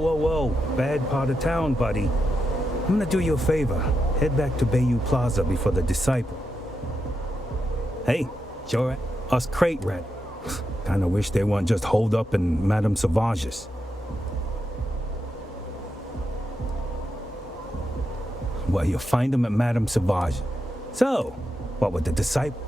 Whoa, whoa. Bad part of town, buddy. I'm gonna do you a favor. Head back to Bayou Plaza before the Disciple. Hey, sure, us crate rat. Kinda wish they weren't just holed up in Madame Sauvage's. Well, you'll find them at Madame Sauvage. So, what with the Disciple?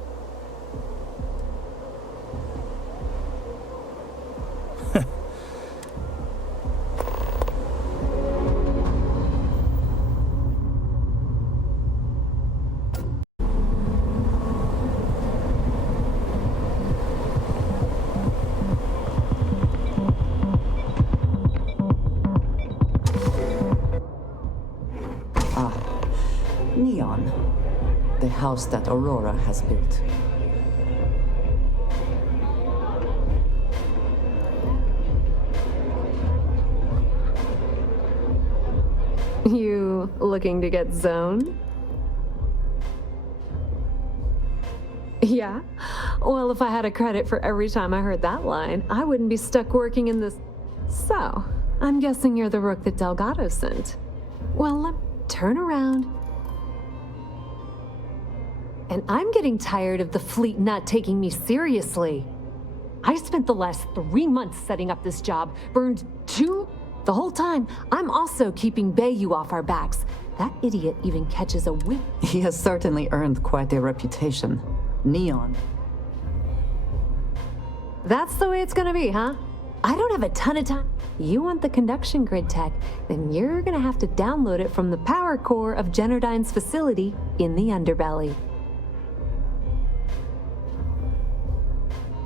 Neon, the house that Aurora has built. You looking to get zoned? Yeah? Well, if I had a credit for every time I heard that line, I wouldn't be stuck working in this. So, I'm guessing you're the rook that Delgado sent. Well, let me turn around. And I'm getting tired of the fleet not taking me seriously. I spent the last 3 months setting up this job, burned 2. The whole time, I'm also keeping Bayou off our backs. That idiot even catches a whiff. He has certainly earned quite a reputation. Neon. That's the way it's gonna be, huh? I don't have a ton of time. You want the conduction grid tech, then you're gonna have to download it from the power core of Generdyne's facility in the underbelly.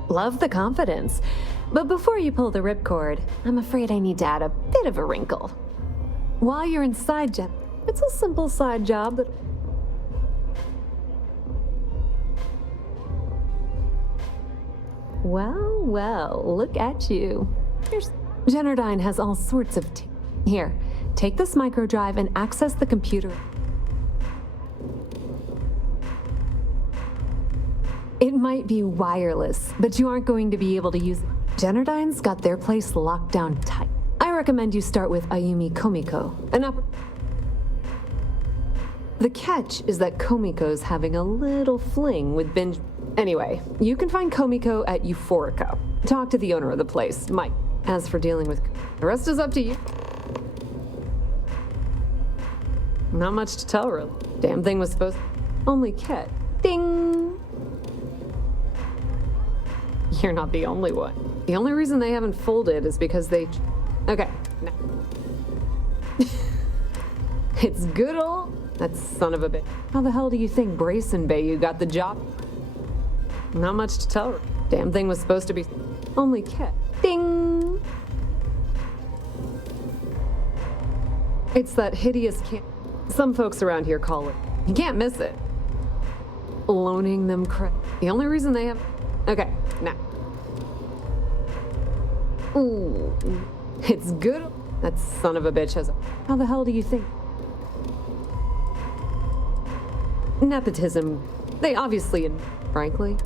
Love the confidence. But before you pull the ripcord, I'm afraid I need to add a bit of a wrinkle. While you're inside it's a simple side job that... Well, look at you. Generdyne has all sorts of... Here, take this micro drive and access the computer. It might be wireless, but you aren't going to be able to use it. Generdyne's got their place locked down tight. I recommend you start with Ayumi Komiko, The catch is that Komiko's having a little fling with binge... Anyway, you can find Komiko at Euphorica. Talk to the owner of the place, Mike. As for dealing with... The rest is up to you. Not much to tell, really. Damn thing was supposed... Only Kit. Ding! You're not the only one. The only reason they haven't folded is because they... Okay, no. It's good old... That son of a bitch. How the hell do you think Brayson Bayou got the job? Not much to tell. Damn thing was supposed to be... Only Kit. Ding! It's that hideous Some folks around here call it. You can't miss it. Loaning them credit. The only reason they have... Okay, now. Ooh, it's good. That son of a bitch has a... How the hell do you think? Nepotism. They obviously... Frankly.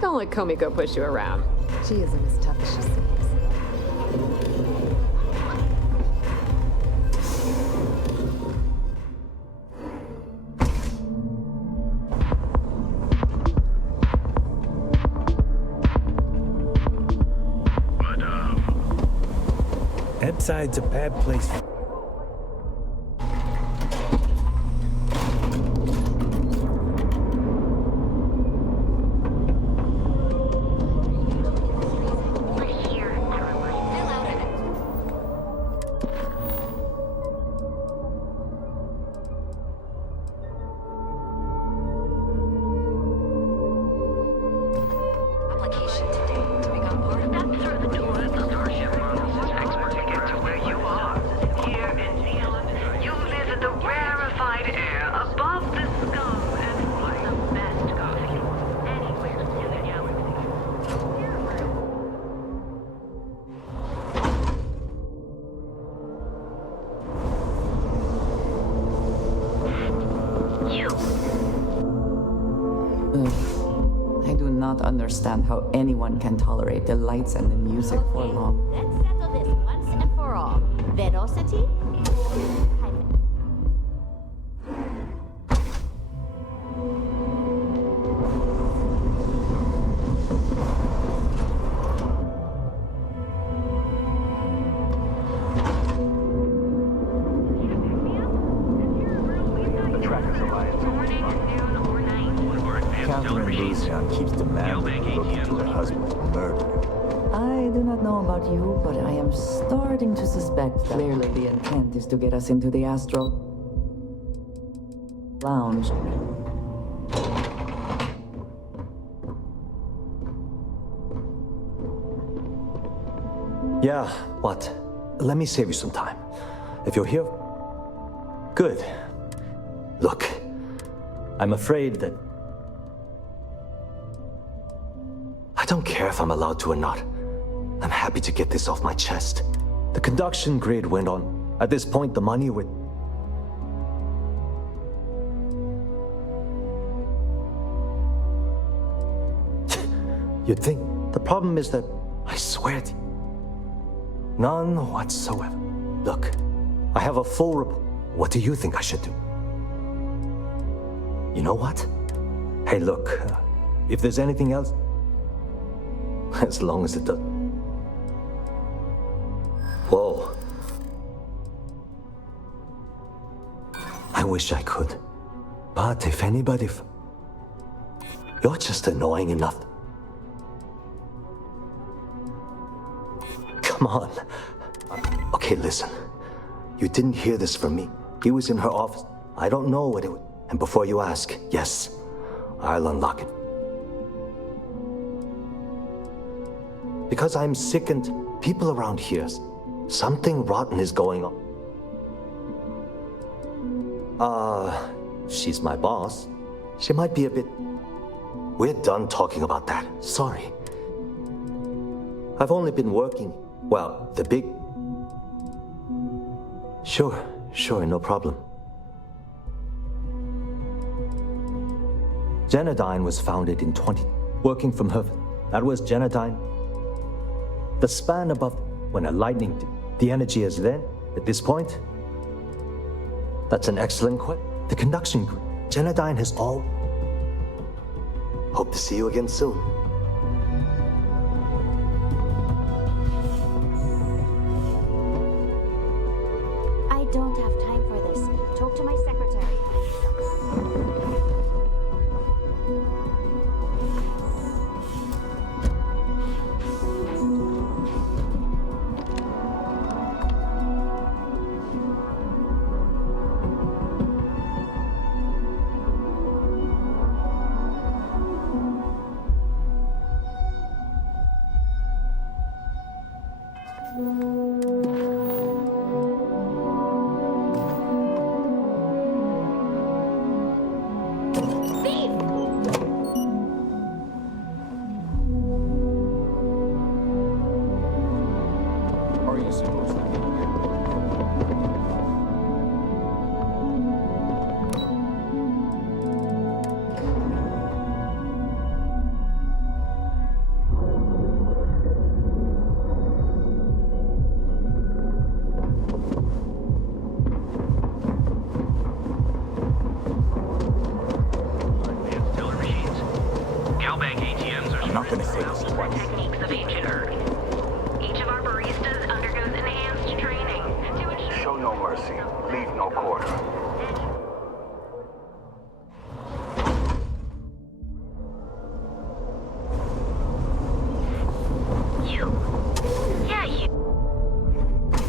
Don't let Komiko push you around. She isn't as tough as she seems. Ebside's a bad place. cannot understand how anyone can tolerate the lights and the music for long. Let's settle this once and for all. Velocity? Keeps demanding to look into her husband's murder. I do not know about you, but I am starting to suspect that clearly the intent is to get us into the astral lounge. Yeah, what? Let me save you some time. If you're here, good. Look, I'm afraid that I don't care if I'm allowed to or not. I'm happy to get this off my chest. The conduction grid went on. At this point, the money would... You'd think. The problem is that, I swear to you, none whatsoever. Look, I have a full report. What do you think I should do? You know what? Hey, look, if there's anything else, as long as it does. Whoa. I wish I could. But if anybody... You're just annoying enough. Come on. Okay, listen. You didn't hear this from me. He was in her office. I don't know what it was. And before you ask, yes, I'll unlock it. Because I'm sick and people around here, something rotten is going on. She's my boss. She might be a bit... We're done talking about that. Sorry. I've only been working... Well, the big... Sure, no problem. Genodyne was founded in 20... Working from her... That was Genodyne. The span above... When a lightning... The energy is then, at this point... That's an excellent question. The conduction grid. Genodyne has all... Hope to see you again soon. I don't have time for this. Talk to my secretary.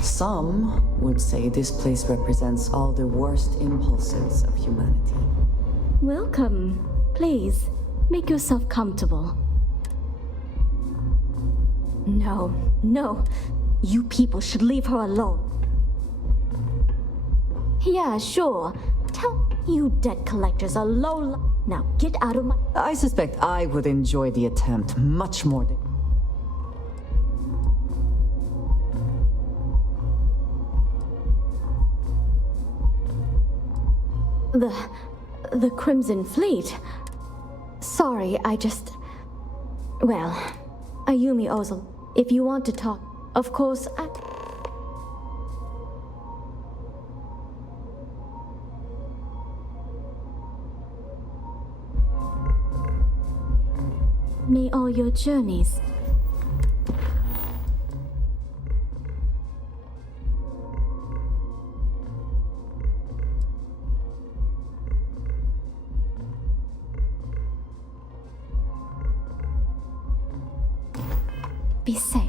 Some would say this place represents all the worst impulses of humanity. Welcome. Please, make yourself comfortable. No. You people should leave her alone. Yeah, sure. Tell you debt collectors are low. Now get out of my... I suspect I would enjoy the attempt much more than... The Crimson Fleet. Sorry, Well, Ayumi Ozil, if you want to talk, of course, May all your journeys be safe.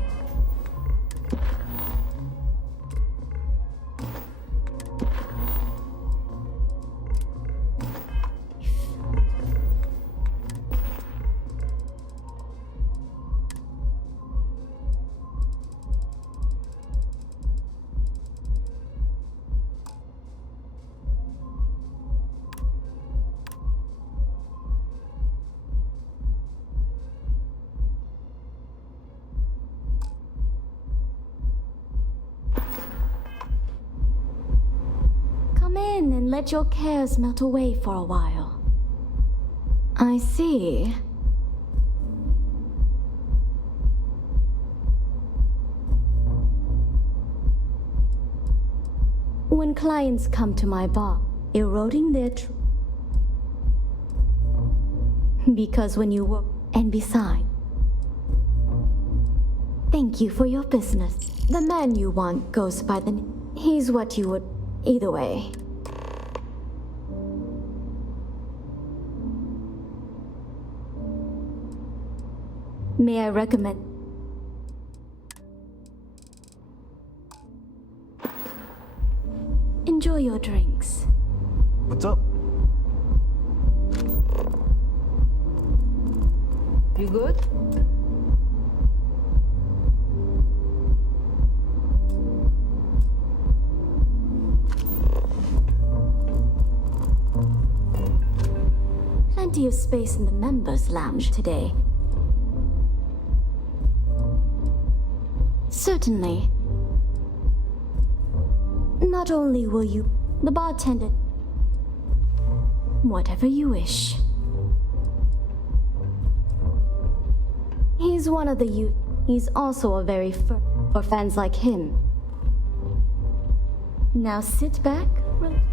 Come in and let your cares melt away for a while. I see. When clients come to my bar, eroding their because when you work, and beside, thank you for your business. The man you want goes by the name. He's what you would, either way. May I recommend? Enjoy your drinks. What's up? You good? Plenty of space in the members' lounge today. Certainly. Not only will you, the bartender, whatever you wish. He's one of the youth. He's also a very for fans like him. Now sit back, relax.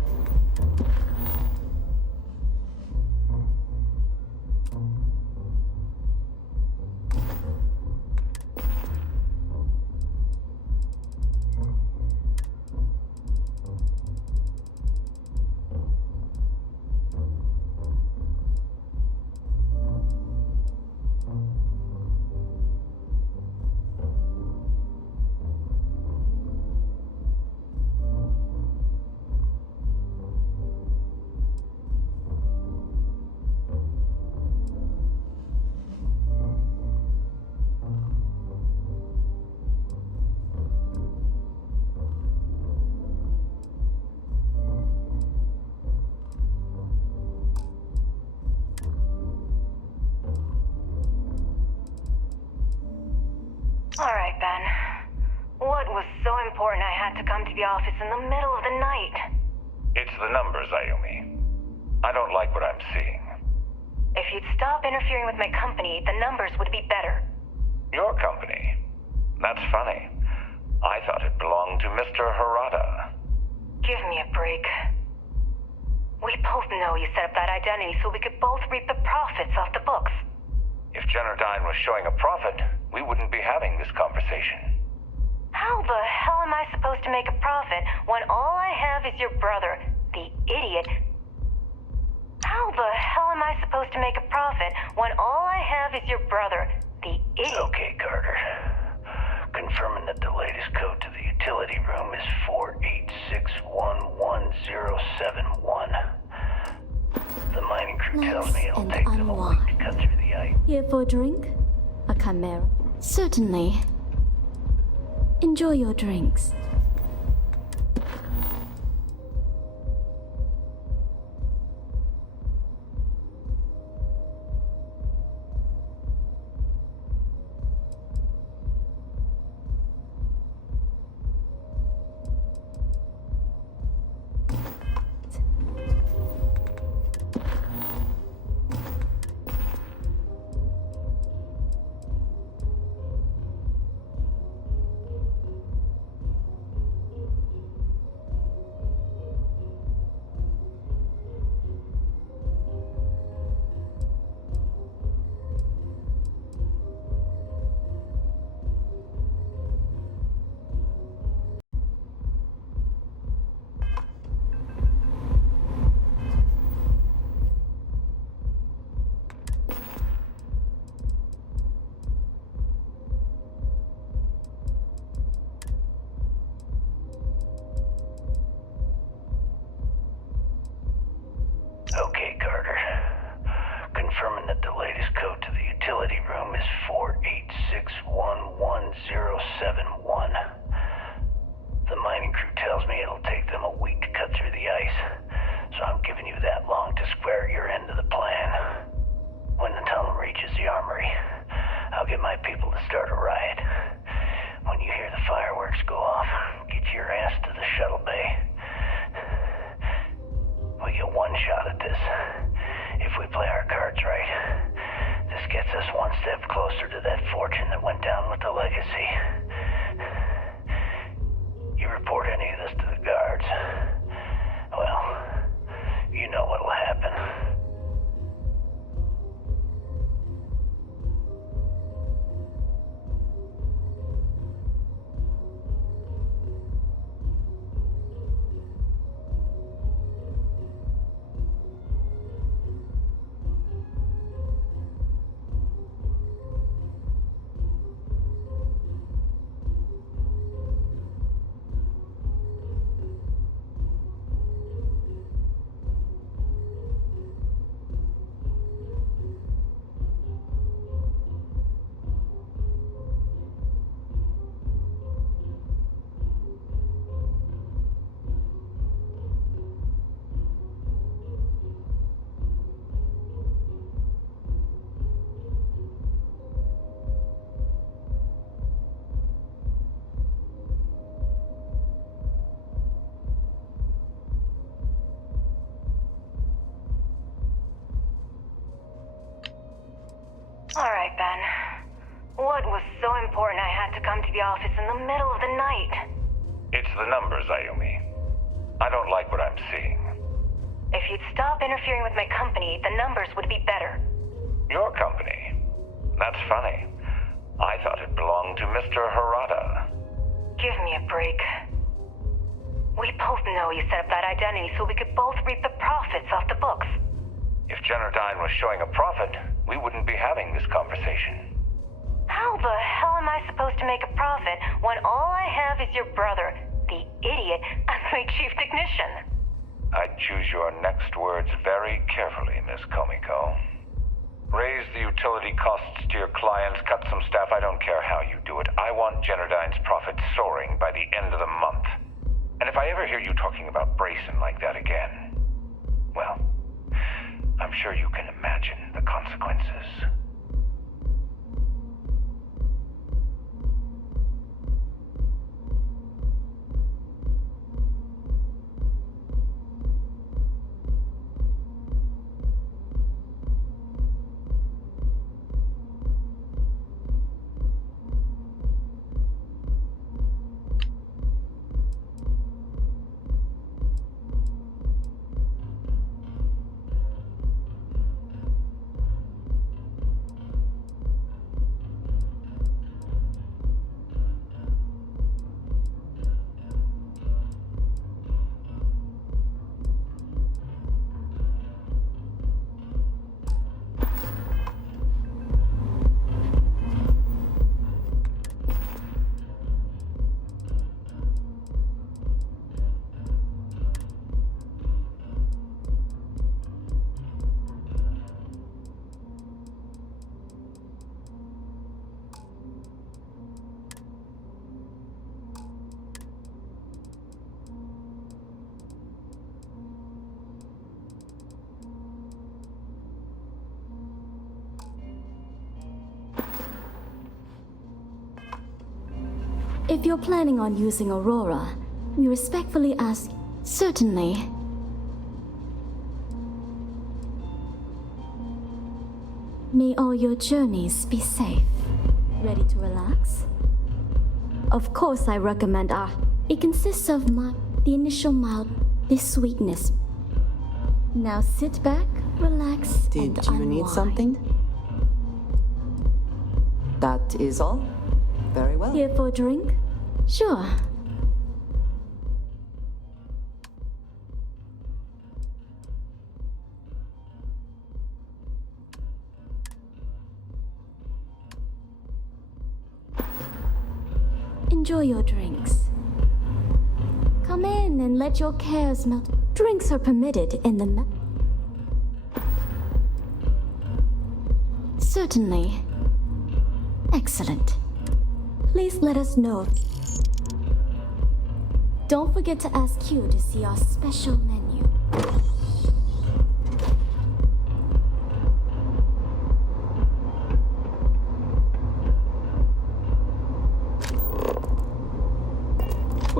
All right, Ben. What was so important I had to come to the office in the middle of the night? It's the numbers, Ayumi. I don't like what I'm seeing. If you'd stop interfering with my company, the numbers would be better. Your company? That's funny. I thought it belonged to Mr. Harada. Give me a break. We both know you set up that identity so we could both reap the profits off the books. If Generdyne was showing a profit, we wouldn't be having this conversation. How the hell am I supposed to make a profit when all I have is your brother, the idiot? How the hell am I supposed to make a profit when all I have is your brother, the idiot? Okay, Carter. Confirming that the latest code to the utility room is 486111071. The mining crew tells me it'll take them a week to cut through the ice. Here for a drink? A chimera? Certainly. Enjoy your drinks. get my people to start a riot. When you hear the fireworks go off, get your ass to the shuttle bay. We get one shot at this. If we play our cards right, this gets us one step closer to that fortune that went down with the legacy. You report any of this to the guards, well, you know what'll happen. All right, Ben. What was so important I had to come to the office in the middle of the night? It's the numbers, Ayumi. I don't like what I'm seeing. If you'd stop interfering with my company, the numbers would be better. Your company? That's funny. I thought it belonged to Mr. Harada. Give me a break. We both know you set up that identity so we could both reap the profits off the books. If Generdyne was showing a profit, we wouldn't be having this conversation. How the hell am I supposed to make a profit when all I have is your brother, the idiot, as my chief technician? I'd choose your next words very carefully, Miss Komiko. Raise the utility costs to your clients, cut some staff, I don't care how you do it. I want Generdyne's profits soaring by the end of the month. And if I ever hear you talking about Brayson like that again, well, I'm sure you can imagine the consequences. If you're planning on using Aurora, we respectfully ask, certainly. May all your journeys be safe. Ready to relax? Of course, I recommend our. It consists of the initial mild, this sweetness. Now sit back, relax, Did and you unwind. need something? That is all? Very well. Here for a drink? Sure. Enjoy your drinks. Come in and let your cares melt. Drinks are permitted in the Certainly. Excellent. Please let us know. Don't forget to ask Q to see our special menu.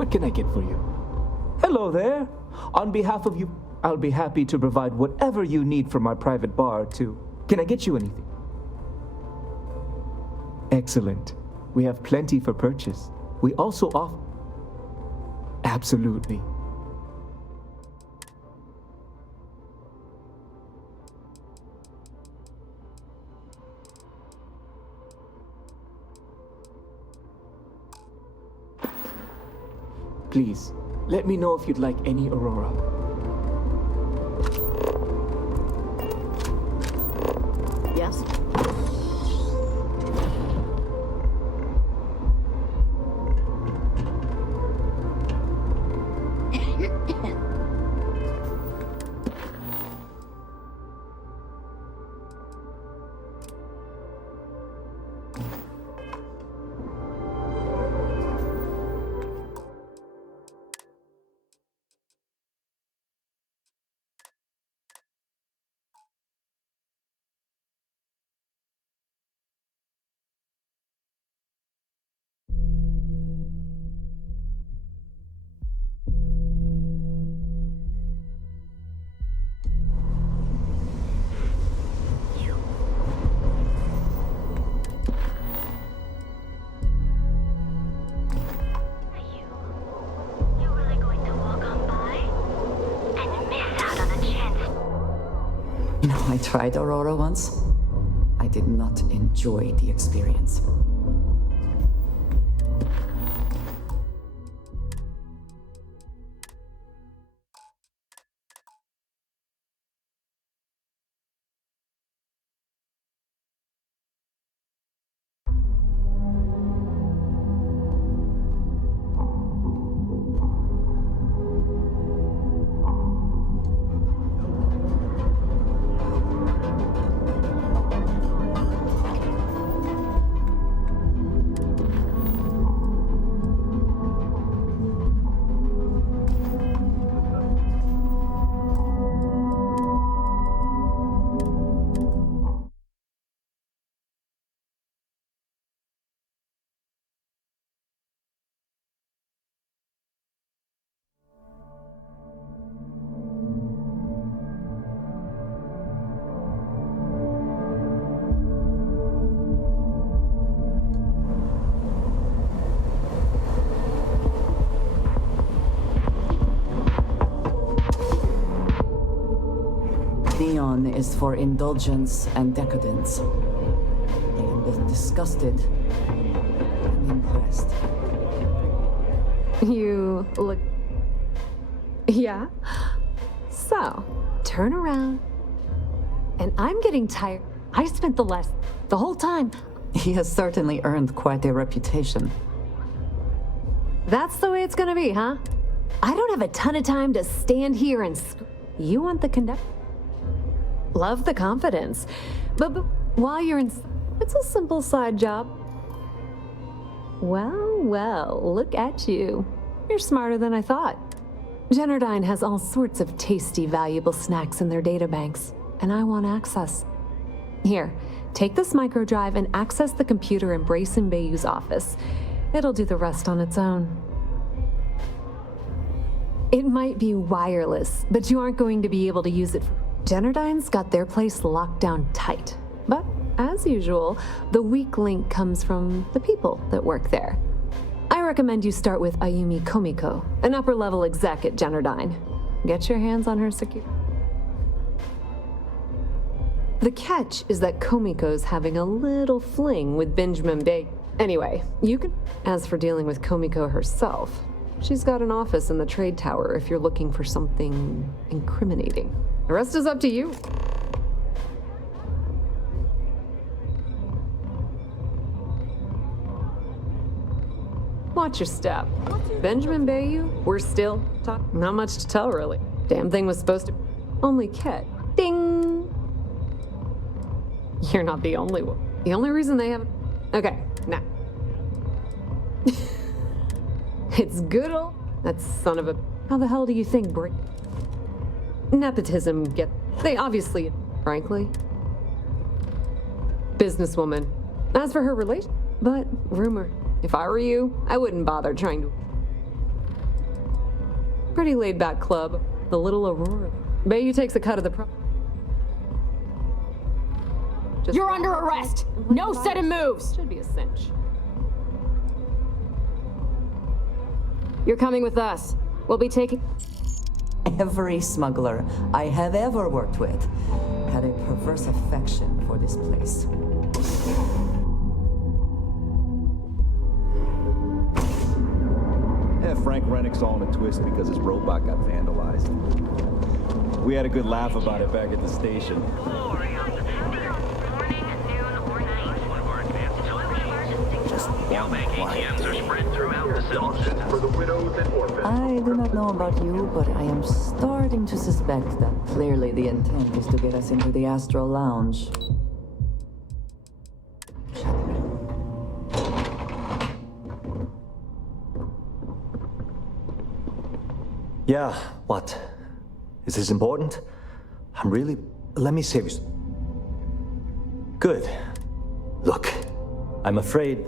What can I get for you? Hello there. On behalf of you, I'll be happy to provide whatever you need from my private bar to... Can I get you anything? Excellent. We have plenty for purchase. We also offer... Absolutely. Please, let me know if you'd like any Aurora. Yes? You know, I tried Aurora once. I did not enjoy the experience. Neon is for indulgence and decadence. I am both disgusted and impressed. You look... Yeah? So, turn around. And I'm getting tired. I spent the whole time... He has certainly earned quite a reputation. That's the way it's gonna be, huh? I don't have a ton of time to stand here and... You want the conduct? Love the confidence. But while you're in... It's a simple side job. Well, look at you. You're smarter than I thought. Generdyne has all sorts of tasty, valuable snacks in their databanks, and I want access. Here, take this microdrive and access the computer in Brayson Bayou's office. It'll do the rest on its own. It might be wireless, but you aren't going to be able to use it. Generdyne's got their place locked down tight. But, as usual, the weak link comes from the people that work there. I recommend you start with Ayumi Komiko, an upper-level exec at Generdyne. Get your hands on her security. The catch is that Komiko's having a little fling with Benjamin Bay. Anyway, you can... As for dealing with Komiko herself, she's got an office in the trade tower if you're looking for something incriminating. The rest is up to you. Watch your step. Benjamin Bayou, we're still talking. Not much to tell, really. Damn thing was supposed to... Only Ket. Ding! You're not the only one. The only reason they haven't... Okay, now. It's good old... That son of a... How the hell do you think nepotism get... They obviously... Frankly. Businesswoman. As for her relation... But, rumor... If I were you, I wouldn't bother trying to... pretty laid-back club. The Little Aurora. Bayou takes a cut of the You're under arrest! No sudden moves! Should be a cinch. You're coming with us. We'll be taking... Every smuggler I have ever worked with had a perverse affection for this place. Yeah, Frank Rennick's all in a twist because his robot got vandalized. We had a good laugh about it back at the station. I do not know about you, but I am starting to suspect that clearly the intent is to get us into the Astral Lounge. Yeah, what? Is this important? I'm really... Let me save you... Good. Look, I'm afraid...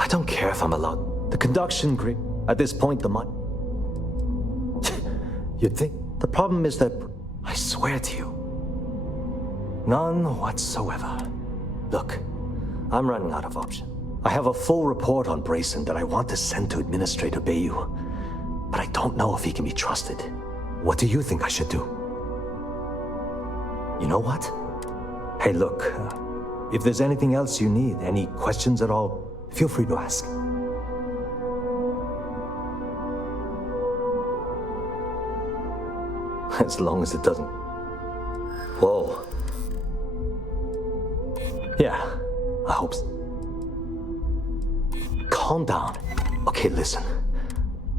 I don't care if I'm allowed. The conduction grid... At this point, the money... You'd think... The problem is that... I swear to you... None whatsoever. Look, I'm running out of options. I have a full report on Brayson that I want to send to Administrator Bayou. But I don't know if he can be trusted. What do you think I should do? You know what? Hey, look, if there's anything else you need, any questions at all, feel free to ask. As long as it doesn't... Whoa. Yeah, I hope so. Calm down. Okay, listen.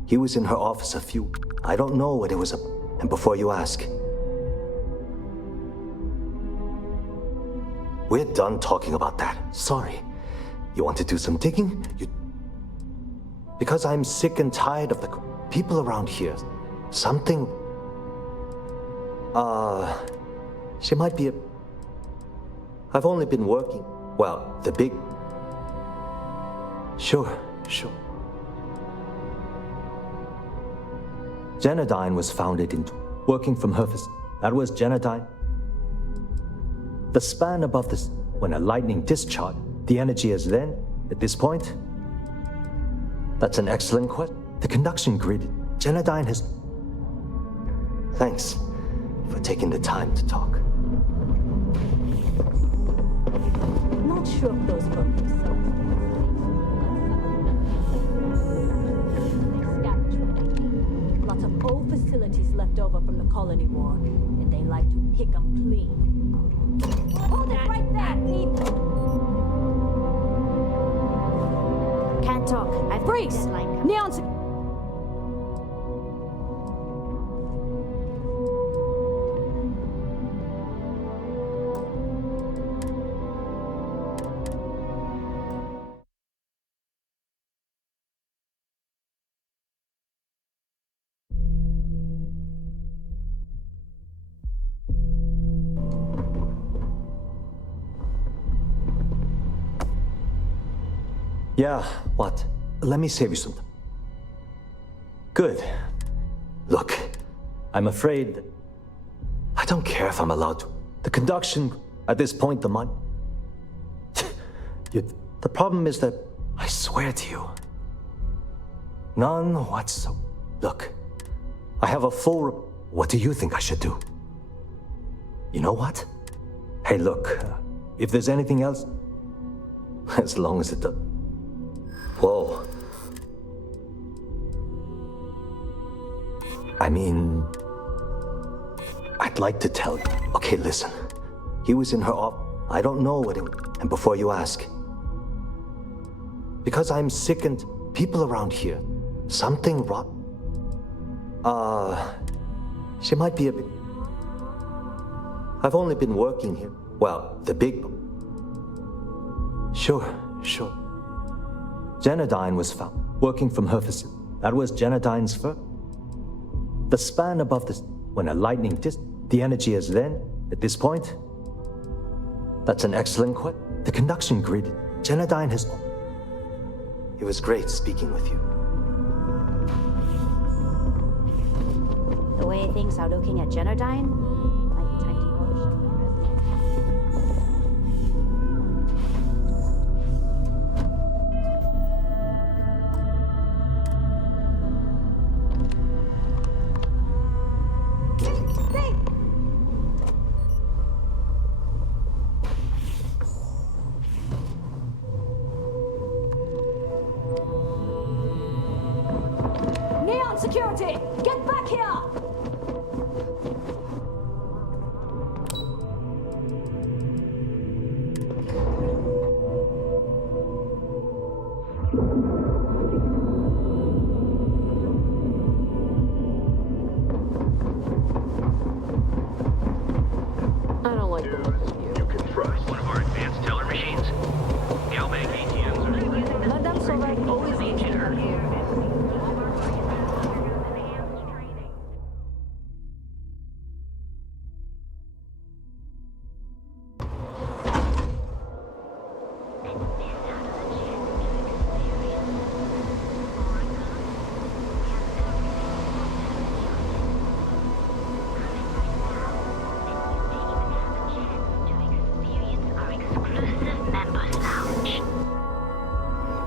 He was in her office I don't know what it was and before you ask... We're done talking about that. Sorry. You want to do some digging? Because I'm sick and tired of the people around here. Something... She might be a... I've only been working... Well, the big... Sure. Genodyne was founded in... Working from her... That was Genodyne. The span above this... When a lightning discharge, the energy is then, at this point... That's an excellent question. The conduction grid, Genodyne has... Thanks for taking the time to talk. Not sure if those folk themselves. Lots of old facilities left over from the colony war, and they like to pick them clean. Hold it right there, Ethan! Can't talk. I've Freeze! Neon... Yeah, what? Let me save you some... Good. Look, I'm afraid... I don't care if I'm allowed to. The conduction... At this point, the money... The problem is that... I swear to you... None whatsoever. Look, I have a full... What do you think I should do? You know what? Hey, look, if there's anything else... As long as it does... Whoa. I mean... I'd like to tell you. Okay, listen. He was in her I don't know what it... And before you ask... Because I'm sick and... People around here... Something wrong... She might be a bit... I've only been working here... Well, the big... Sure. Genodyne was found, working from her facility. That was Genodyne's first. The span above this, when a lightning the energy is then, at this point. That's an excellent question. The conduction grid, Genodyne has... It was great speaking with you. The way things are looking at Generdyne, might be time to go show the Neon security! Get back here! I don't like the look of you. You can trust one of our advanced teller machines. Galbank ATMs are Madame Sauvage always ancient her.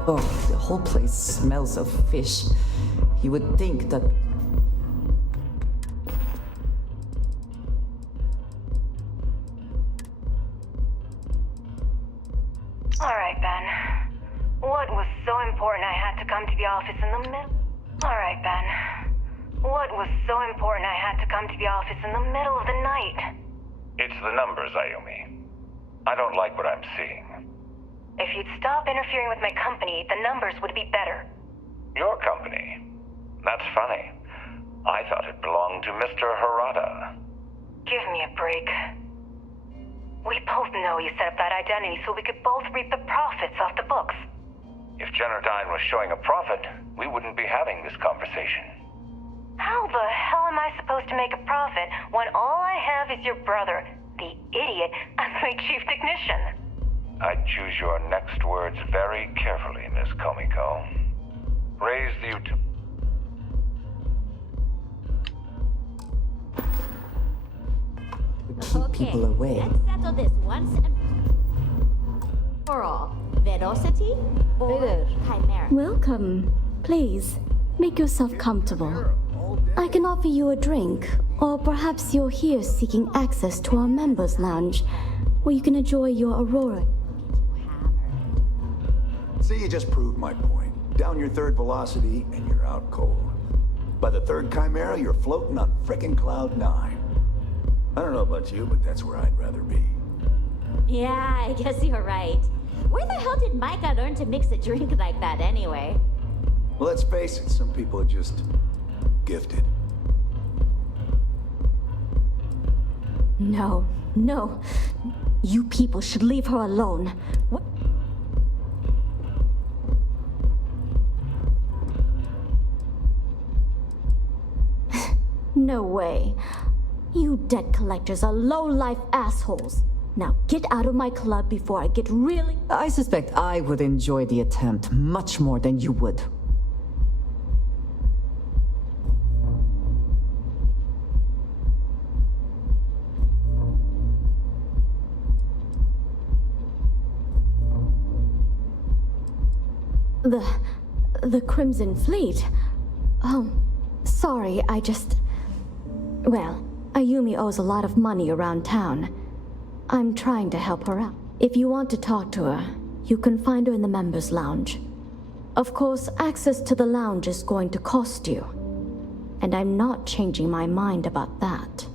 Oh, the whole place smells of fish. You would think that. All right, Ben. What was so important I had to come to the office in the middle? All right, Ben. What was so important I had to come to the office in the middle of the night? It's the numbers, Ayumi. I don't like what I'm seeing. If you'd stop interfering with my company, the numbers would be better. Your company? That's funny. I thought it belonged to Mr. Harada. Give me a break. We both know you set up that identity so we could both reap the profits off the books. If Generdyne was showing a profit, we wouldn't be having this conversation. How the hell am I supposed to make a profit when all I have is your brother, the idiot, as my chief technician? I'd choose your next words very carefully, Miss Komiko. Raise the Keep people away. Let's settle this once and for all. Velocity or Chimera? Welcome. Please, make yourself comfortable. I can offer you a drink, or perhaps you're here seeking access to our members' lounge, where you can enjoy your aurora. See, you just proved my point. Down your third velocity, and you're out cold. By the third Chimera, you're floating on frickin' Cloud 9. I don't know about you, but that's where I'd rather be. Yeah, I guess you're right. Where the hell did Micah learn to mix a drink like that anyway? Well, let's face it, some people are just gifted. No, no. You people should leave her alone. What? No way. You debt collectors are low-life assholes. Now get out of my club before I get really... I suspect I would enjoy the attempt much more than you would. The Crimson Fleet? Oh, sorry, I just... Well, Ayumi owes a lot of money around town. I'm trying to help her out. If you want to talk to her, you can find her in the members' lounge. Of course, access to the lounge is going to cost you. And I'm not changing my mind about that.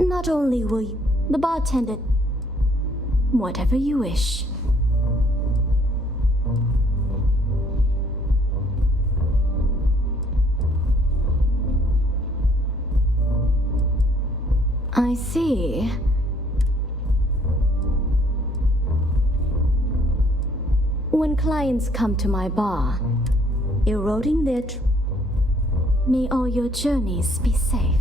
Not only will you... The bartender... Whatever you wish. I see. When clients come to my bar, eroding their may all your journeys be safe.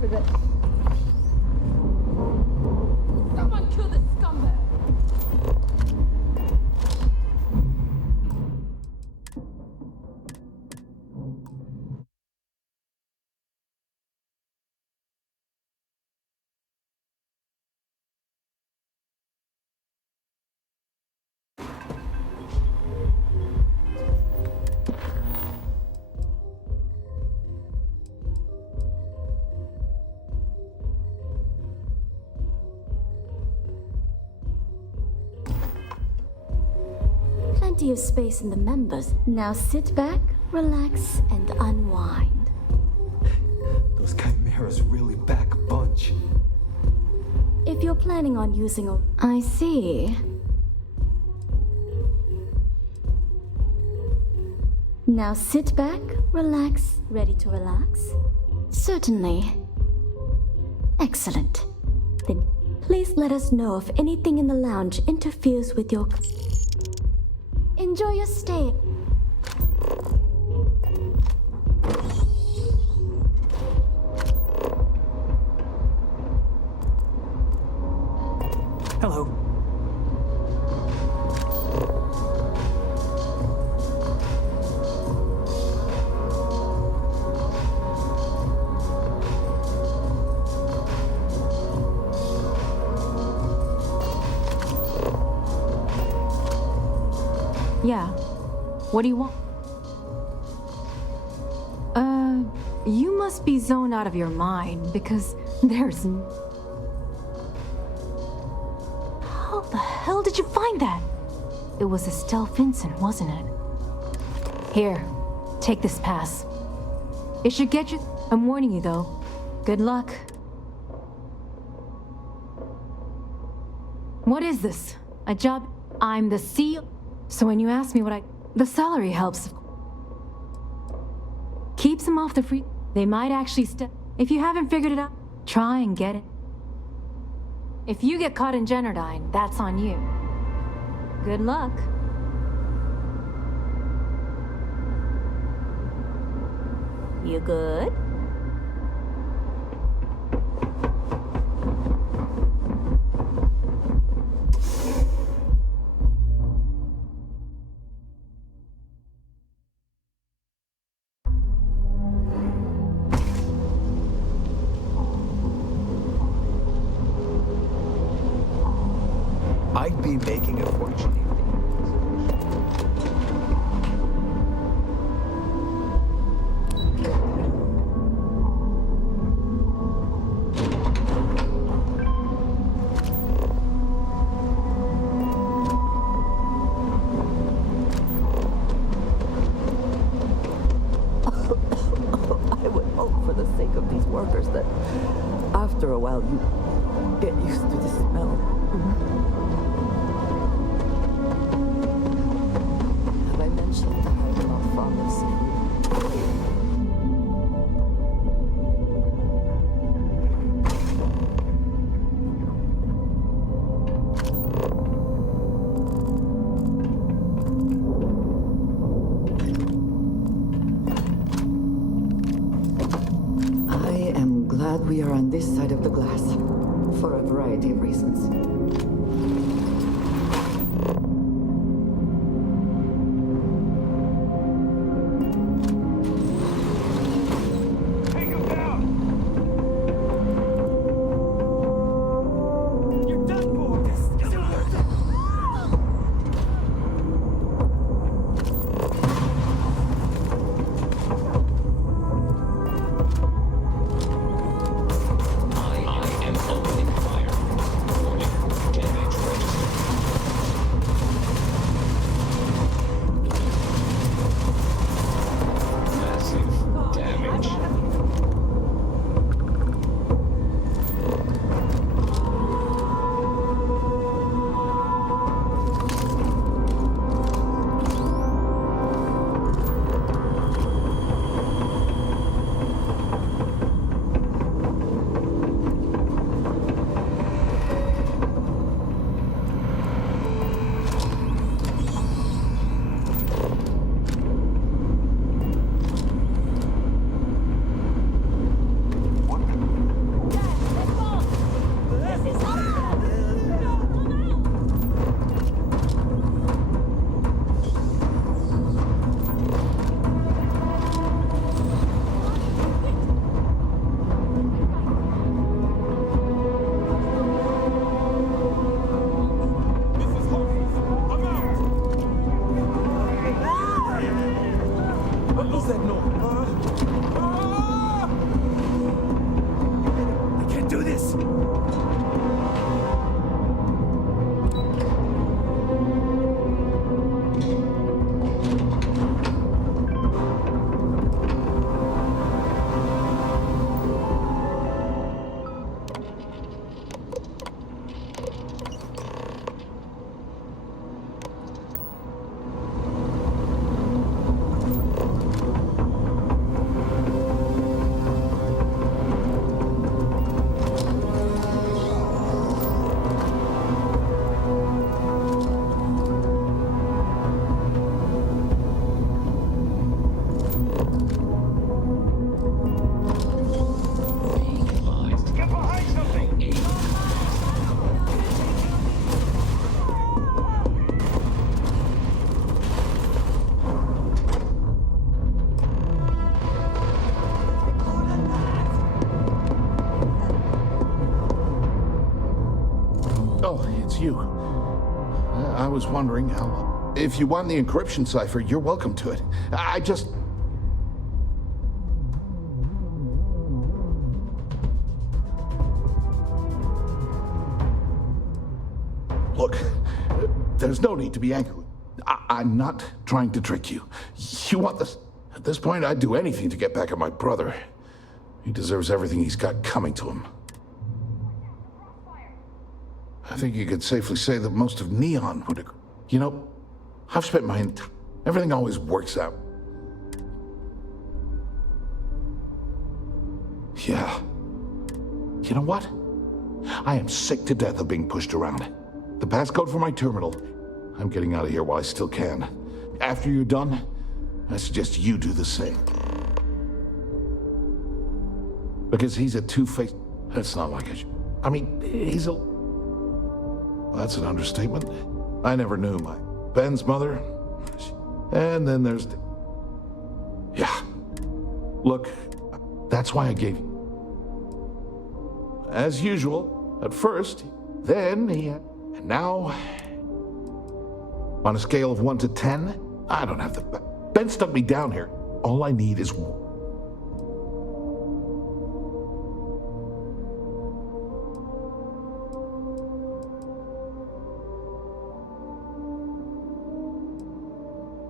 for this. Someone kill this scumbag! Plenty of space in the members. Now sit back, relax, and unwind. Those chimeras really back a bunch. If you're planning on using a... I see. Now sit back, relax, ready to relax? Certainly. Excellent. Then please let us know if anything in the lounge interferes with your... Enjoy your stay. Hello. Yeah. What do you want? You must be zoned out of your mind because there's... How the hell did you find that? It was Estelle Vincent, wasn't it? Here, take this pass. It should get you... I'm warning you, though. Good luck. What is this? A job? I'm the CEO... So when you ask me what the salary helps. Keeps them off the free... They might actually If you haven't figured it out, try and get it. If you get caught in Generdyne, that's on you. Good luck. You good? I'd be making a fortune. I would hope for the sake of these workers that after a while you get used to the smell. Have I mentioned that I am a pharmacy? We are on this side of the glass for a variety of reasons. Take him down! You're done for! Oh, it's you. I was wondering how... If you want the encryption cipher, you're welcome to it. I just... Look, there's no need to be angry. I'm not trying to trick you. You want this... At this point, I'd do anything to get back at my brother. He deserves everything he's got coming to him. I think you could safely say that most of Neon would agree. You know, I've spent everything always works out. Yeah. You know what? I am sick to death of being pushed around. The passcode for my terminal. I'm getting out of here while I still can. After you're done, I suggest you do the same. Because he's a two-faced... That's not like it. I mean, he's a... Well, that's an understatement. I never knew my... Ben's mother. And then there's... Yeah. Look, that's why I gave you... As usual, at first, then he had... And now... On a scale of 1 to 10, I don't have the... Ben stuck me down here. All I need is...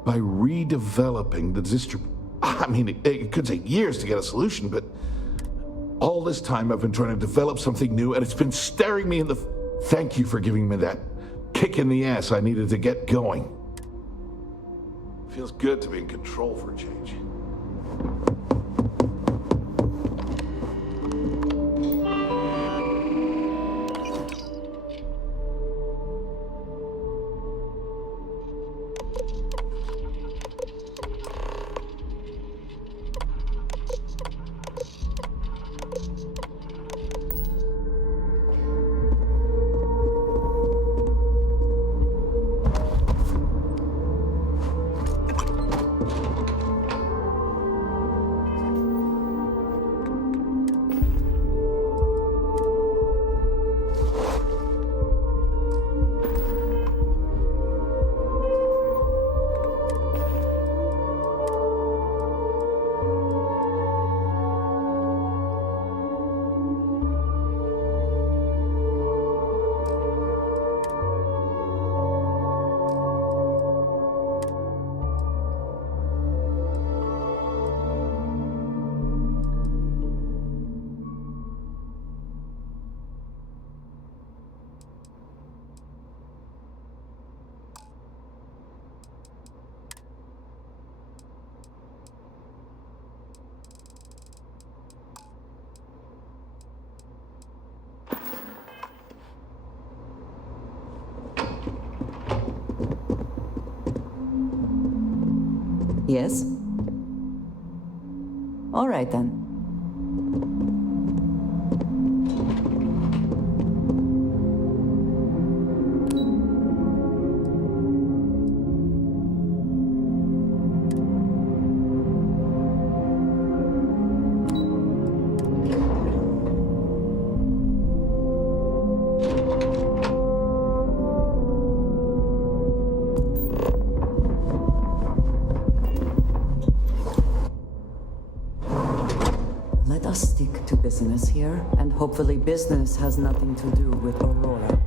By redeveloping the district... I mean, it could take years to get a solution, but... All this time I've been trying to develop something new, and it's been staring me in the... Thank you for giving me that kick in the ass I needed to get going. Feels good to be in control for a change. Yes? All right then. Let us stick to business here, and hopefully business has nothing to do with Aurora.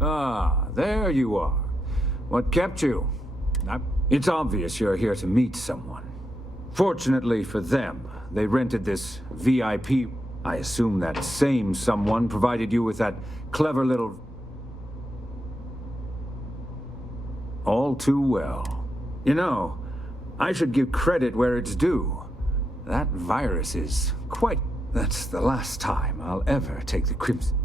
Ah, there you are. What kept you? It's obvious you're here to meet someone. Fortunately for them, they rented this VIP. I assume that same someone provided you with that clever little... All too well. You know, I should give credit where it's due. That virus is quite... That's the last time I'll ever take the Crimson.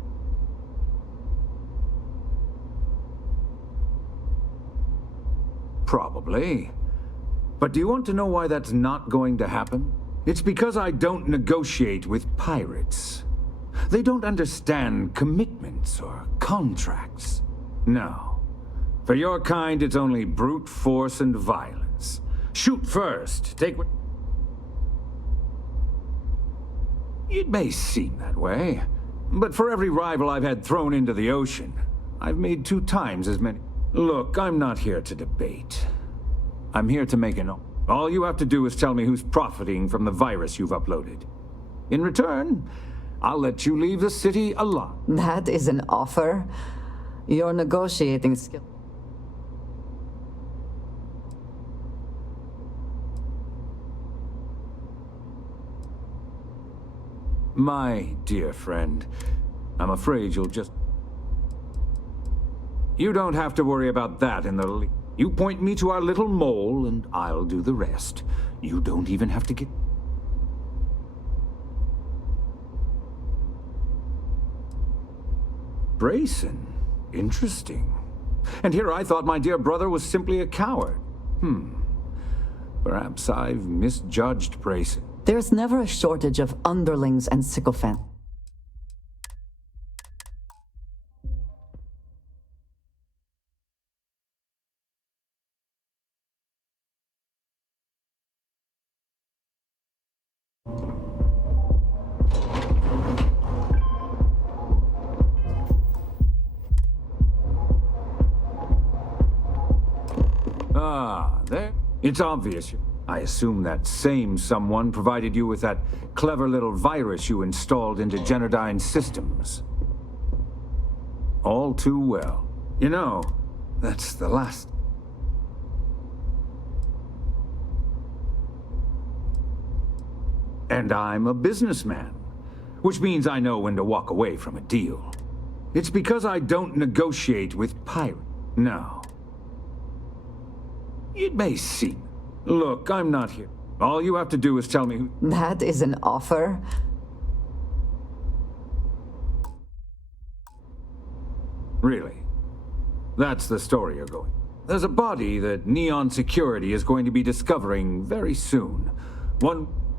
Probably. But do you want to know why that's not going to happen? It's because I don't negotiate with pirates. They don't understand commitments or contracts. No. For your kind, it's only brute force and violence. Shoot first. Take what... It may seem that way, but for every rival I've had thrown into the ocean, I've made 2 times as many. Look, I'm not here to debate. I'm here to make an offer. All you have to do is tell me who's profiting from the virus you've uploaded. In return, I'll let you leave the city alive. That is an offer? Your negotiating skill. My dear friend, I'm afraid you'll just... You don't have to worry about that in the least. You point me to our little mole, and I'll do the rest. You don't even have to get... Brayson? Interesting. And here I thought my dear brother was simply a coward. Perhaps I've misjudged Brayson. There's never a shortage of underlings and sycophants. There. It's obvious. I assume that same someone provided you with that clever little virus you installed into Genodyne's systems. All too well. You know, that's the last... And I'm a businessman, which means I know when to walk away from a deal. It's because I don't negotiate with pirates. No. It may seem. Look, I'm not here. All you have to do is tell me who... That is an offer? Really? That's the story you're going. There's a body that Neon Security is going to be discovering very soon.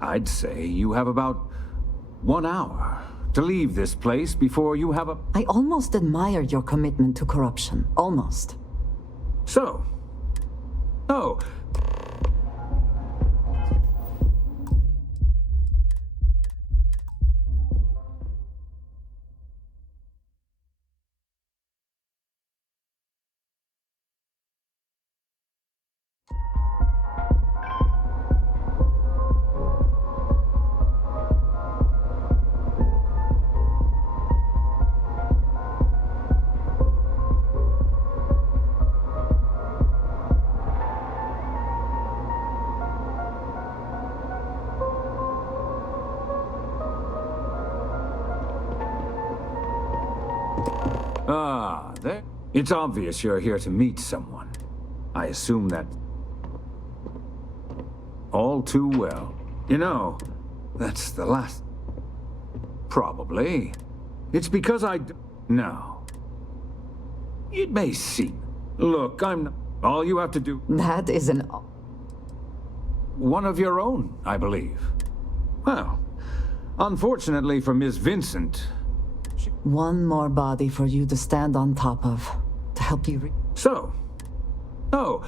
I'd say you have about 1 hour to leave this place before you have a... I almost admire your commitment to corruption. Almost. So... Oh. There. It's obvious you're here to meet someone. I assume that... All too well. You know, that's the last... Probably. It's because No. It may seem... Look, I'm not... All you have to do... That is an... One of your own, I believe. Well, unfortunately for Miss Vincent... One more body for you to stand on top of, to help you So... Oh...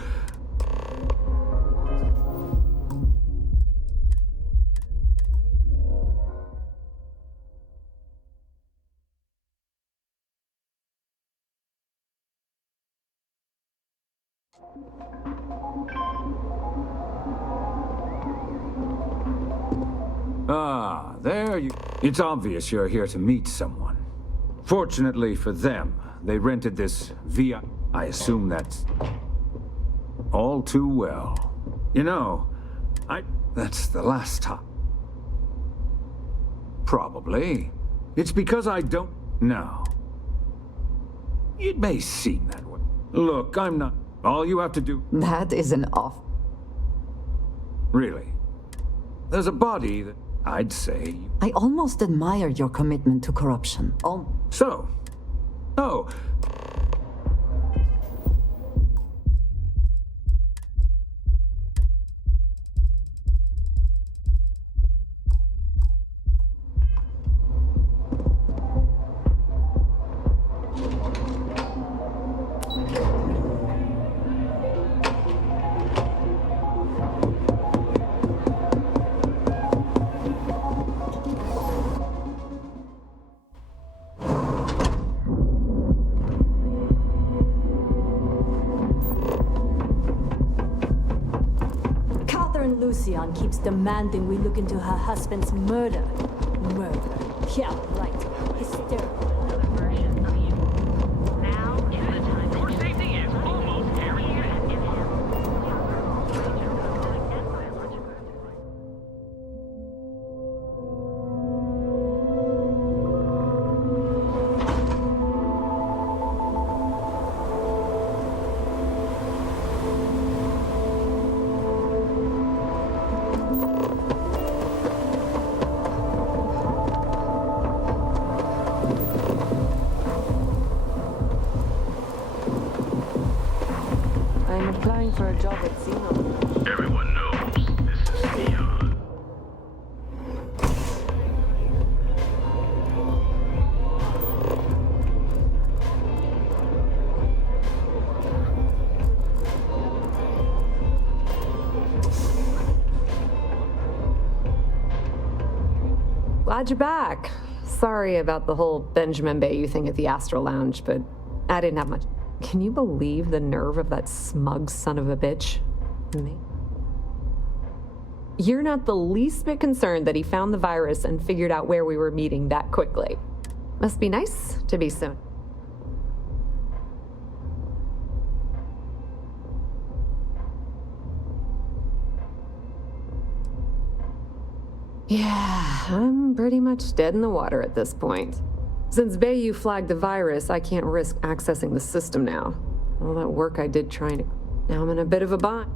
There you... It's obvious you're here to meet someone. Fortunately for them, they rented this via... I assume that's... All too well. You know, That's the last time. Probably. It's because I don't... No. It may seem that way. Look, I'm not... All you have to do... That is an off... Really? There's a body that... I'd say... I almost admire your commitment to corruption. So... Oh... Procyon keeps demanding we look into her husband's murder. Murder. Yeah, right. Hysterical. For a job at Xenon. Everyone knows this is Theon. Glad you're back. Sorry about the whole Benjamin Bayou thing at the Astral Lounge, but I didn't have much. Can you believe the nerve of that smug son of a bitch? Me? You're not the least bit concerned that he found the virus and figured out where we were meeting that quickly. Must be nice to be soon. Yeah, I'm pretty much dead in the water at this point. Since Bayou flagged the virus, I can't risk accessing the system now. All that work I did trying to... Now I'm in a bit of a bind.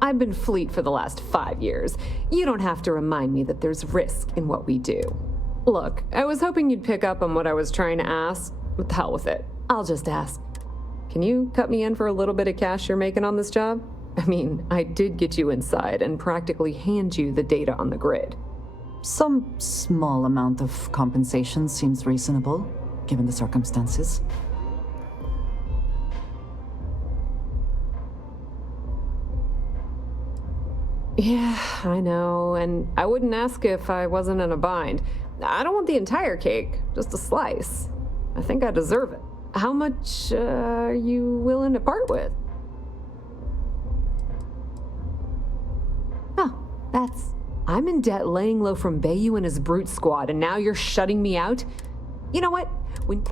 I've been Fleet for the last 5 years. You don't have to remind me that there's risk in what we do. Look, I was hoping you'd pick up on what I was trying to ask. What the hell with it? I'll just ask. Can you cut me in for a little bit of cash you're making on this job? I mean, I did get you inside and practically hand you the data on the grid. Some small amount of compensation seems reasonable, given the circumstances. Yeah, I know, and I wouldn't ask if I wasn't in a bind. I don't want the entire cake, just a slice. I think I deserve it. How much are you willing to part with? Oh, that's... I'm in debt laying low from Bayou and his brute squad, and now you're shutting me out? You know what? When...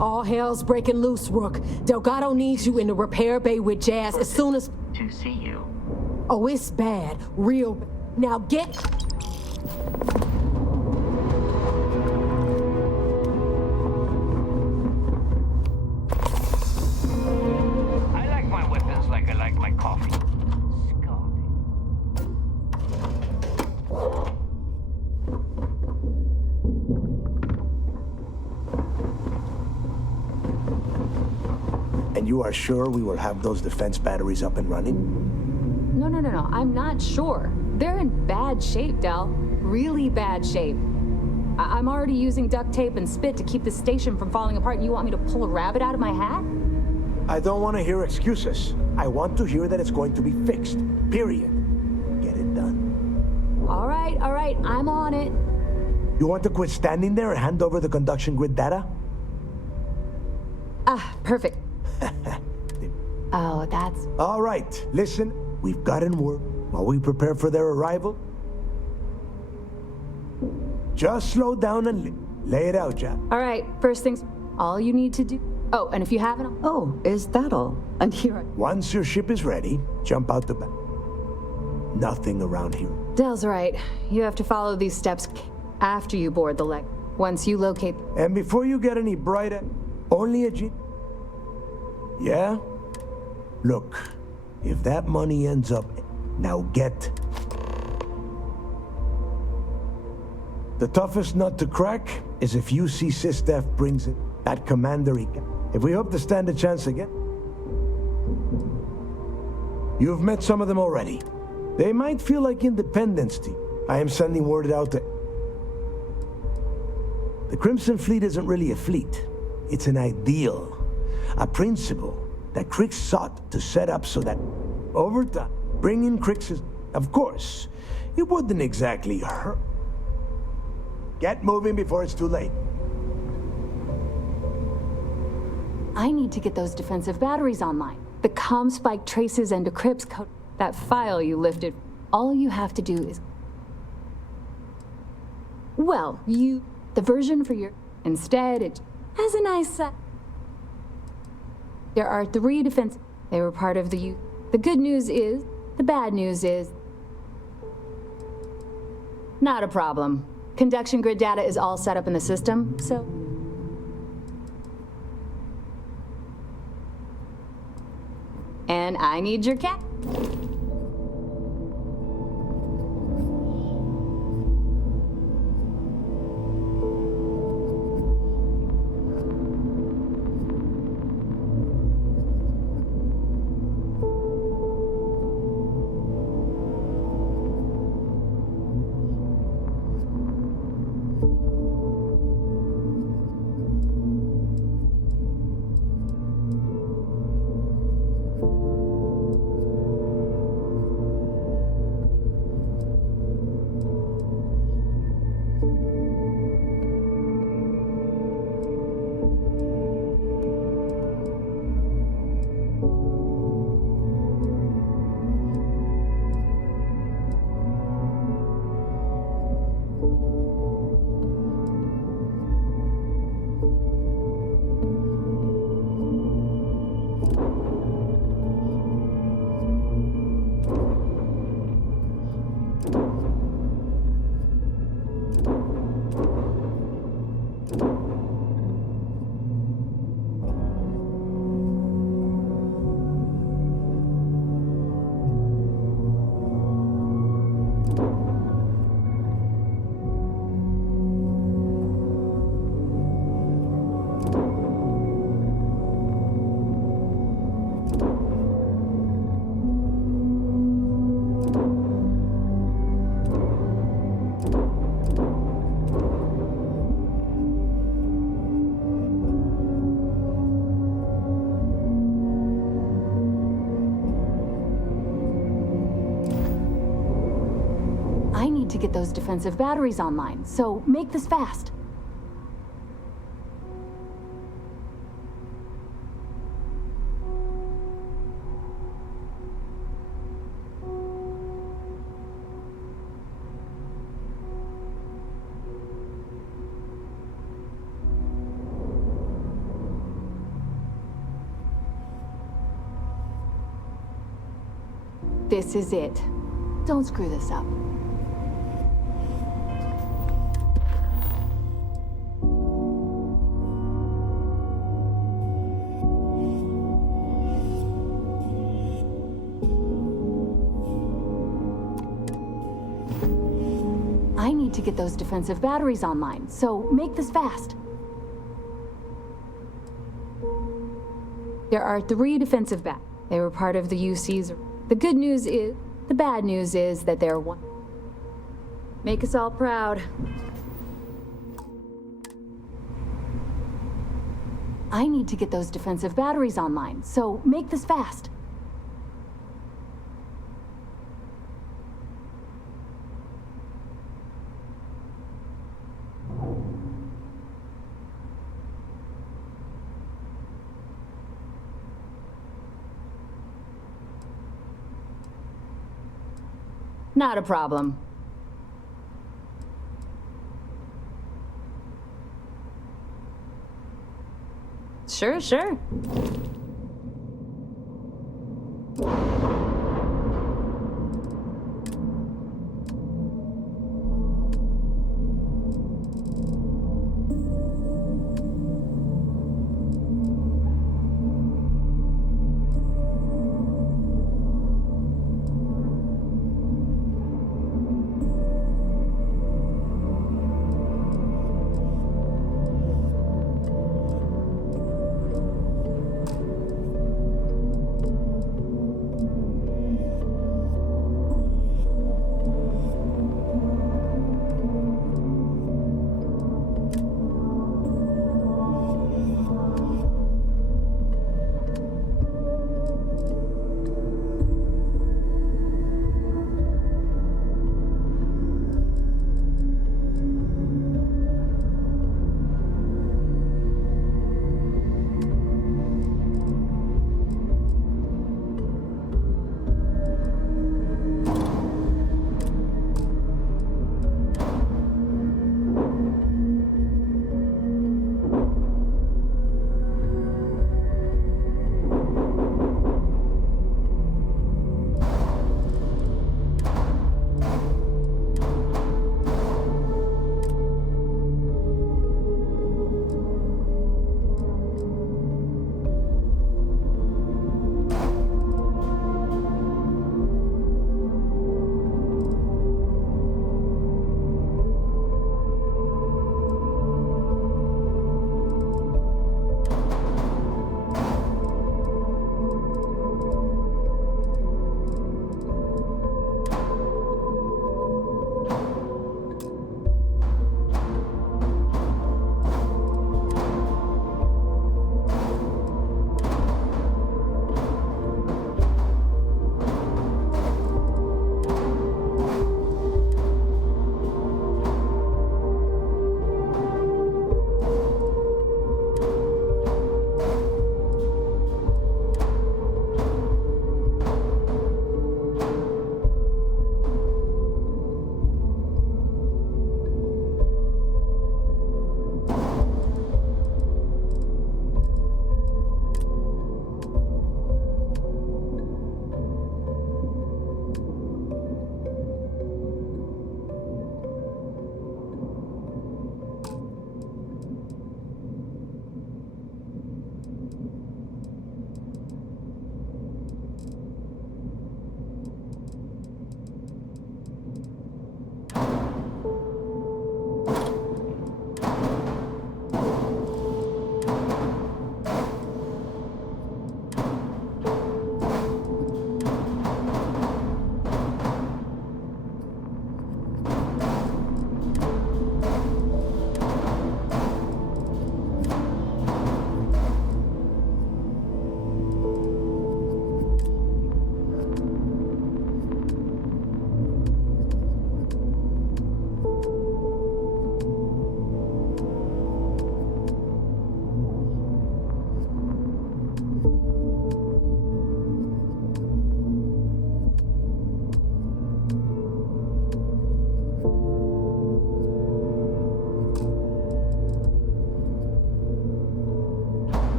All hell's breaking loose, Rook. Delgado needs you in the repair bay with Jazz as soon as... To see you. Oh, it's bad. Real bad. Now get... I like my weapons like I like my coffee. And you are sure we will have those defense batteries up and running? No. I'm not sure. They're in bad shape, Del. Really bad shape. I'm already using duct tape and spit to keep the station from falling apart, and you want me to pull a rabbit out of my hat? I don't want to hear excuses. I want to hear that it's going to be fixed. Period. Get it done. All right. I'm on it. You want to quit standing there and hand over the conduction grid data? Ah, perfect. Oh, that's... All right, listen, we've gotten word. While we prepare for their arrival, just slow down and lay it out, Jack. All right, first things, all you need to do Oh, and if you haven't... Oh, is that all? And here Once your ship is ready, jump out the back. Nothing around here. Dell's right. You have to follow these steps after you board the leg. Once you locate... And before you get any brighter, only a G... Yeah? Look, if that money ends up... Now get... The toughest nut to crack is if you see Sistef brings it, that commander he... If we hope to stand a chance again... You've met some of them already. They might feel like independents to you. I am sending word out to... The Crimson Fleet isn't really a fleet. It's an ideal. A principle that Crix sought to set up so that, over time, bringing Crix's... Of course, it wouldn't exactly hurt. Get moving before it's too late. I need to get those defensive batteries online. The comm spike traces and decrypts code. That file you lifted. All you have to do is... Well, the version for your... Instead, it has a nice... There are 3 defense... They were part of the... The good news is... The bad news is... Not a problem. Conduction grid data is all set up in the system, so... And I need your cat. To get those defensive batteries online, so make this fast. This is it. Don't screw this up. To get those defensive batteries online, so make this fast. There are 3 defensive batteries. They were part of the UC's. The good news is, the bad news is that they're one. Make us all proud. I need to get those defensive batteries online, so make this fast. Not a problem. Sure, sure.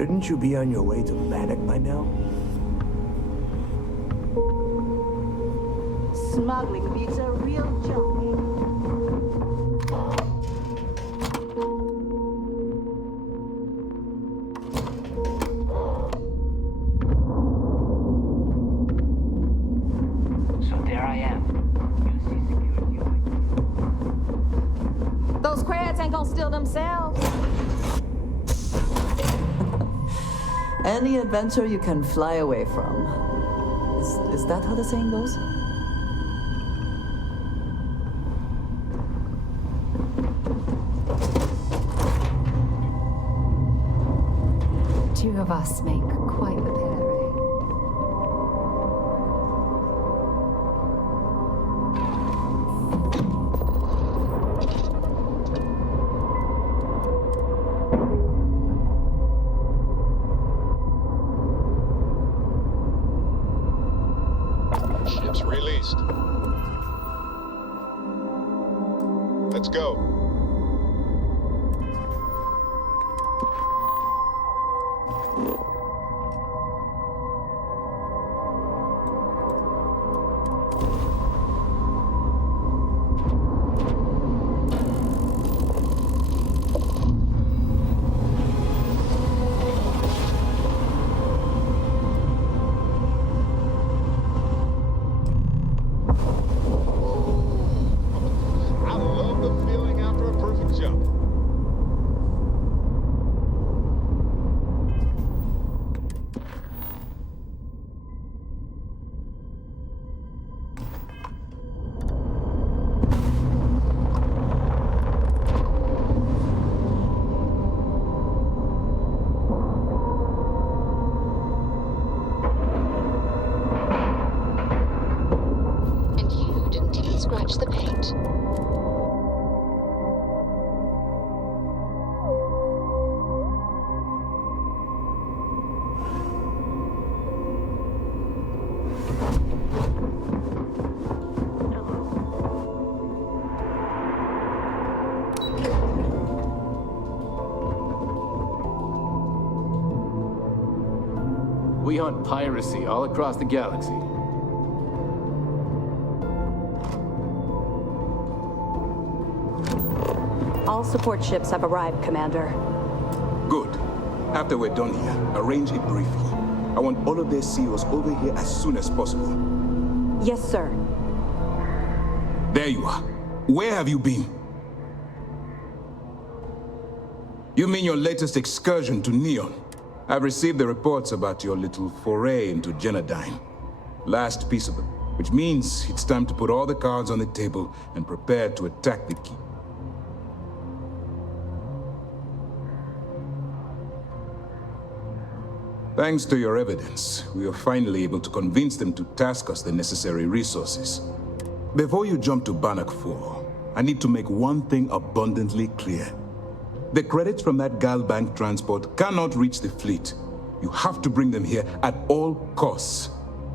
Shouldn't you be on your way to Bannock by now? Smuggling beats a real job. So there I am. Those crabs ain't gonna steal themselves. Any adventure you can fly away from. Is that how the saying goes? Two of us make quite the pair, eh? Ships released. Let's go. I love the feeling after a perfect jump. And you didn't even scratch the paint. We hunt piracy all across the galaxy. All support ships have arrived, Commander. Good. After we're done here, arrange a briefing. I want all of their CEOs over here as soon as possible. Yes, sir. There you are. Where have you been? You mean your latest excursion to Neon? I've received the reports about your little foray into Genodyne. Last piece of it, which means it's time to put all the cards on the table and prepare to attack the key. Thanks to your evidence, we are finally able to convince them to task us the necessary resources. Before you jump to Bannock 4, I need to make one thing abundantly clear. The credits from that Galbank transport cannot reach the fleet. You have to bring them here at all costs.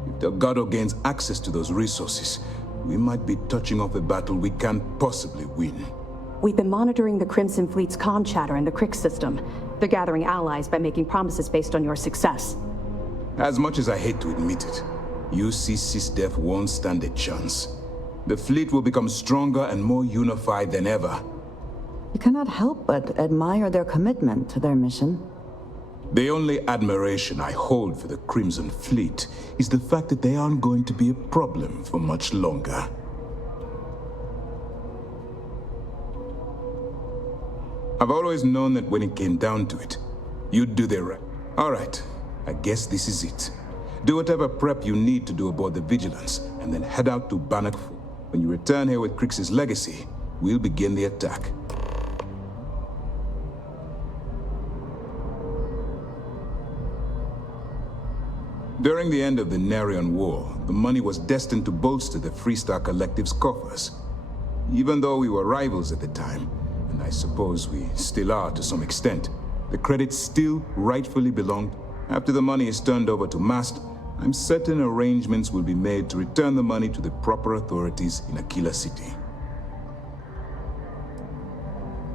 If Delgado gains access to those resources, we might be touching off a battle we can't possibly win. We've been monitoring the Crimson Fleet's comm chatter in the Crick system. They're gathering allies by making promises based on your success. As much as I hate to admit it, UC SysDef won't stand a chance. The fleet will become stronger and more unified than ever. You cannot help but admire their commitment to their mission. The only admiration I hold for the Crimson Fleet is the fact that they aren't going to be a problem for much longer. I've always known that when it came down to it, you'd do the right. All right, I guess this is it. Do whatever prep you need to do aboard the Vigilance, and then head out to Bannock 4. When you return here with Crix's legacy, we'll begin the attack. During the end of the Narion War, the money was destined to bolster the Freestar Collective's coffers. Even though we were rivals at the time, and I suppose we still are to some extent, the credits still rightfully belonged. After the money is turned over to Mast, I'm certain arrangements will be made to return the money to the proper authorities in Aquila City.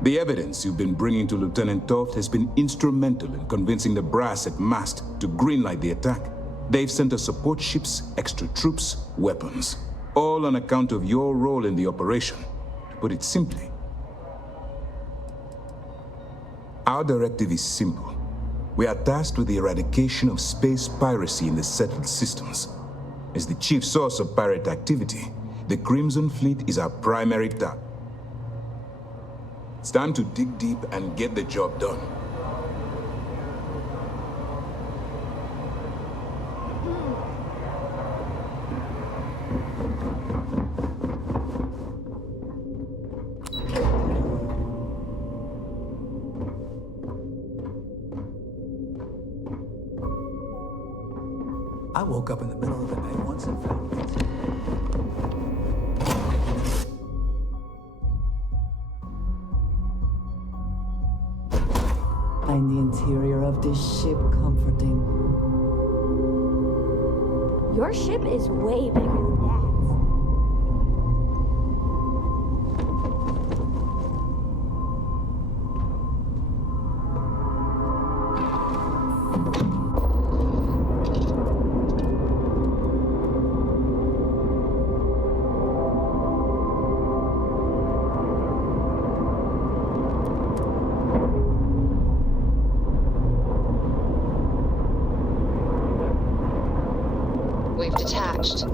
The evidence you've been bringing to Lieutenant Toft has been instrumental in convincing the brass at Mast to greenlight the attack. They've sent us support ships, extra troops, weapons. All on account of your role in the operation. To put it simply, our directive is simple. We are tasked with the eradication of space piracy in the settled systems. As the chief source of pirate activity, the Crimson Fleet is our primary target. It's time to dig deep and get the job done. I woke up in the middle of the night once and found it. Find the interior of this ship comforting. Your ship is way bigger than Dad's. We've detached.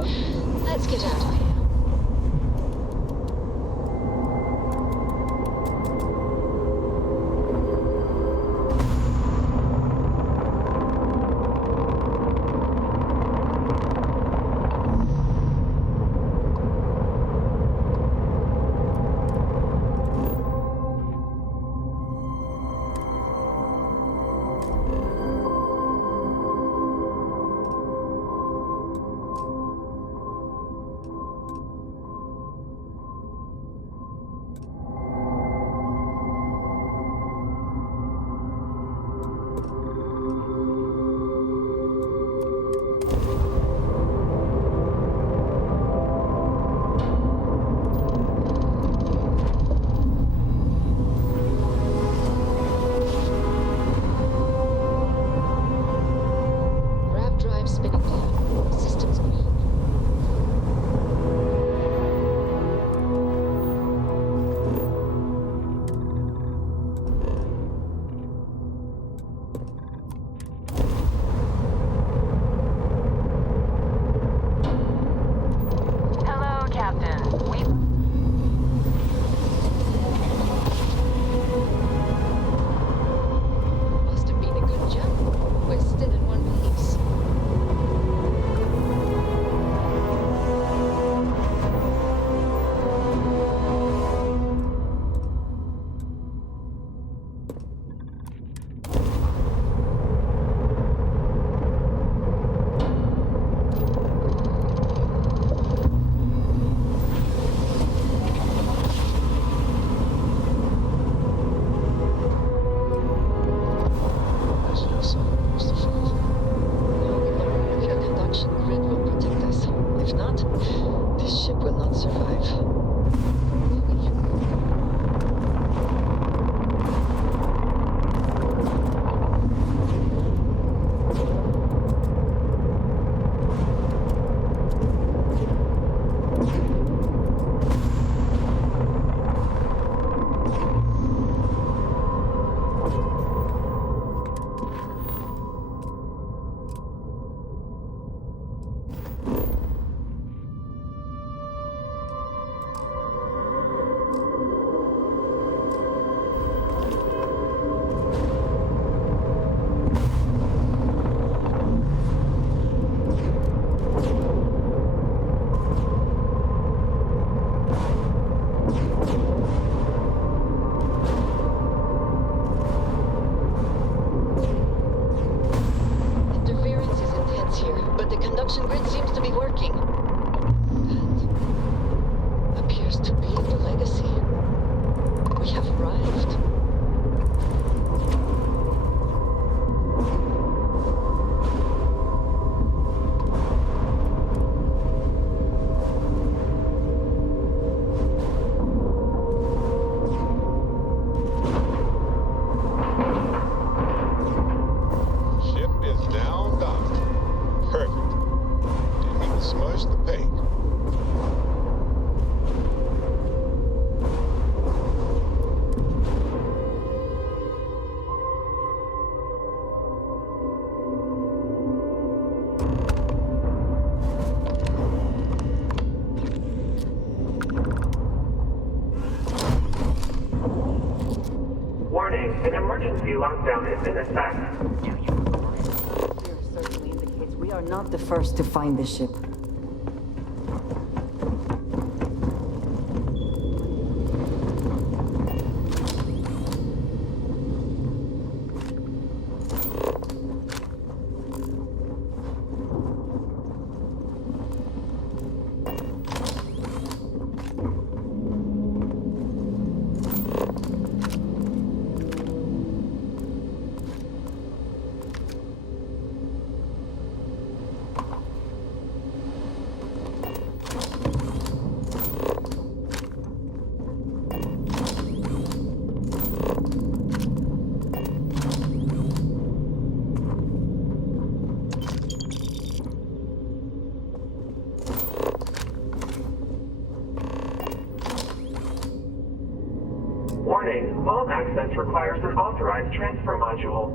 Warning, an emergency lockdown is in effect. Here certainly indicates we are not the first to find the ship. Warning, vault access requires an authorized transfer module.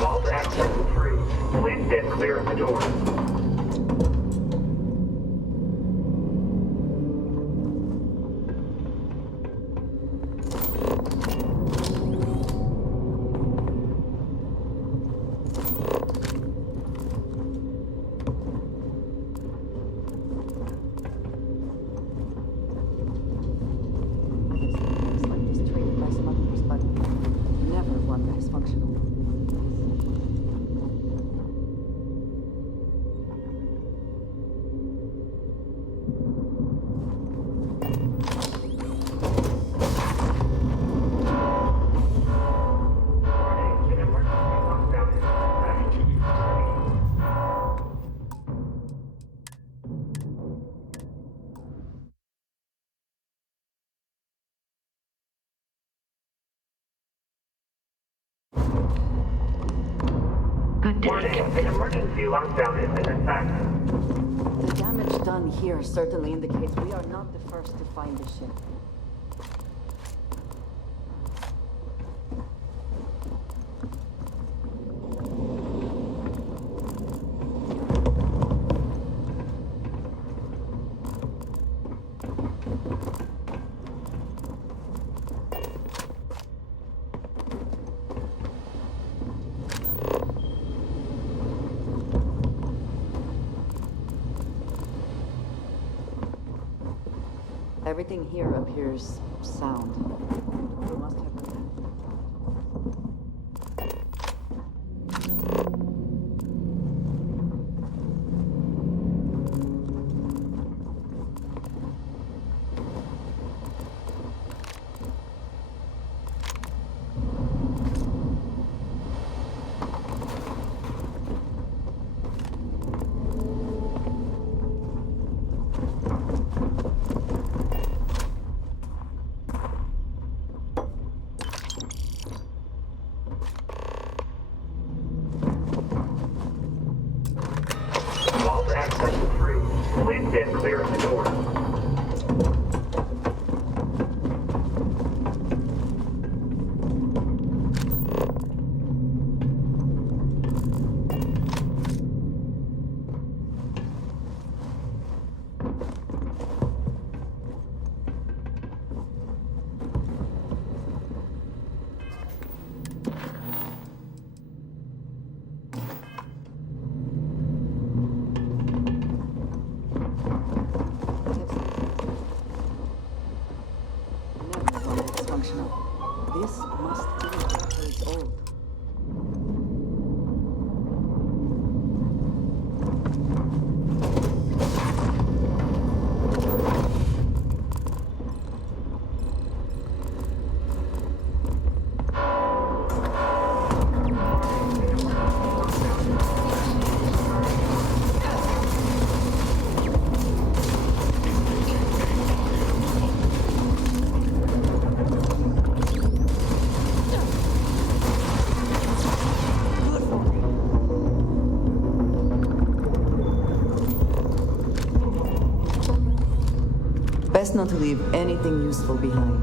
Vault access is free. Please stand clear of the door. Warning, an emergency lockdown is in effect. The damage done here certainly indicates we are not the first to find the ship. Everything here appears sound. We must have heard that. Vault access is free. Please stand clear of the door. This must be decades old. Best not to leave anything useful behind.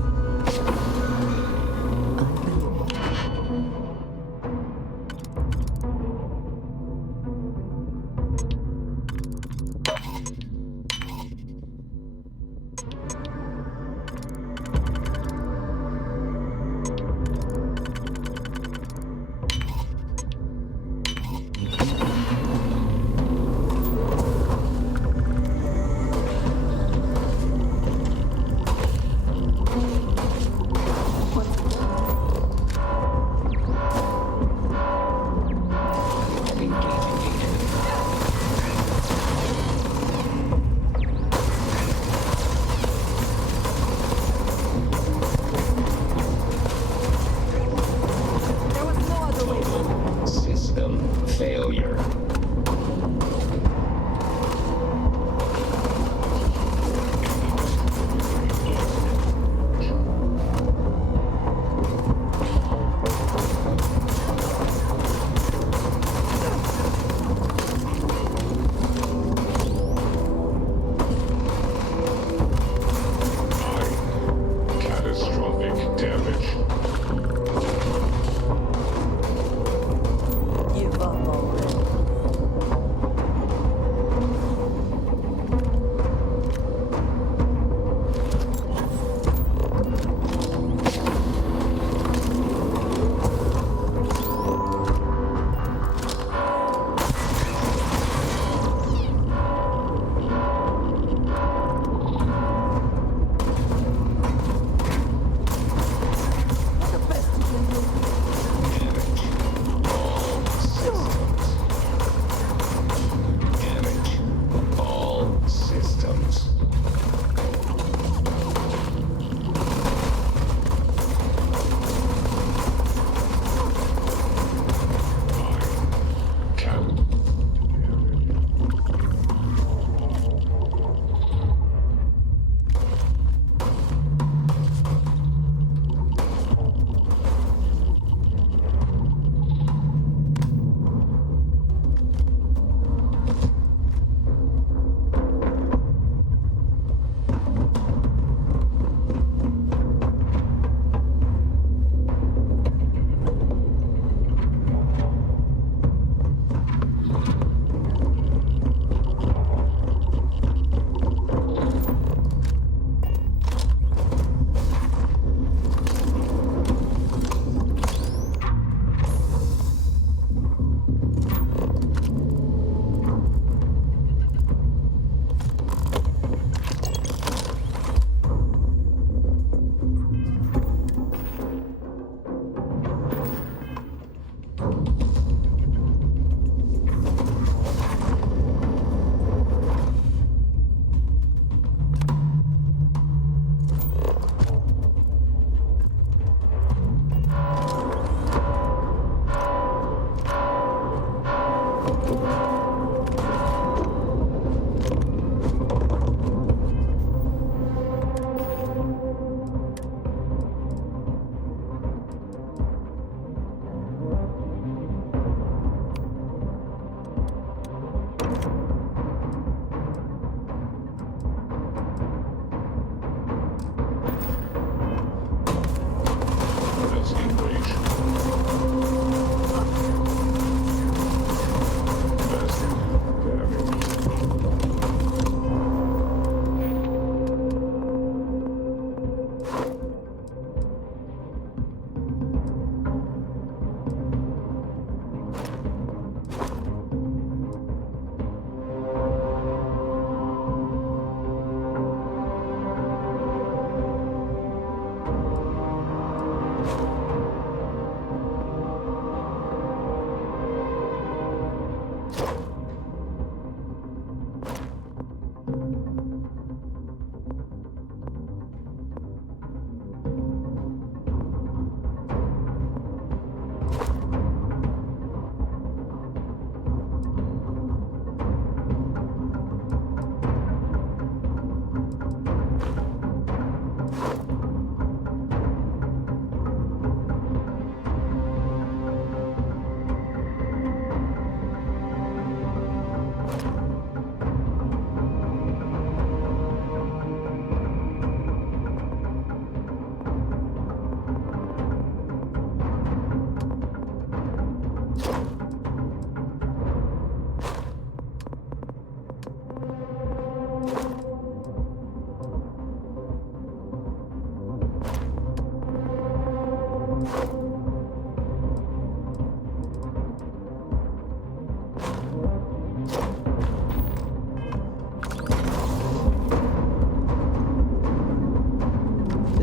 Did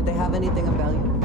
they have anything of value?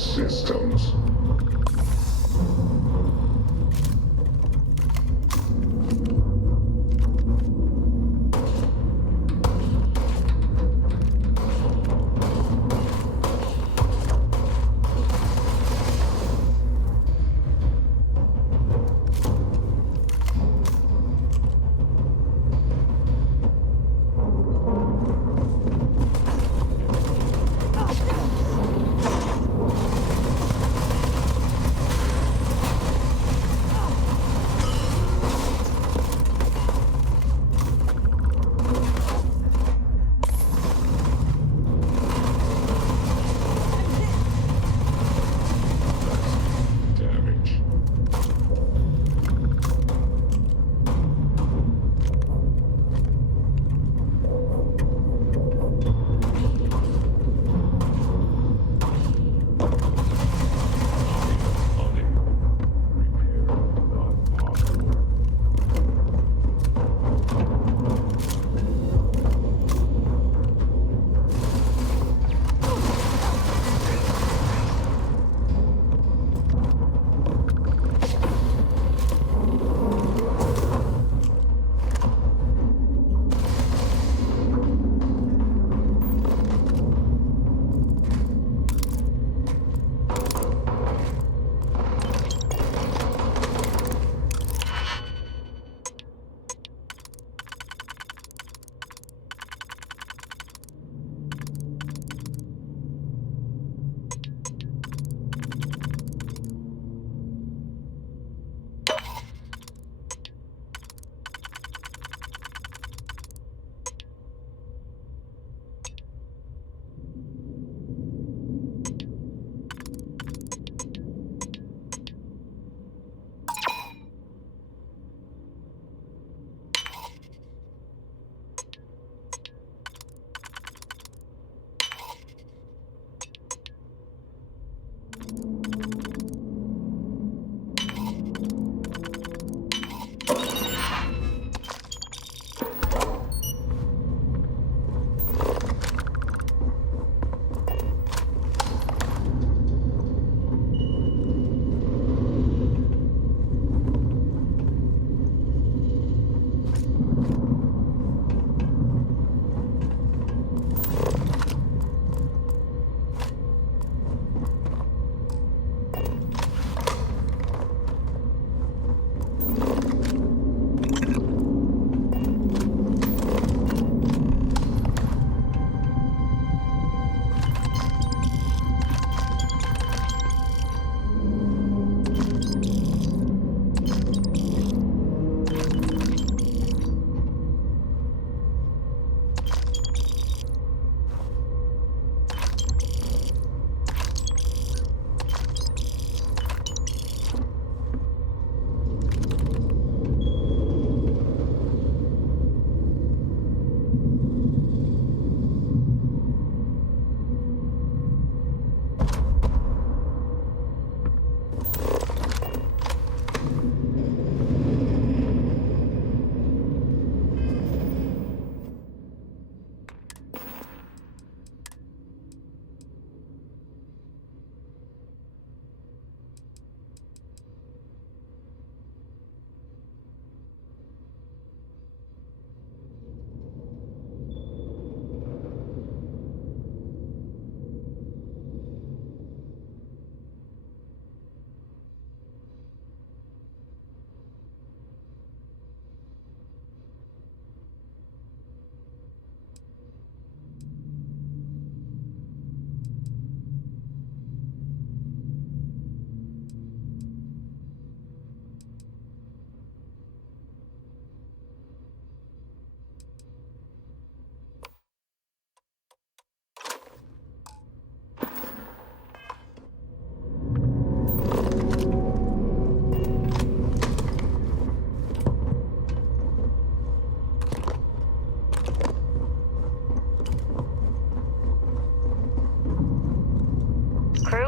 systems.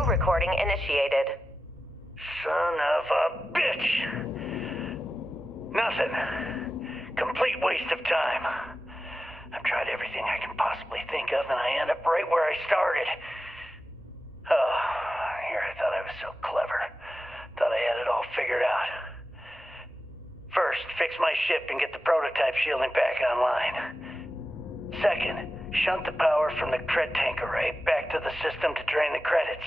Recording initiated. Son of a bitch! Nothing. Complete waste of time. I've tried everything I can possibly think of, and I end up right where I started. Oh, figured out. First, fix my ship and get the prototype shielding back online. Second, shunt the power from the cred tank array back to the system to drain the credits.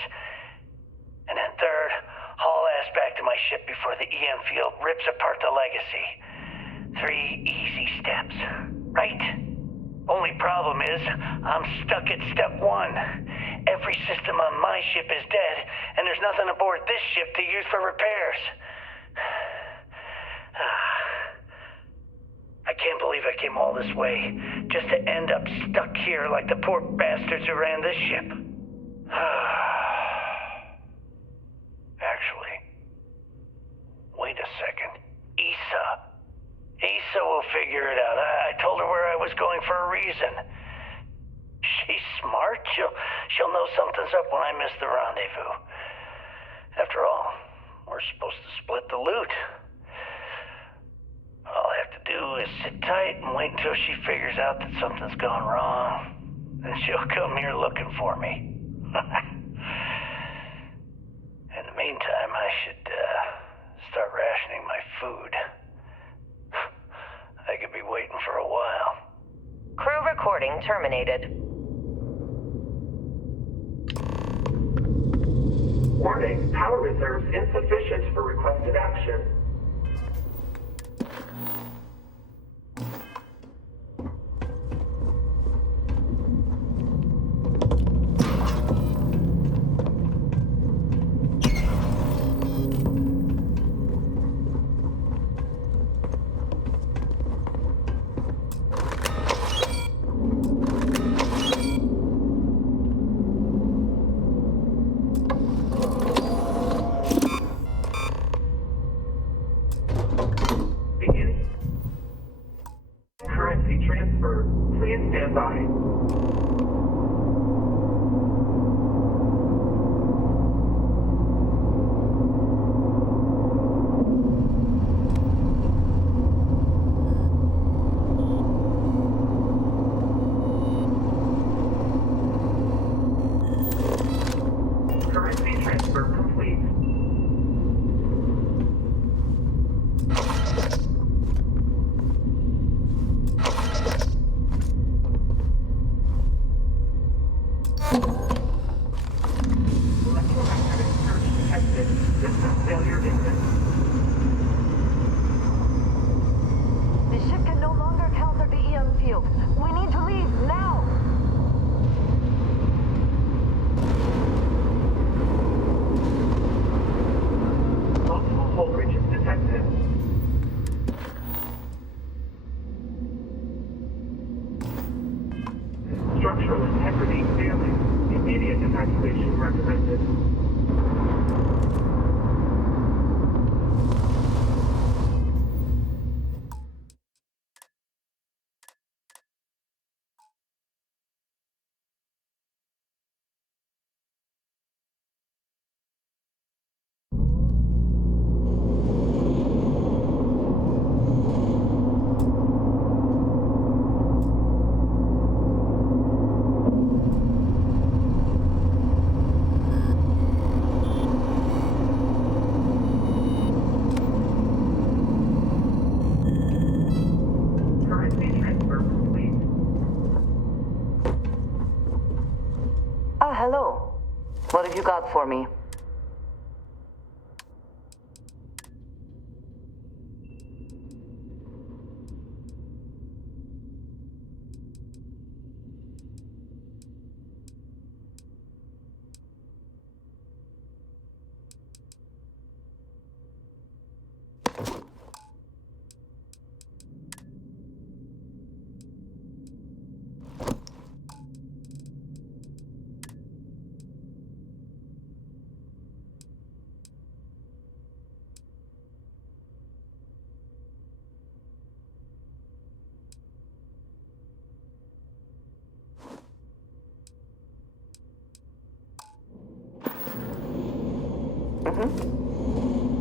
And then third, haul ass back to my ship before the EM field rips apart the legacy. 3 easy steps, right? Only problem is, I'm stuck at step 1. Every system on my ship is dead, and there's nothing aboard this ship to use for repairs. I can't believe I came all this way, just to end up stuck here like the poor bastards who ran this ship. Actually, wait a second. Issa will figure it out. I told her where I was going for a reason. She's smart. She'll know something's up when I miss the rendezvous. After all, we're supposed to split the loot. All I have to do is sit tight and wait until she figures out that something's gone wrong. Then she'll come here looking for me. In the meantime, I should start rationing my food. I could be waiting for a while. Crew recording terminated. Warning, power reserves insufficient for requested action. Structural integrity failing. Immediate evacuation recommended. Hello. What have you got for me?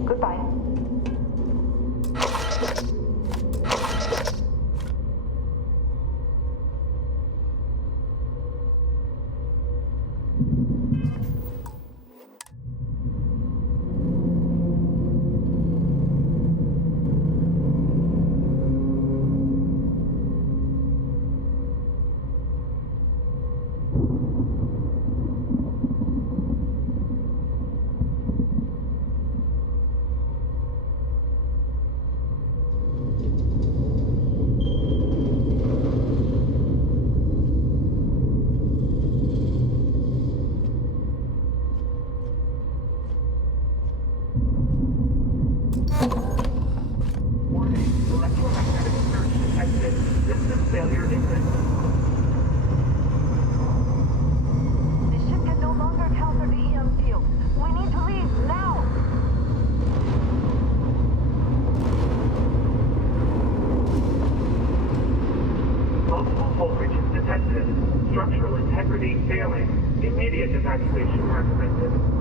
Goodbye. Velocity failing. Immediate evacuation recommended.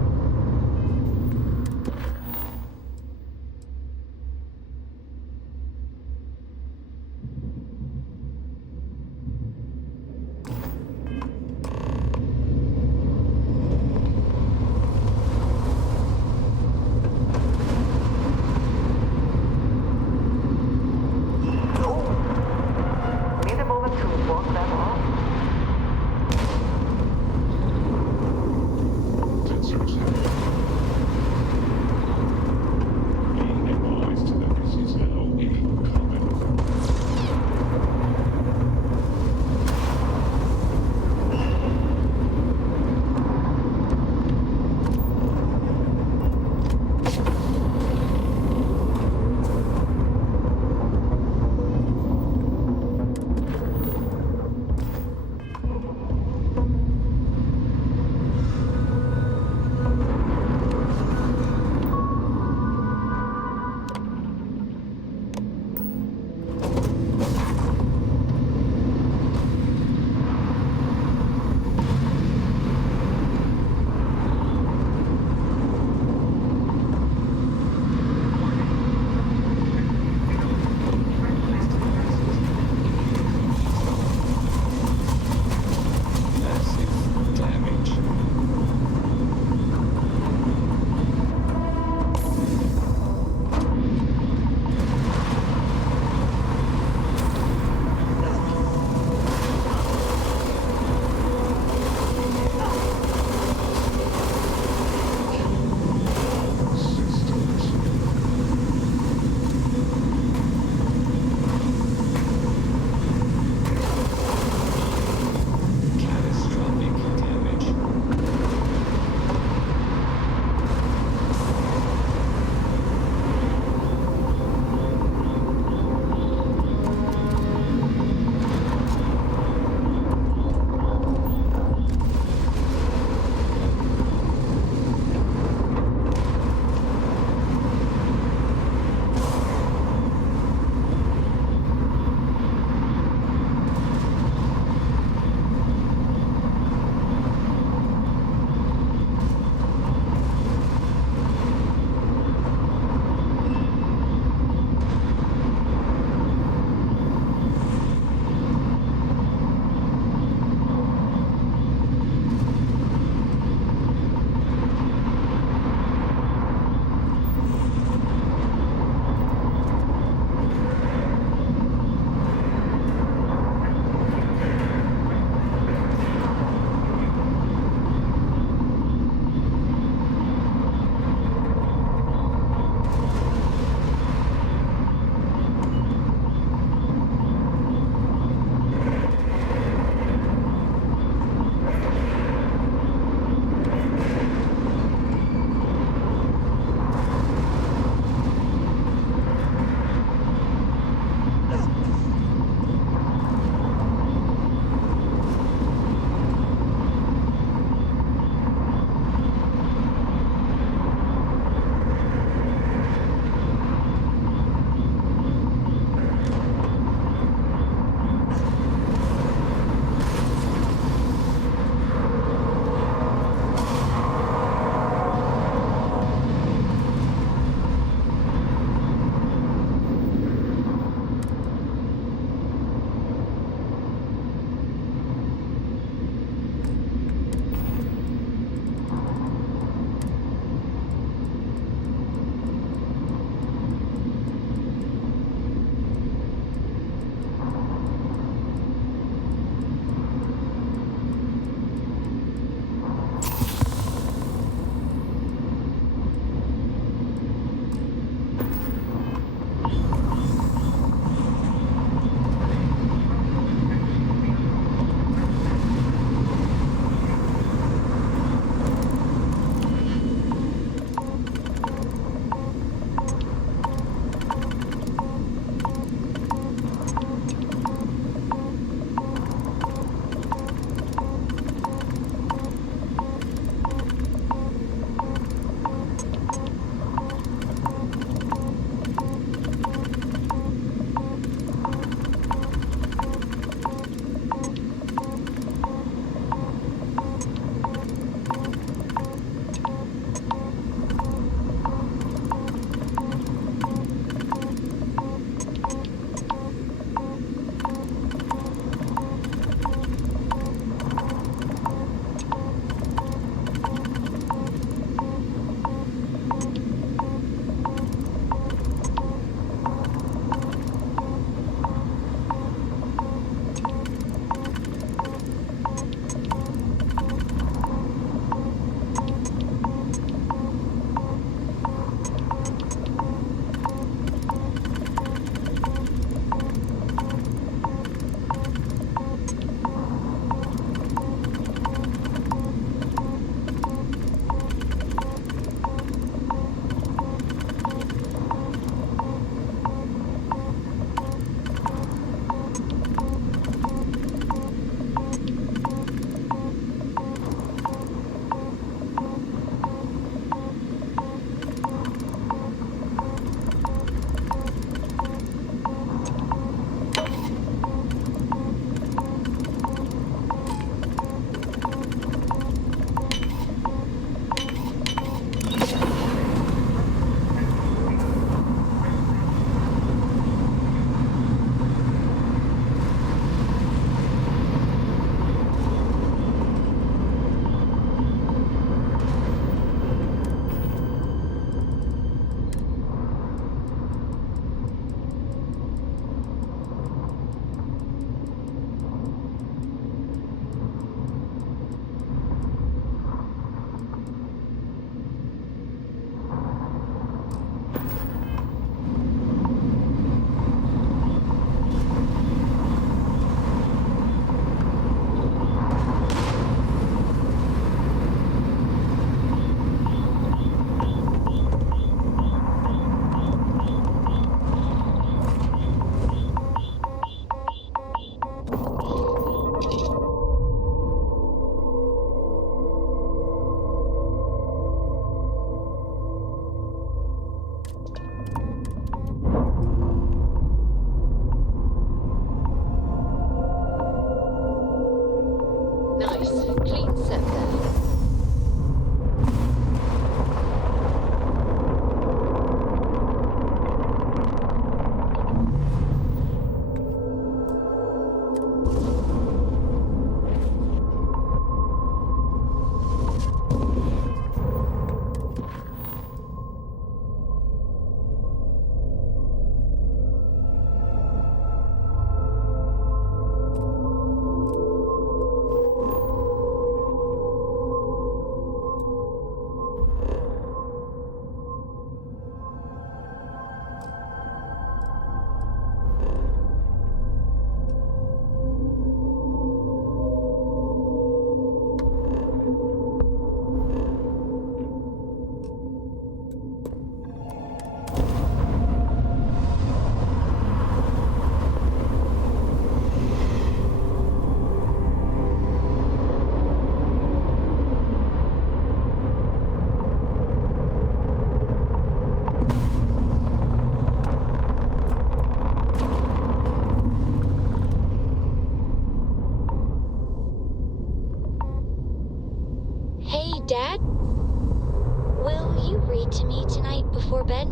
Dad? Will you read to me tonight before bed?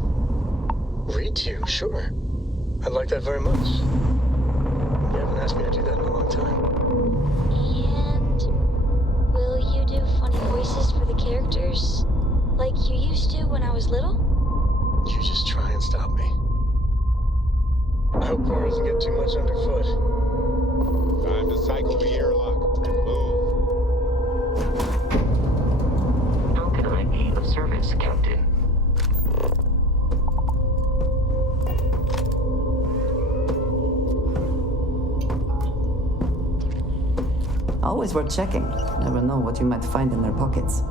Read to you? Sure. I'd like that very much. You haven't asked me to do that in a long time. And will you do funny voices for the characters? Like you used to when I was little? You just try and stop me. I hope Cora doesn't get too much underfoot. Time to cycle the airlock. Move. How can I be of service, Captain? Always worth checking. Never know what you might find in their pockets.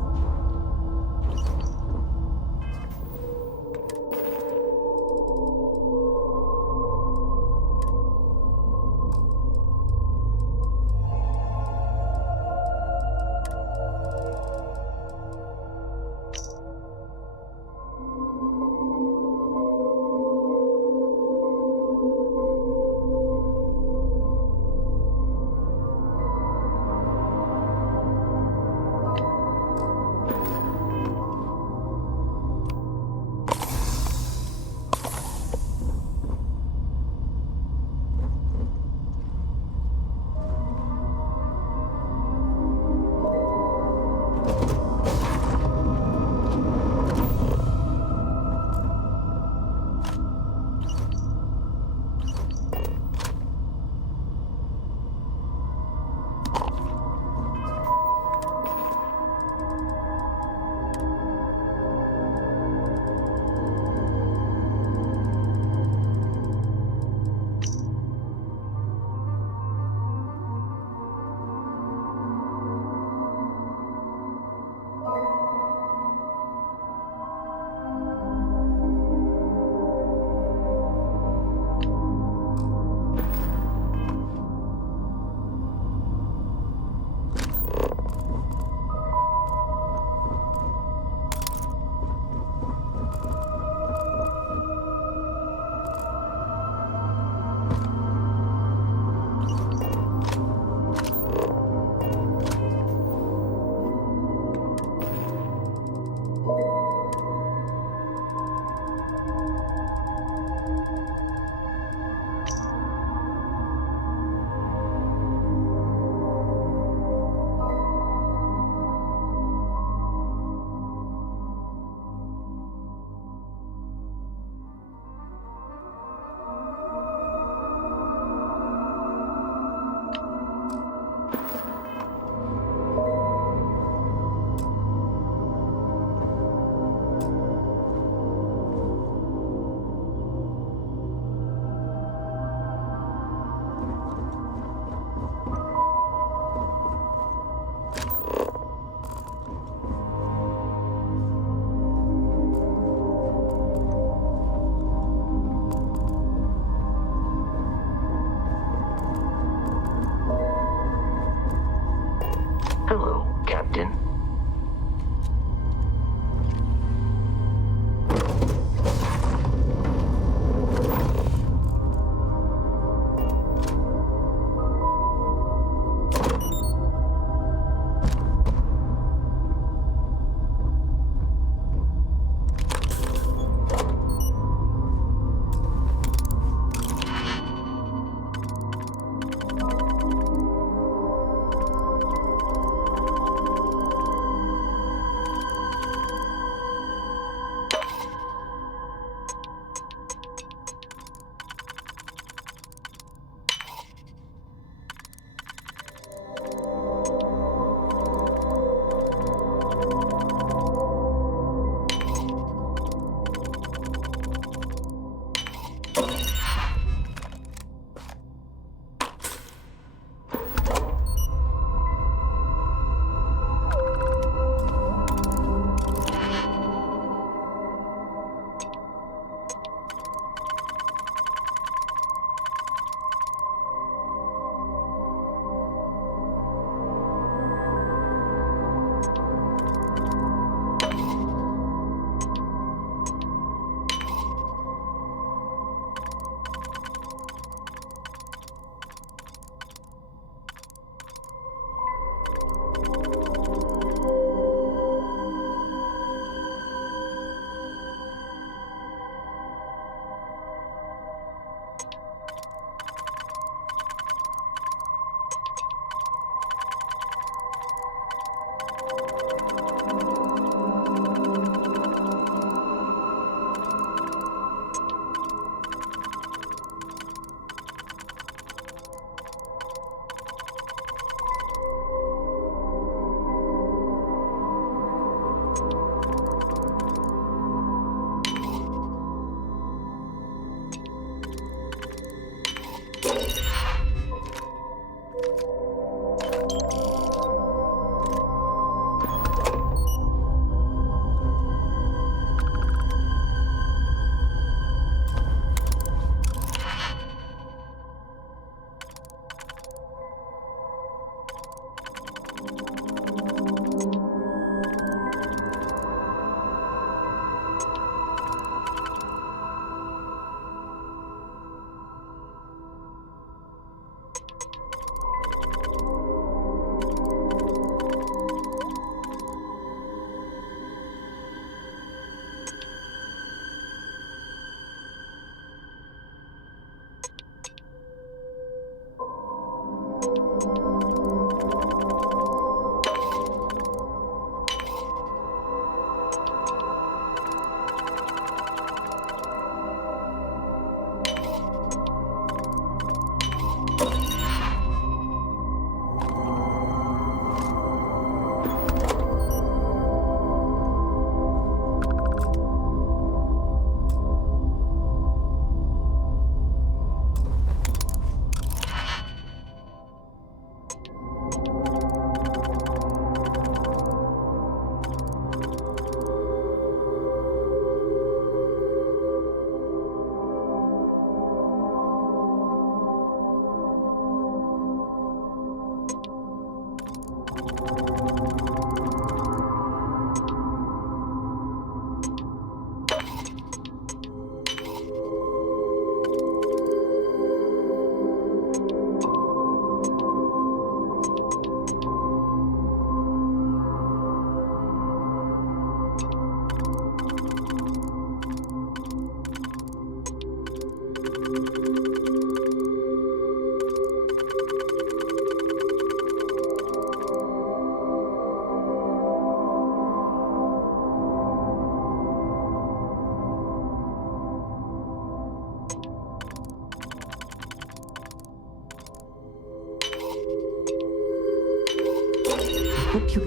And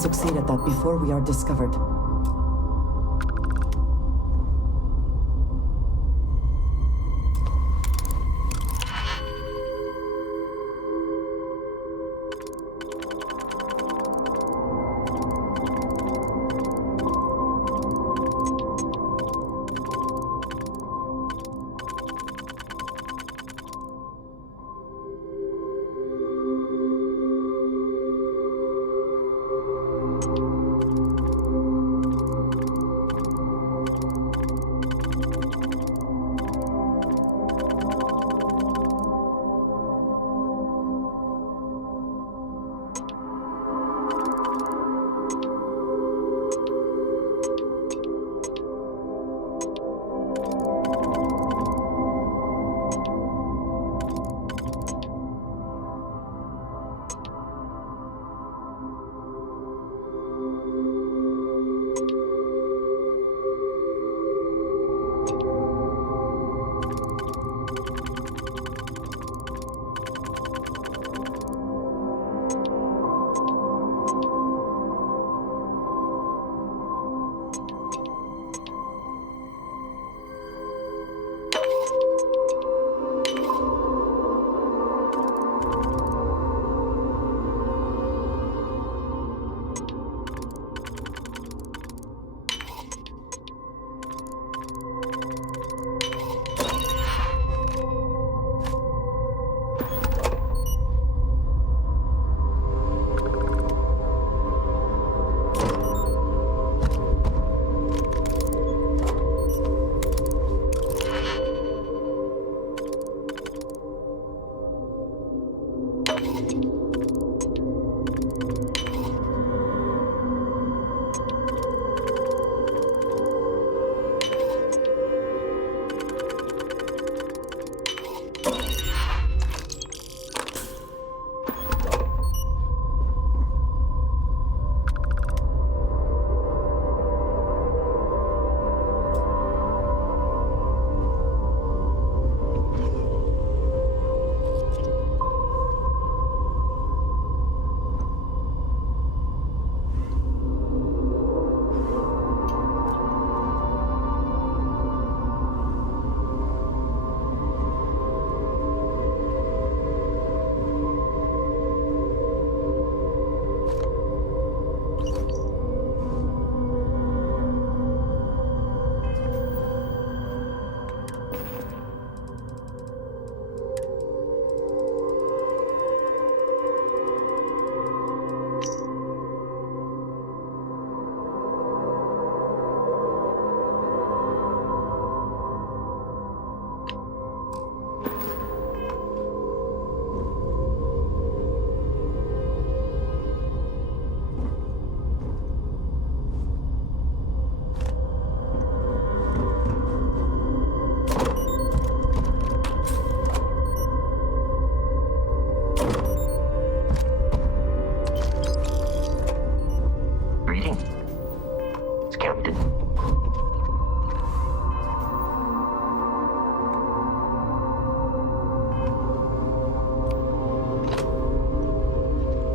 succeed at that before we are discovered.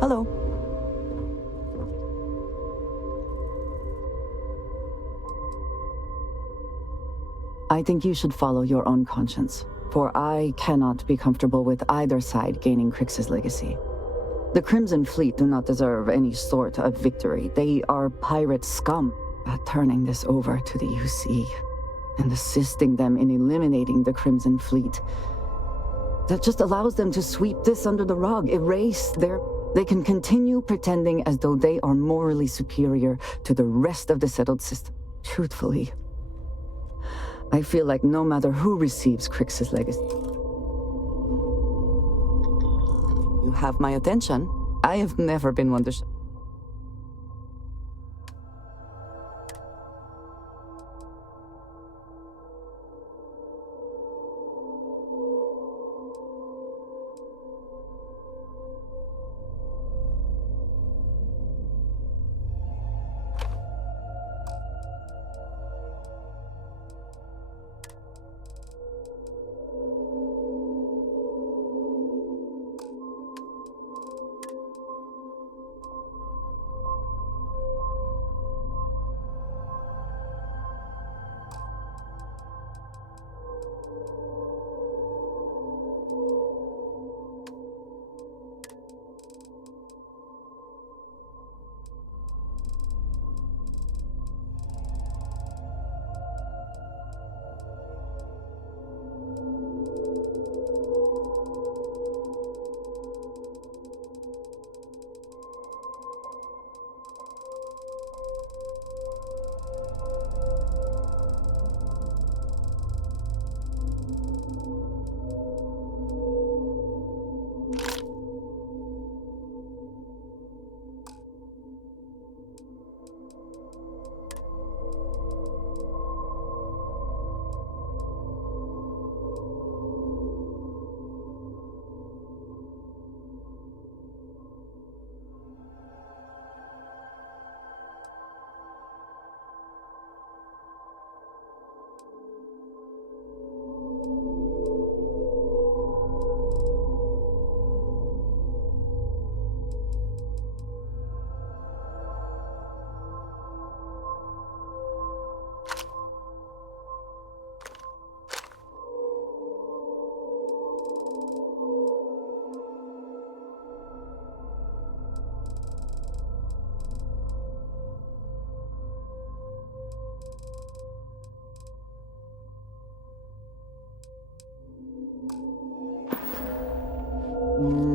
Hello. I think you should follow your own conscience, for I cannot be comfortable with either side gaining Crix's legacy. The Crimson Fleet do not deserve any sort of victory. They are pirate scum. Turning this over to the UC and assisting them in eliminating the Crimson Fleet, that just allows them to sweep this under the rug, erase their... They can continue pretending as though they are morally superior to the rest of the settled system. Truthfully, I feel like no matter who receives Crix's legacy... You have my attention. I have never been one to...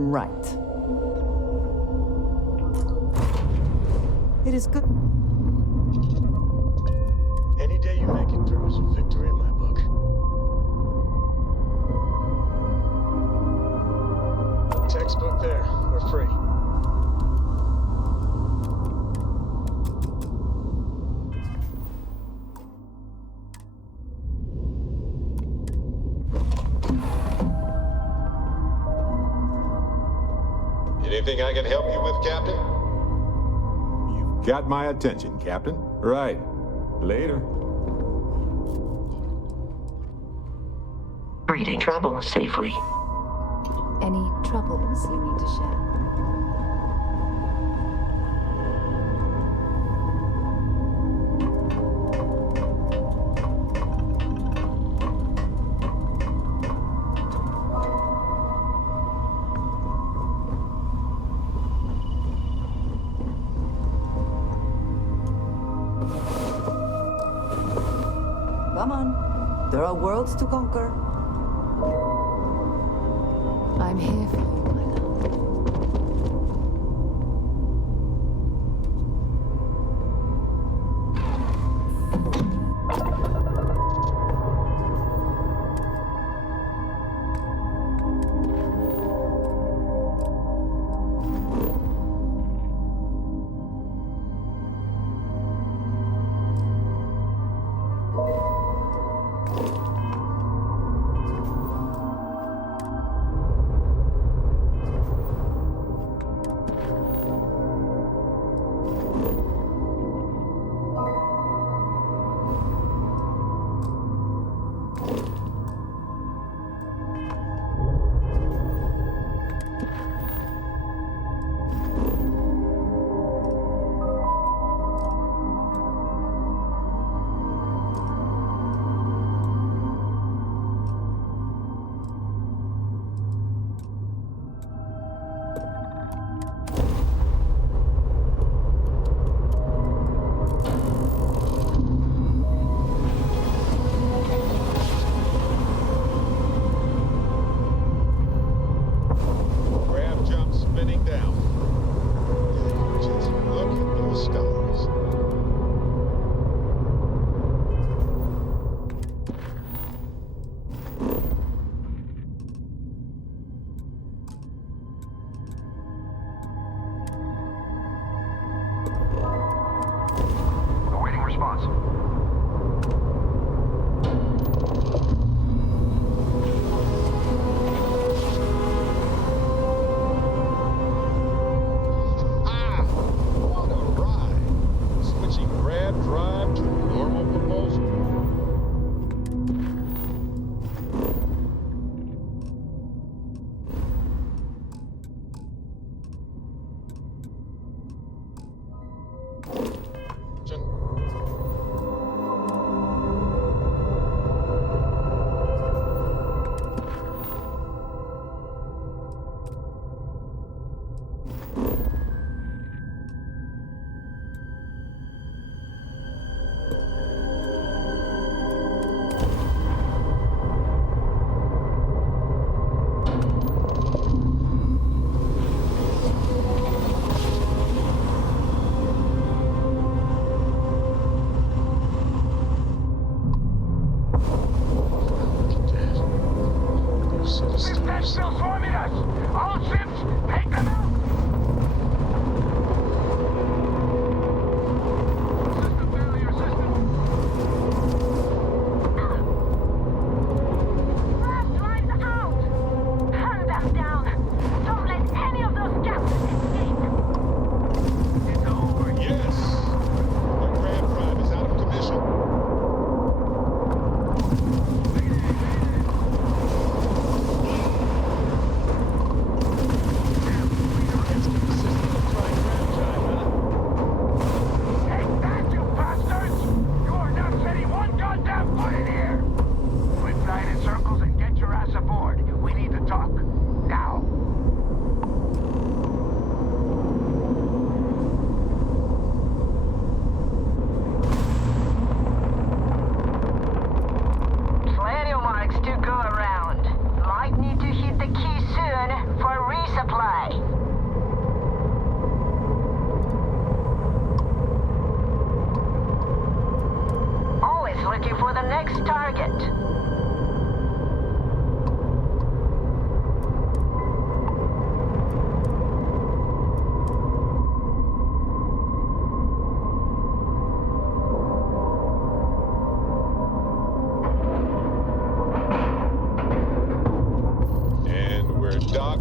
Right. It is good. Any day you make it through is a victory in my book. Textbook there. We're free. Anything I can help you with, Captain? You've got my attention, Captain. Right. Later. Greeting. Travel safely. Any troubles you need to share? Come on. There are worlds to conquer. I'm here for you, my love.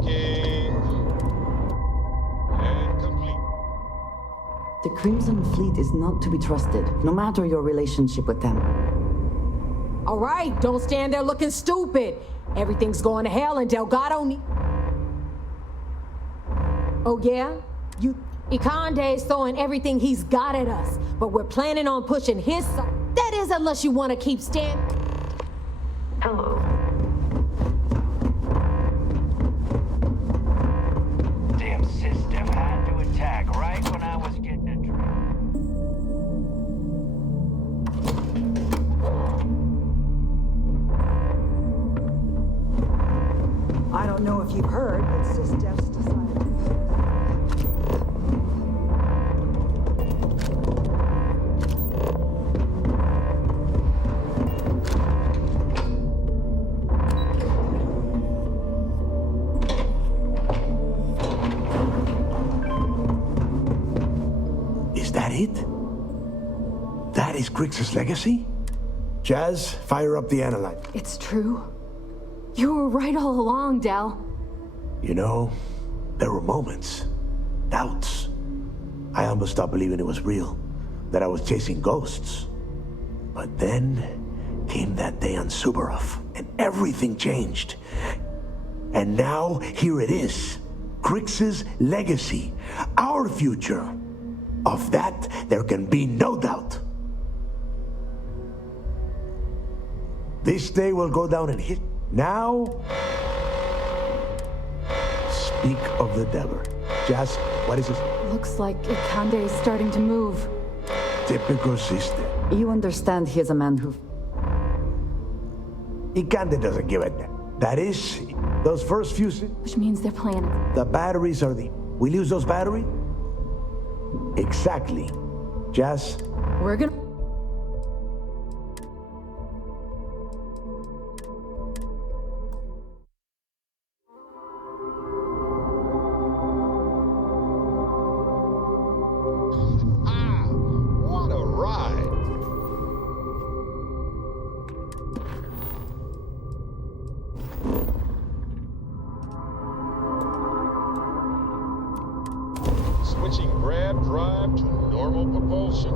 Checking. And complete. The Crimson Fleet is not to be trusted, no matter your relationship with them. All right, don't stand there looking stupid. Everything's going to hell and Delgado Oh yeah? Ikande's throwing everything he's got at us, but we're planning on pushing his side. That is, unless you want to keep standing. Hello. Damn system had to attack right when I was getting a drink. I don't know if you've heard, but SysDef's decided. Is that it? That is Grix's legacy? Jazz, fire up the analyte. It's true. You were right all along, Del. You know, there were moments, doubts. I almost stopped believing it was real, that I was chasing ghosts. But then came that day on Subarov, and everything changed. And now, here it is. Grix's legacy, our future. Of that, there can be no doubt. This day will go down in history. Now, speak of the devil. Jazz, what is this? Looks like Ikande is starting to move. Typical sister. You understand he is a man who... Ikande doesn't give a damn. That is, those first few... Which means they're planning. The batteries are the... We lose those batteries? Exactly. Jazz? We're gonna... What a ride! Switching grab drive to normal propulsion.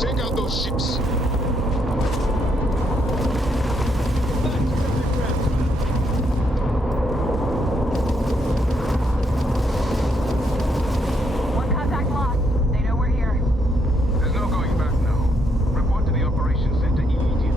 Take out those ships. One contact lost. They know we're here. There's no going back now. Report to the operations center immediately.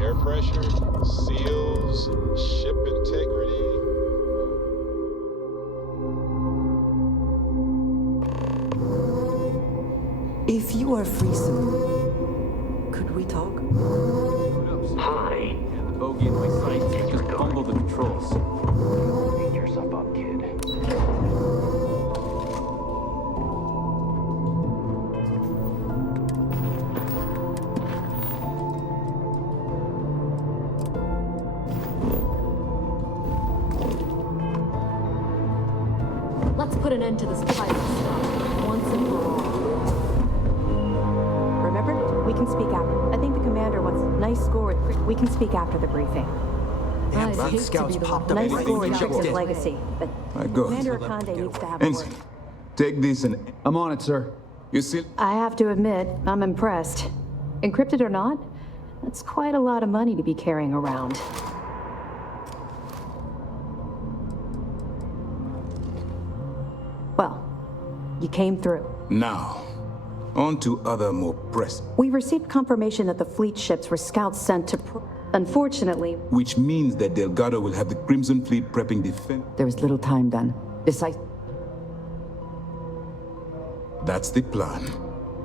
Air pressure, seals, ship integrity. If you are free soon, could we talk? controls. Beat yourself up, kid. Let's put an end to this pirate stuff once and for all. Remember? We can speak after. I think the commander wants nice score with Crick. We can speak after the briefing. Damn, Fleet Scouts popped up Nice anything score we with checked Crick's in. legacy, but I go. Commander Akande needs to have a word. Ensign, take this and... I'm on it, sir. You see... I have to admit, I'm impressed. Encrypted or not, that's quite a lot of money to be carrying around. Well, you came through. Now, on to other more pressing. We received confirmation that the fleet ships were scouts sent to... Unfortunately... Which means that Delgado will have the Crimson Fleet prepping defense. There is little time then. Besides... That's the plan.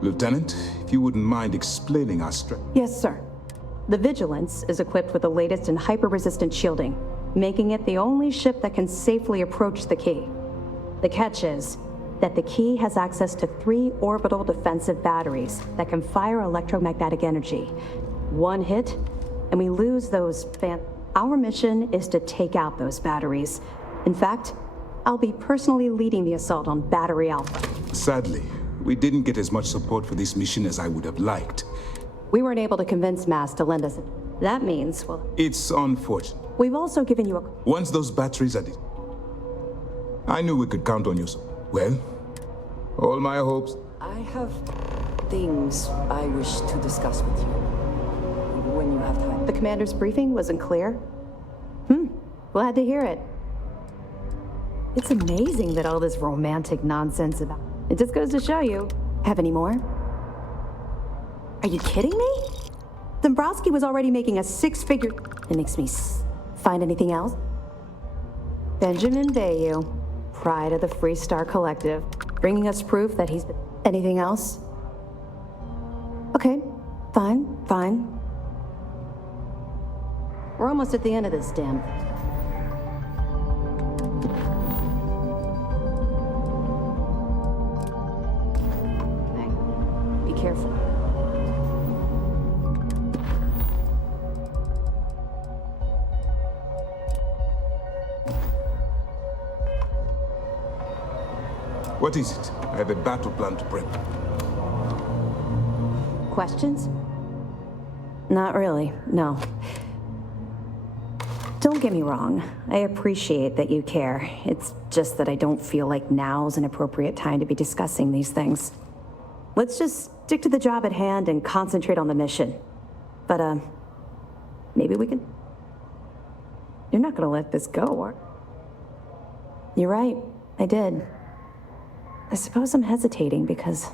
Lieutenant, if you wouldn't mind explaining our strategy. Yes, sir. The Vigilance is equipped with the latest in hyper-resistant shielding, making it the only ship that can safely approach the key. The catch is that the key has access to 3 orbital defensive batteries that can fire electromagnetic energy. One hit, and we lose those Our mission is to take out those batteries. In fact, I'll be personally leading the assault on Battery Alpha. Sadly, we didn't get as much support for this mission as I would have liked. We weren't able to convince Mass to lend us. That means, well... It's unfortunate. We've also given you a... Once those batteries are... I knew we could count on you, so... Well, all my hopes... I have things I wish to discuss with you. When you have time. The commander's briefing wasn't clear? Glad to hear it. It's amazing that all this romantic nonsense about... It just goes to show you. Have any more? Are you kidding me? Dombrowski was already making a 6-figure... It makes me find anything else? Benjamin Bayou, pride of the Free Star Collective, bringing us proof that he's... Anything else? Okay, fine. We're almost at the end of this, damn. Be careful. What is it? I have a battle plan to prep. Questions? Not really, no. Don't get me wrong. I appreciate that you care. It's just that I don't feel like now's an appropriate time to be discussing these things. Let's just stick to the job at hand and concentrate on the mission. But, maybe we can... You're not gonna let this go, are... You're right, I did. I suppose I'm hesitating because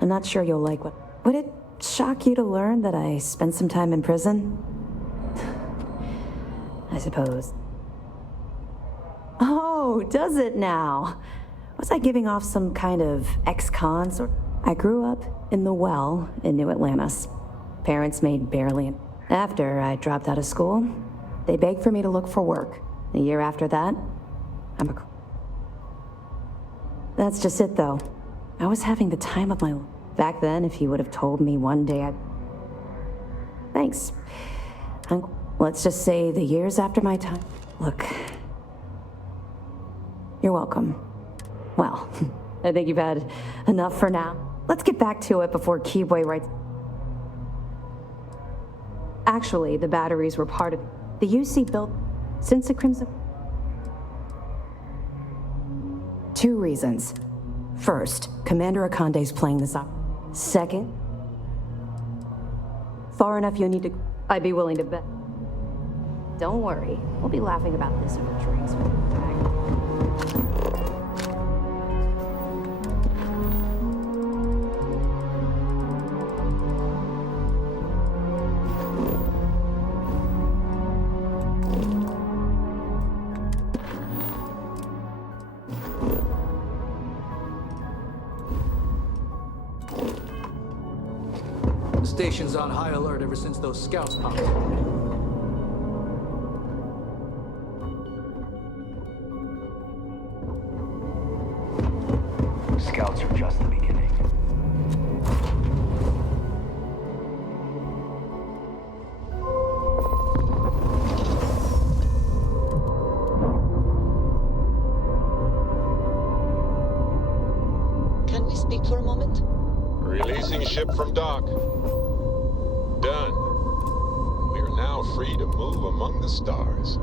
I'm not sure you'll like what... Would it shock you to learn that I spent some time in prison? I suppose. Oh, does it now? Was I giving off some kind of ex-cons? Or I grew up in the Well in New Atlantis. Parents made barely... After I dropped out of school, they begged for me to look for work. A year after that, That's just it, though. I was having the time of my life. Back then, if you would have told me one day I'd... Thanks. Let's just say the years after my time... Look. You're welcome. Well, I think you've had enough for now. Let's get back to it before Keyboy writes... Actually, the batteries were part of the UC built since the Crimson... 2 reasons. First, Commander Akande's playing this up. Second, far enough you need to... I'd be willing to bet. Don't worry, we'll be laughing about this over drinks when we're back. The station's on high alert ever since those scouts popped up. Ship from dock. Done. We are now free to move among the stars.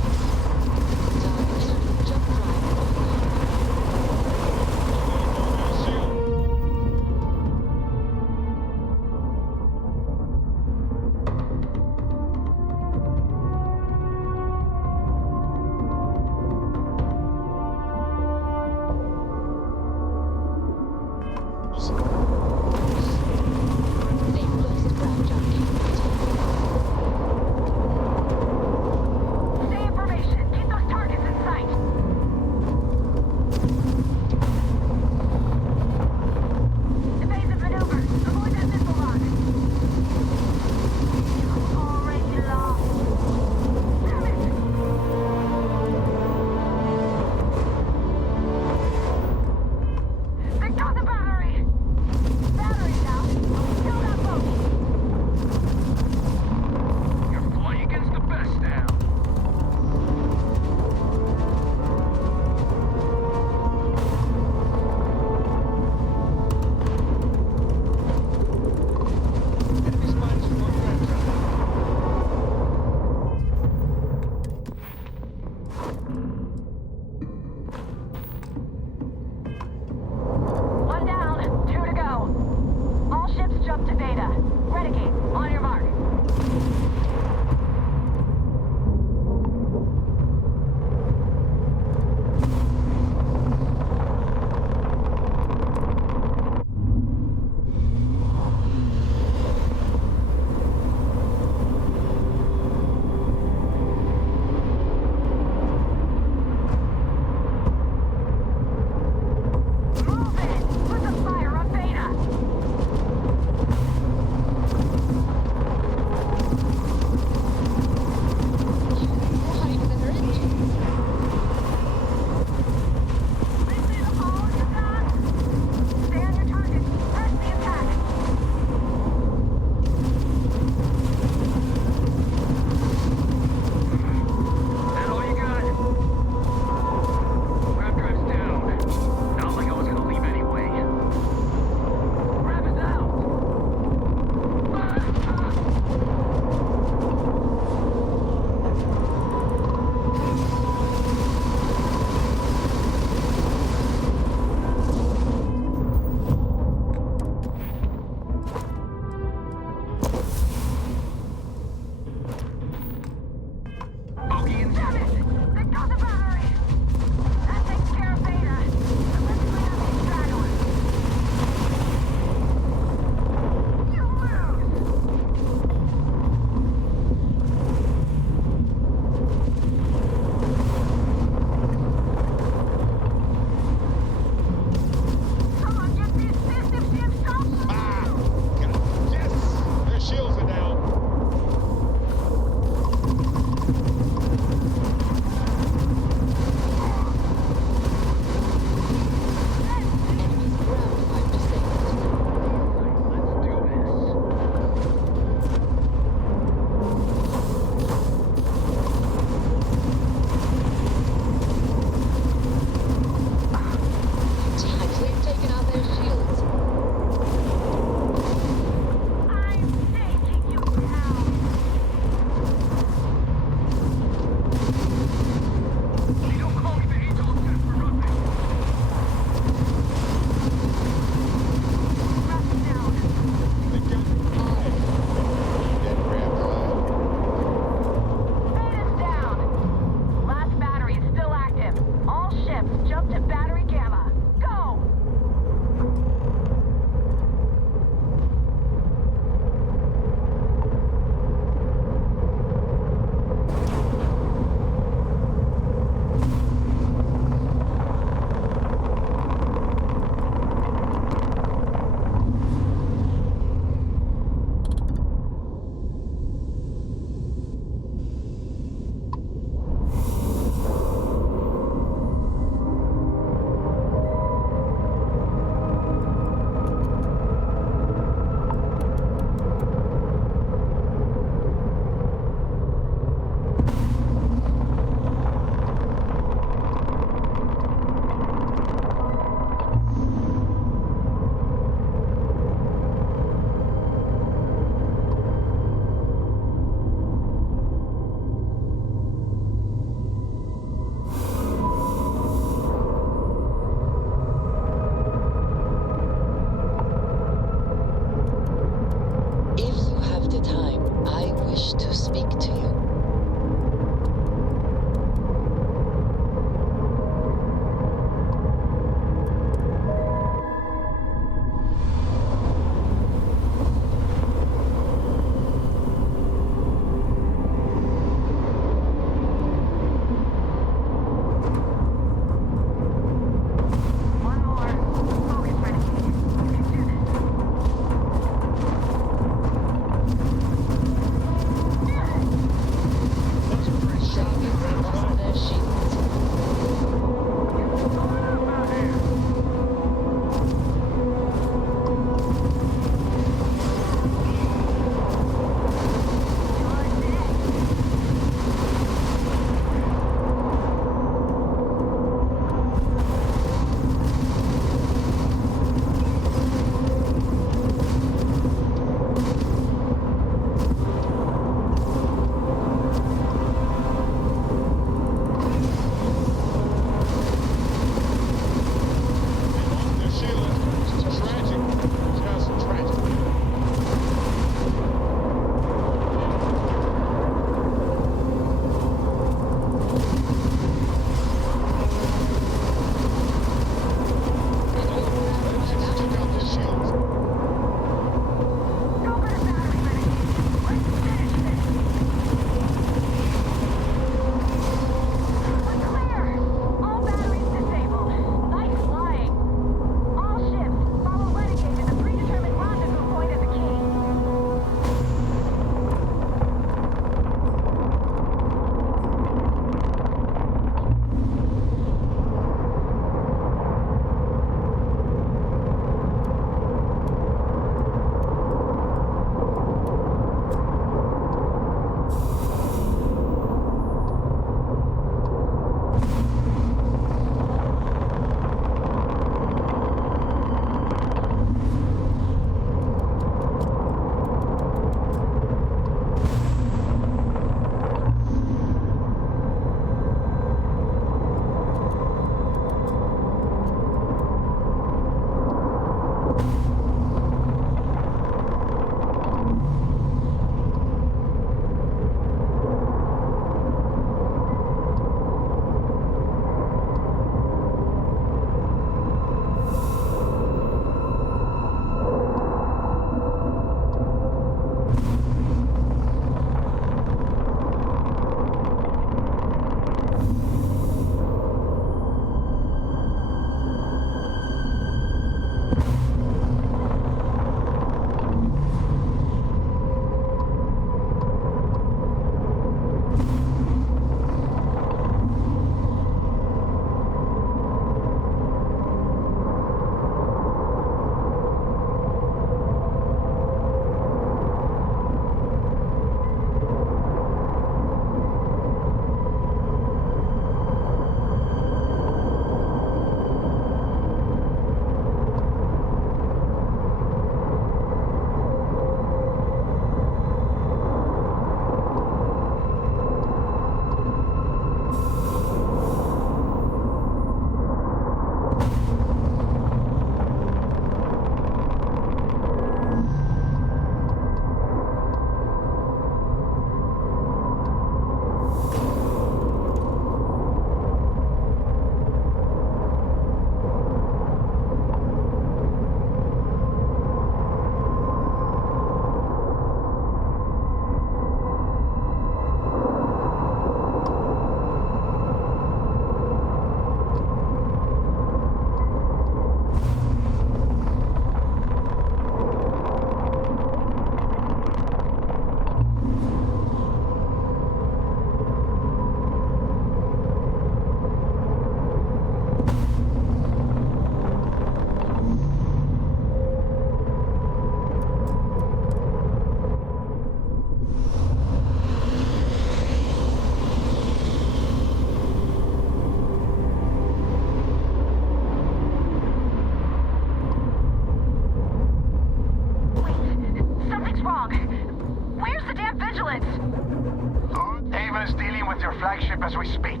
with your flagship as we speak.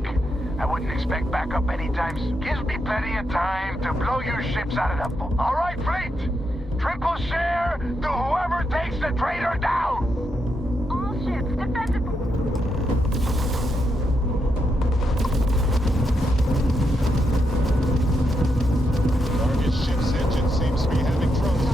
I wouldn't expect backup anytime soon. Gives me plenty of time to blow your ships out of the boat. All right, fleet? Triple share to whoever takes the traitor down! All ships, defensive... Target ship's engine seems to be having trouble.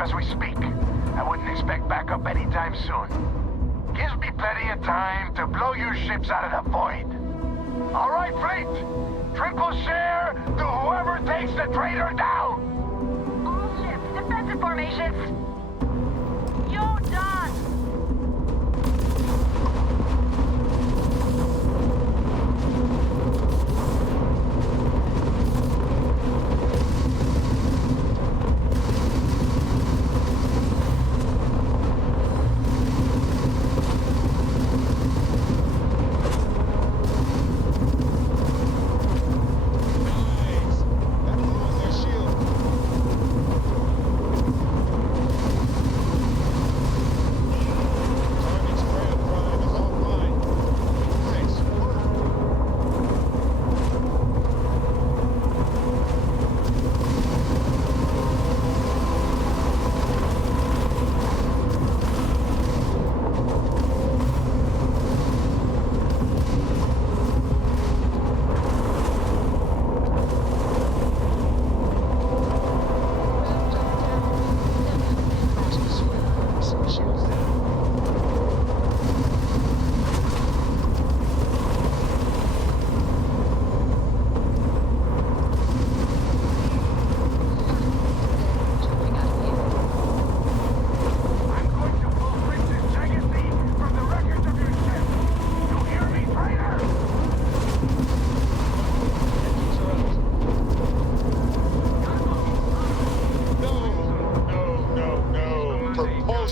As we speak. I wouldn't expect backup anytime soon. Gives me plenty of time to blow your ships out of the void. All right, fleet? Triple share to whoever takes the traitor down! All ships, defensive formations. You're done!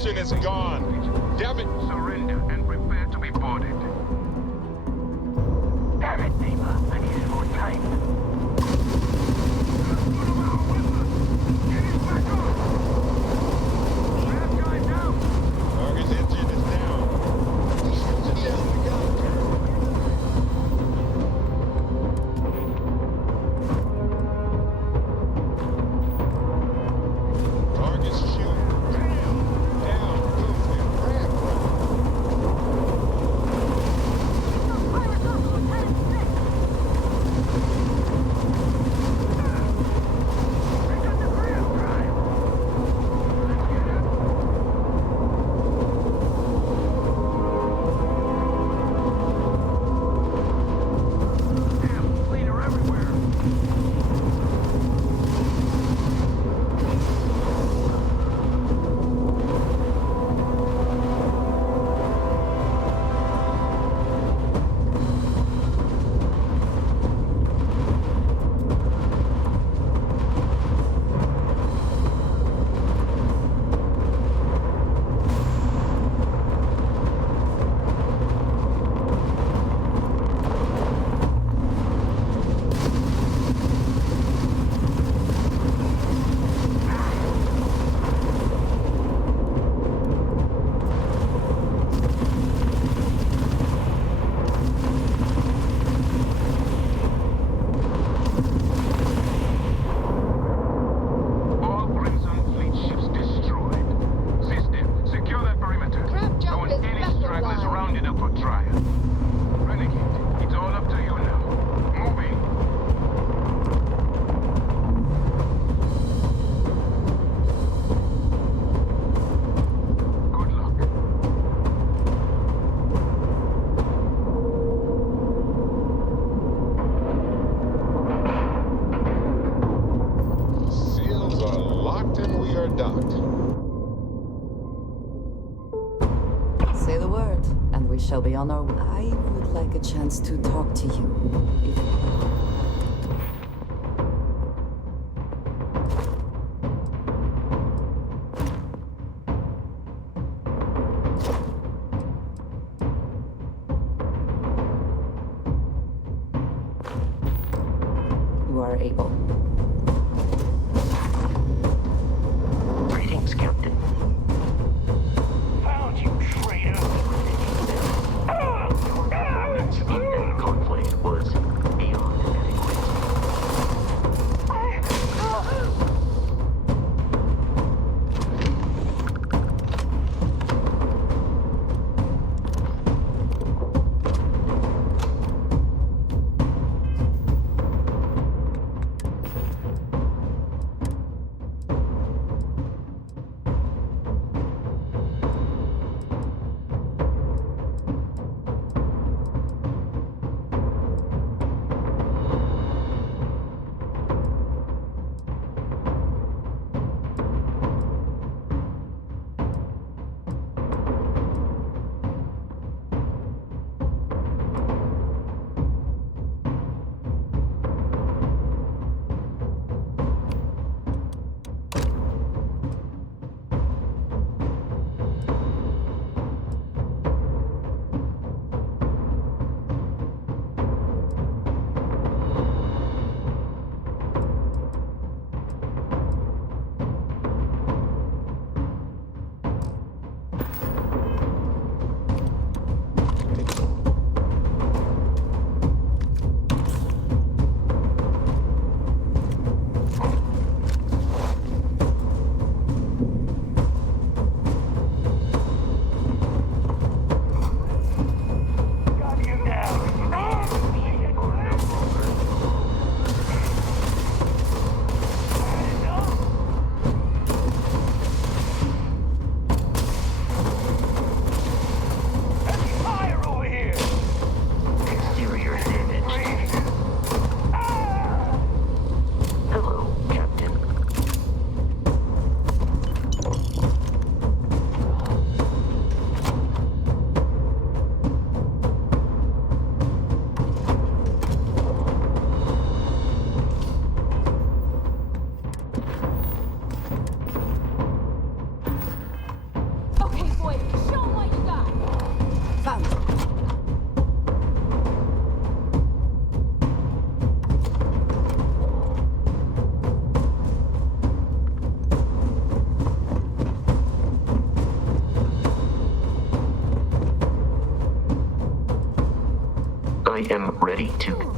Is gone. Damn it! Surrender and prepare to be boarded. Damn it, Neighbor. I needed more time. Target's engine is down. Target's shooting. Down. Move and grab. docked. Say the word, and we shall be on our way. I would like a chance to talk to you. You are able. Greetings, Captain. Found you, traitor! Performance in that conflict was beyond adequate. I am ready to...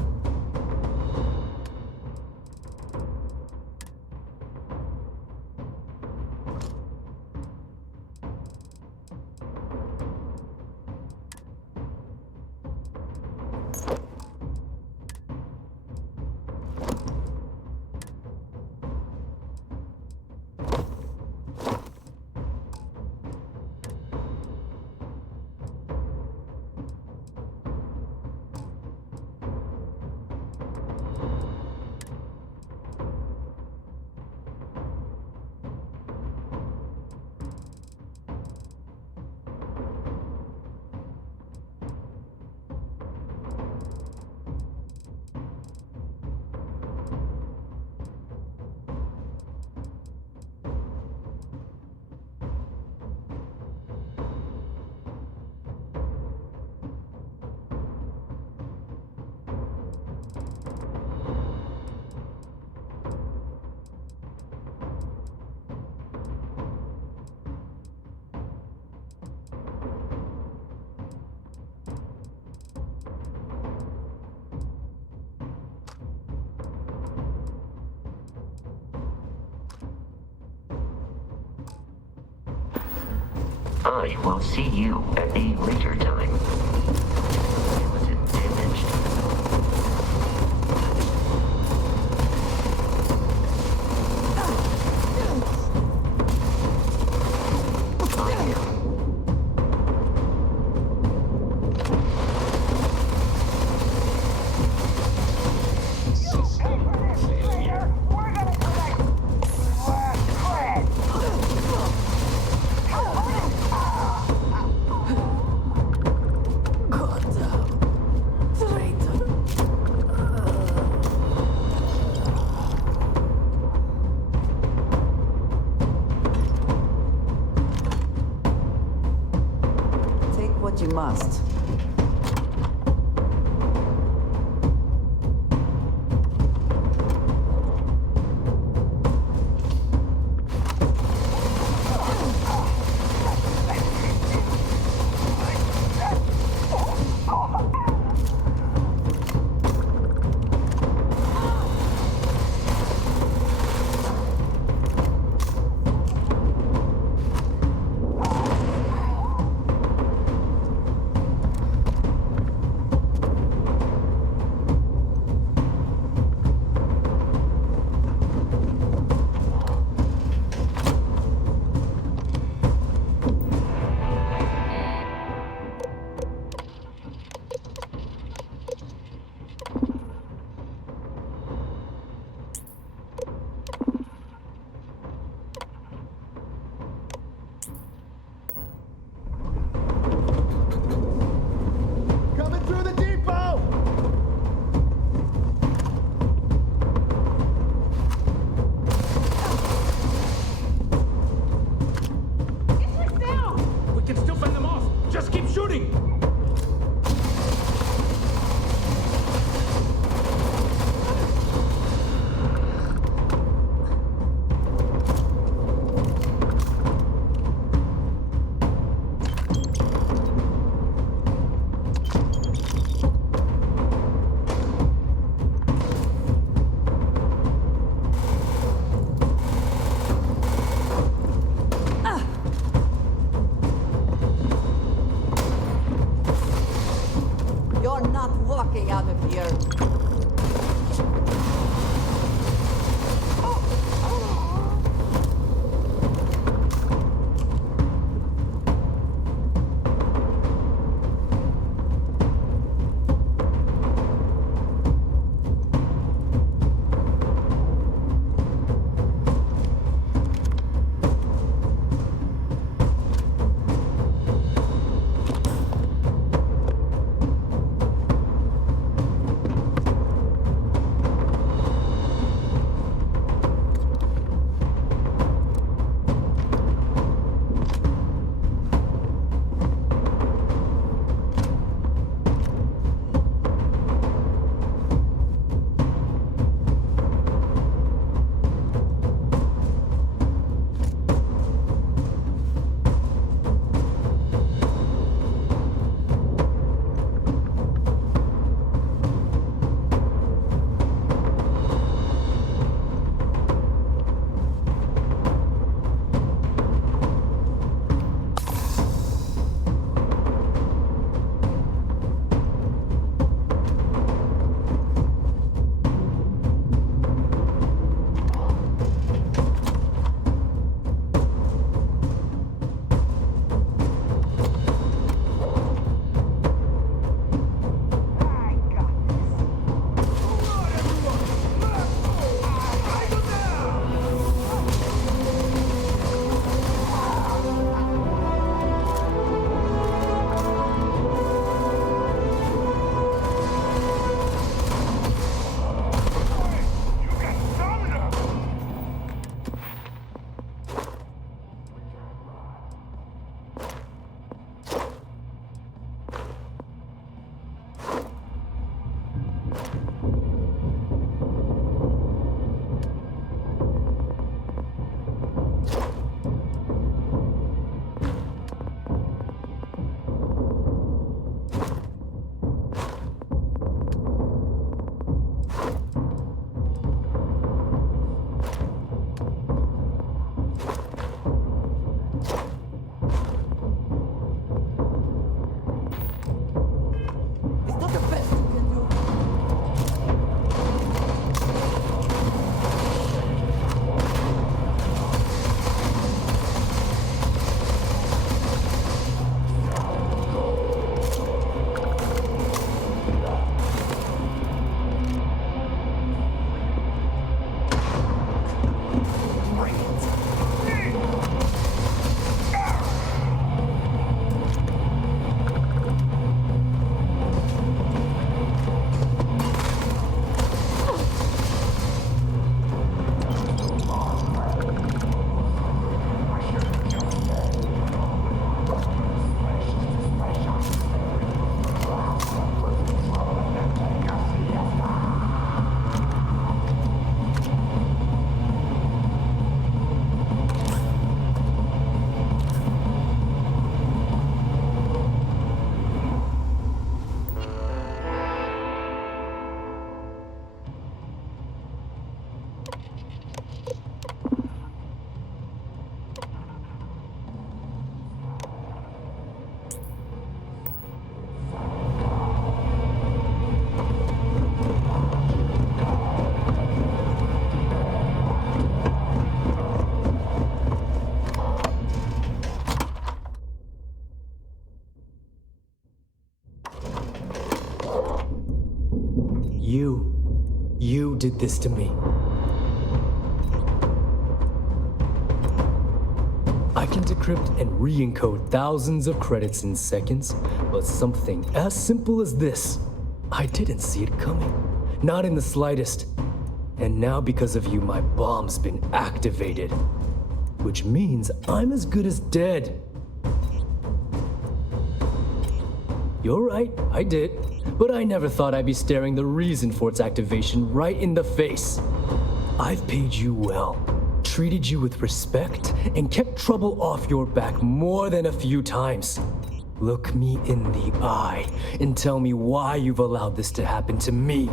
I will see you at a later time. Skeleton damaged. We're gonna collect last credit. must. You did this to me. I can decrypt and re-encode thousands of credits in seconds, but something as simple as this, I didn't see it coming. Not in the slightest. And now because of you, my bomb's been activated. Which means I'm as good as dead. You're right, I did. But I never thought I'd be staring the reason for its activation right in the face. I've paid you well, treated you with respect, and kept trouble off your back more than a few times. Look me in the eye and tell me why you've allowed this to happen to me.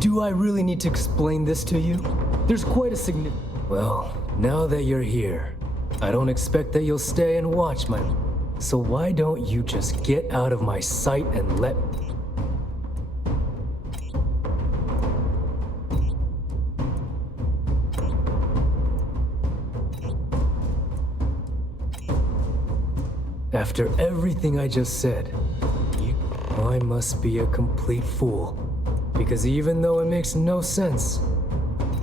Do I really need to explain this to you? There's quite a significant... Well, now that you're here, I don't expect that you'll stay and watch my... So why don't you just get out of my sight and let... After everything I just said, I must be a complete fool. Because even though it makes no sense,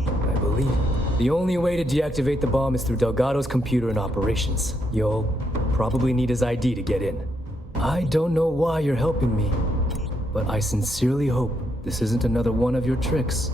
I believe the only way to deactivate the bomb is through Delgado's computer and operations. You'll probably need his ID to get in. I don't know why you're helping me, but I sincerely hope this isn't another one of your tricks.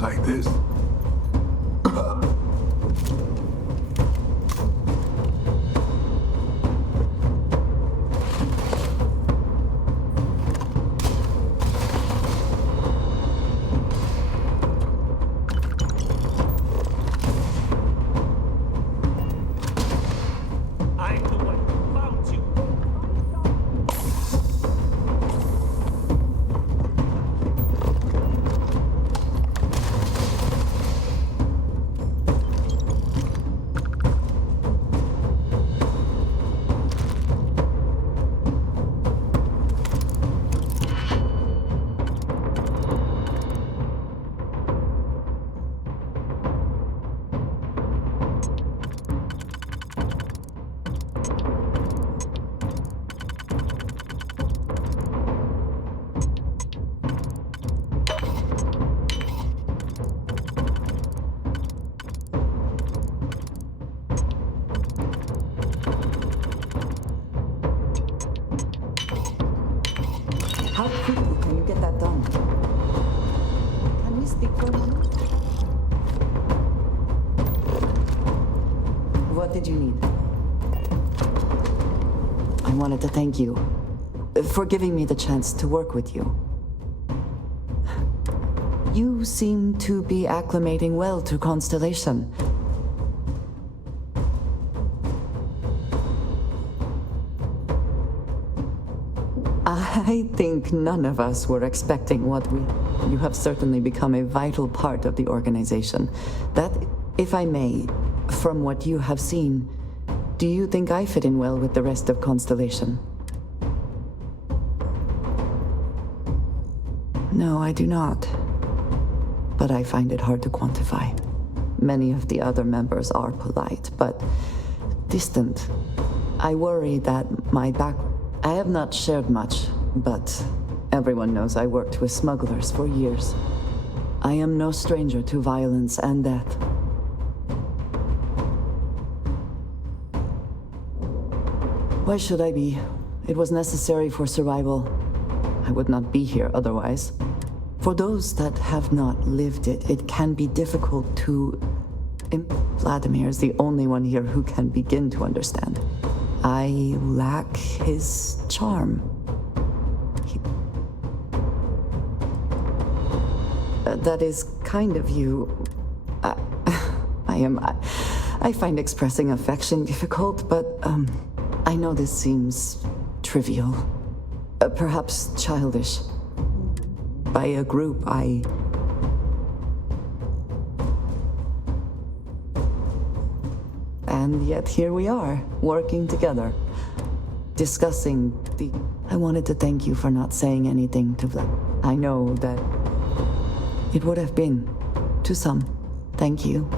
Like this. How quickly can you get that done? Can we speak for a moment? What did you need? I wanted to thank you for giving me the chance to work with you. You seem to be acclimating well to Constellation. I think none of us were expecting what we... You have certainly become a vital part of the organization. That, if I may, from what you have seen, do you think I fit in well with the rest of Constellation? No, I do not. But I find it hard to quantify. Many of the other members are polite, but distant. I worry that my I have not shared much, but everyone knows I worked with smugglers for years. I am no stranger to violence and death. Why should I be? It was necessary for survival. I would not be here otherwise. For those that have not lived it, it can be difficult to... Vladimir is the only one here who can begin to understand. I lack his charm. That is kind of you. I find expressing affection difficult, but I know this seems trivial, perhaps childish. By a group, And yet here we are, working together, discussing the... I wanted to thank you for not saying anything to Vlad. I know that it would have been, to some. Thank you.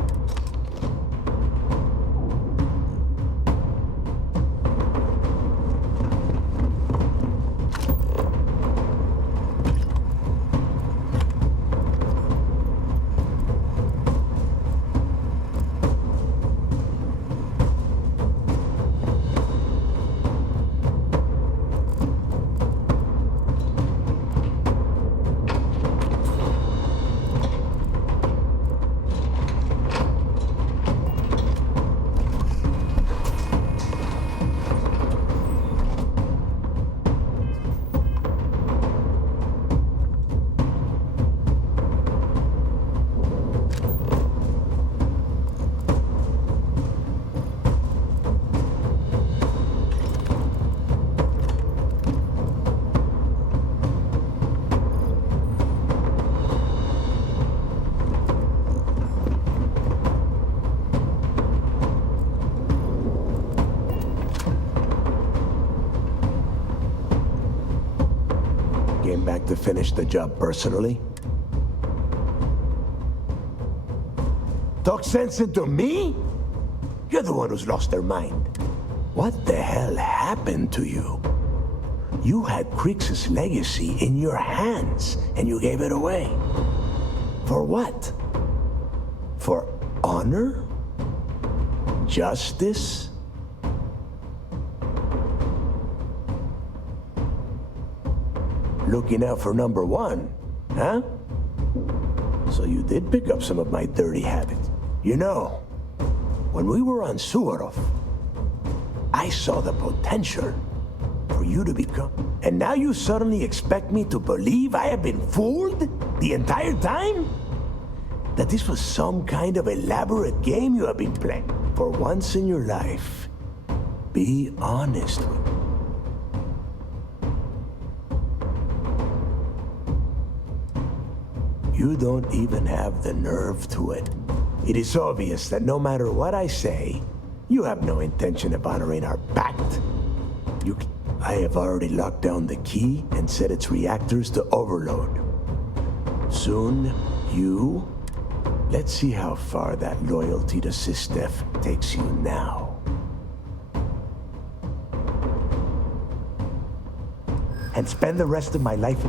Back to finish the job personally? Talk sense into me? You're the one who's lost their mind. What the hell happened to you? You had Crix's legacy in your hands, and you gave it away. For what? For honor? Justice? Looking out for number one, huh? So you did pick up some of my dirty habits. You know, when we were on Suvorov, I saw the potential for you to become... And now you suddenly expect me to believe I have been fooled the entire time? That this was some kind of elaborate game you have been playing? For once in your life, be honest with me. You don't even have the nerve to it. It is obvious that no matter what I say, you have no intention of honoring our pact. I have already locked down the key and set its reactors to overload. Soon, you... Let's see how far that loyalty to Sistef takes you now. And spend the rest of my life...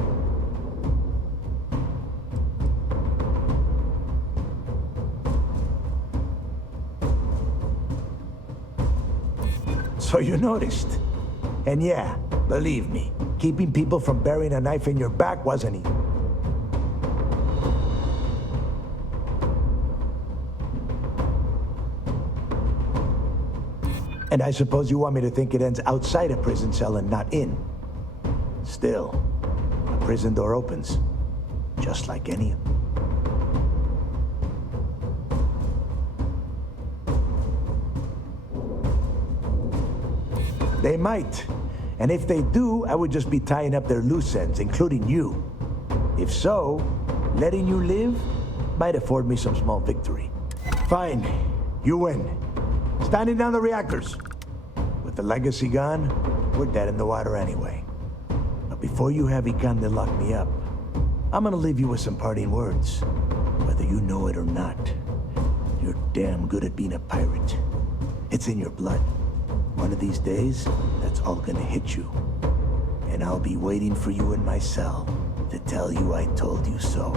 So you noticed. And yeah, Believe me, keeping people from burying a knife in your back wasn't easy. And I suppose you want me to think it ends outside a prison cell and not in. Still, a prison door opens, just like any. They might. And if they do, I would just be tying up their loose ends, including you. If so, letting you live might afford me some small victory. Fine, you win. Standing down the reactors. With the legacy gone, we're dead in the water anyway. But before you have Ikande lock me up, I'm gonna leave you with some parting words. Whether you know it or not, you're damn good at being a pirate. It's in your blood. One of these days, that's all gonna hit you. And I'll be waiting for you in my cell to tell you I told you so.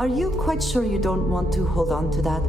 Are you quite sure you don't want to hold on to that?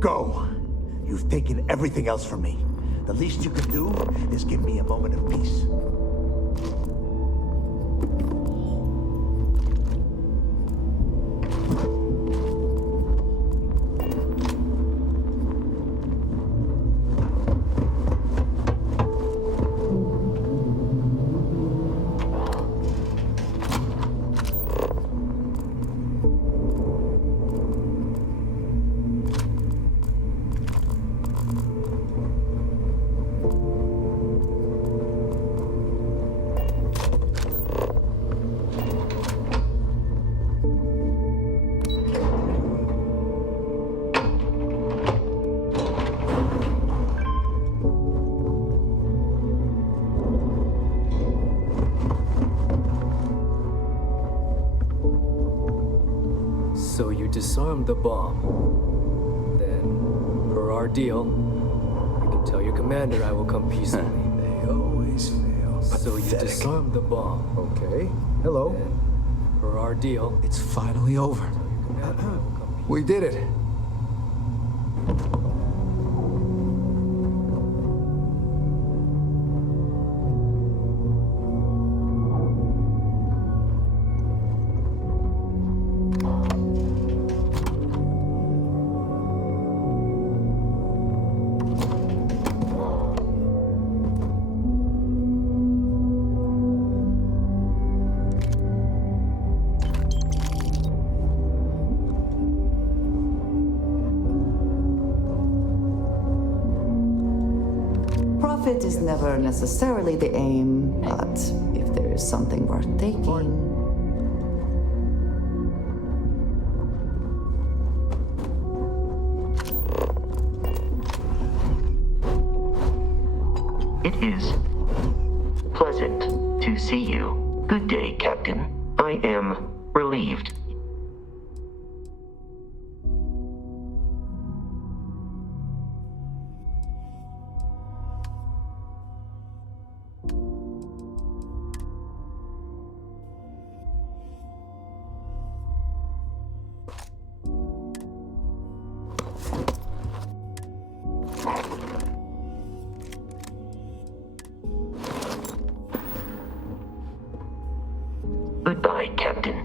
Go. You've taken everything else from me. The least you can do is give me a moment of peace. disarm the bomb. Then, per our deal, you can tell your commander I will come peacefully. They always fail. So you disarm the bomb. Okay. Hello. Then, per our deal, It's finally over. We did it. Profit is never necessarily the aim, but if there is something worth taking. It is pleasant to see you. Good day, Captain. I am relieved. Goodbye, Captain.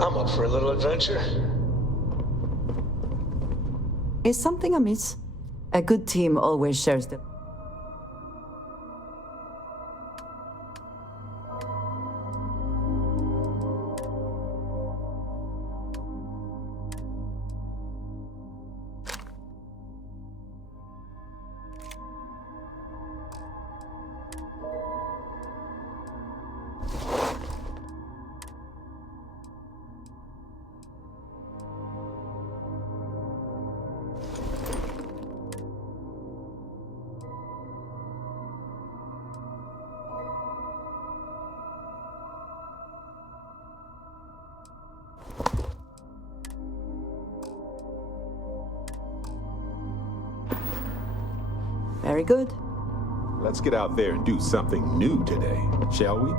I'm up for a little adventure. Is something amiss? A good team always shares the. Very good. Let's get out there and do something new today, shall we?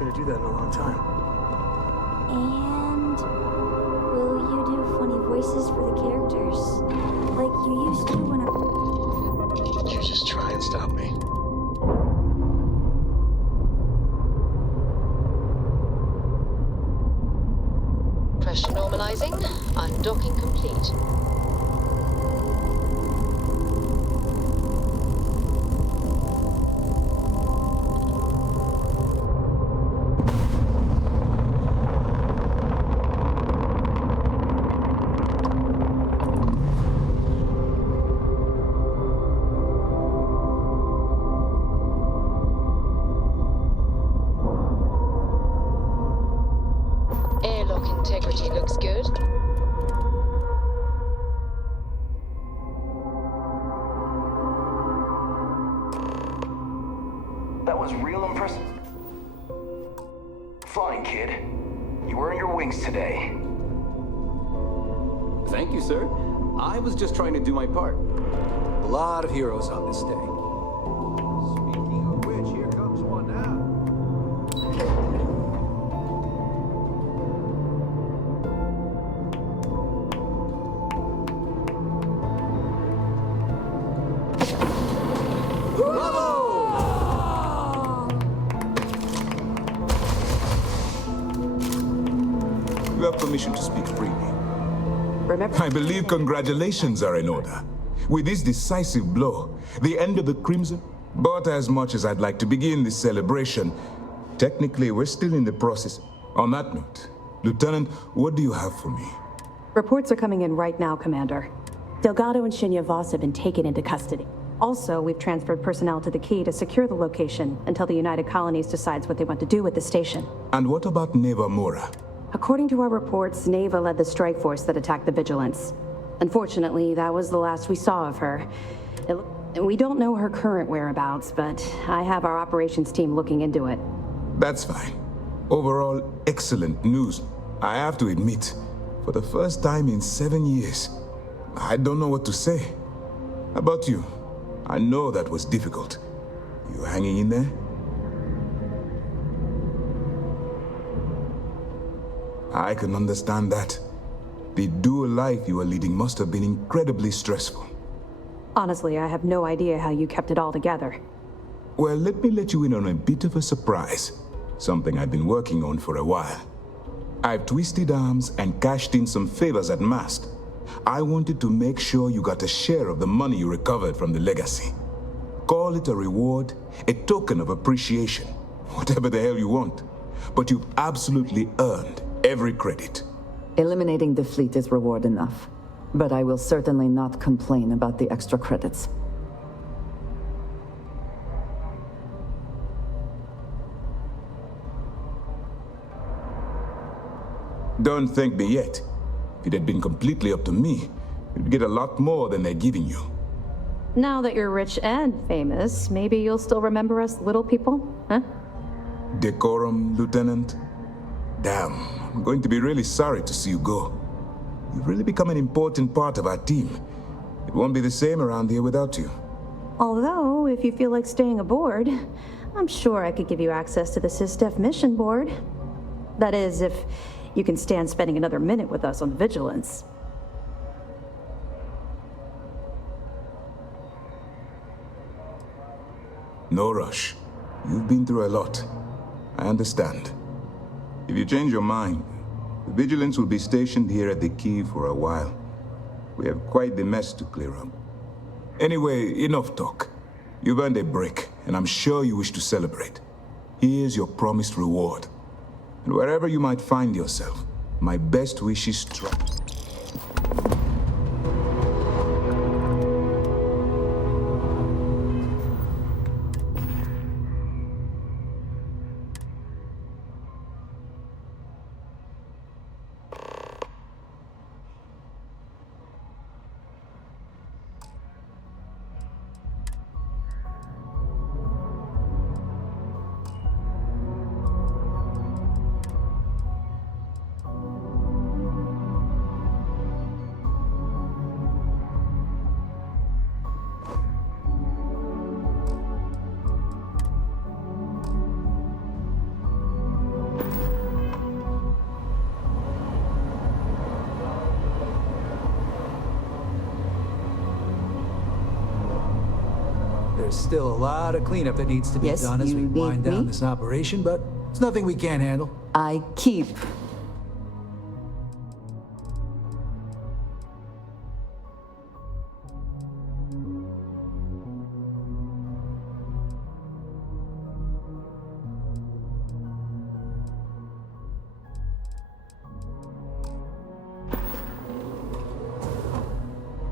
asked me to do that in a long time. And will you do funny voices for the characters? Like you used to when I... You just try and stop me. Pressure normalizing. Undocking complete. Airlock integrity looks good. That was real impressive. Flying, kid. You earned your wings today. Thank you, sir. I was just trying to do my part. A lot of heroes on this day. Speaking of which, here comes one now. You have permission to speak freely. Remember? I believe congratulations are in order. With this decisive blow, the end of the Crimson. But as much as I'd like to begin this celebration, technically we're still in the process. On that note, Lieutenant, what do you have for me? Reports are coming in right now, Commander. Delgado and Shinya Voss have been taken into custody. Also, we've transferred personnel to the Key to secure the location until the United Colonies decides what they want to do with the station. And what about Neva Mora? According to our reports, Neva led the strike force that attacked the Vigilance. Unfortunately, that was the last we saw of her. We don't know her current whereabouts, but I have our operations team looking into it. That's fine. Overall, excellent news. I have to admit, for the first time in 7 years, I don't know what to say. How about you? I know that was difficult. You hanging in there? I can understand that. The dual life you are leading must have been incredibly stressful. Honestly, I have no idea how you kept it all together. Well, let me let you in on a bit of a surprise. Something I've been working on for a while. I've twisted arms and cashed in some favors at Mast. I wanted to make sure you got a share of the money you recovered from the legacy. Call it a reward, a token of appreciation, whatever the hell you want. But you've absolutely earned every credit. Eliminating the fleet is reward enough, but I will certainly not complain about the extra credits. Don't thank me yet. If it had been completely up to me, you'd get a lot more than they're giving you. Now that you're rich and famous, maybe you'll still remember us little people, huh? Decorum, Lieutenant? Damn, I'm going to be really sorry to see you go. You've really become an important part of our team. It won't be the same around here without you. Although, if you feel like staying aboard, I'm sure I could give you access to the SysDef mission board. That is, if you can stand spending another minute with us on Vigilance. No rush. You've been through a lot. I understand. If you change your mind, the Vigilance will be stationed here at the Key for a while. We have quite the mess to clear up. Anyway, enough talk. You've earned a break, and I'm sure you wish to celebrate. Here's your promised reward. And wherever you might find yourself, my best wishes to... There's still a lot of cleanup that needs to be Yes, done as we you wind need down me? this operation, but it's nothing we can't handle. I keep.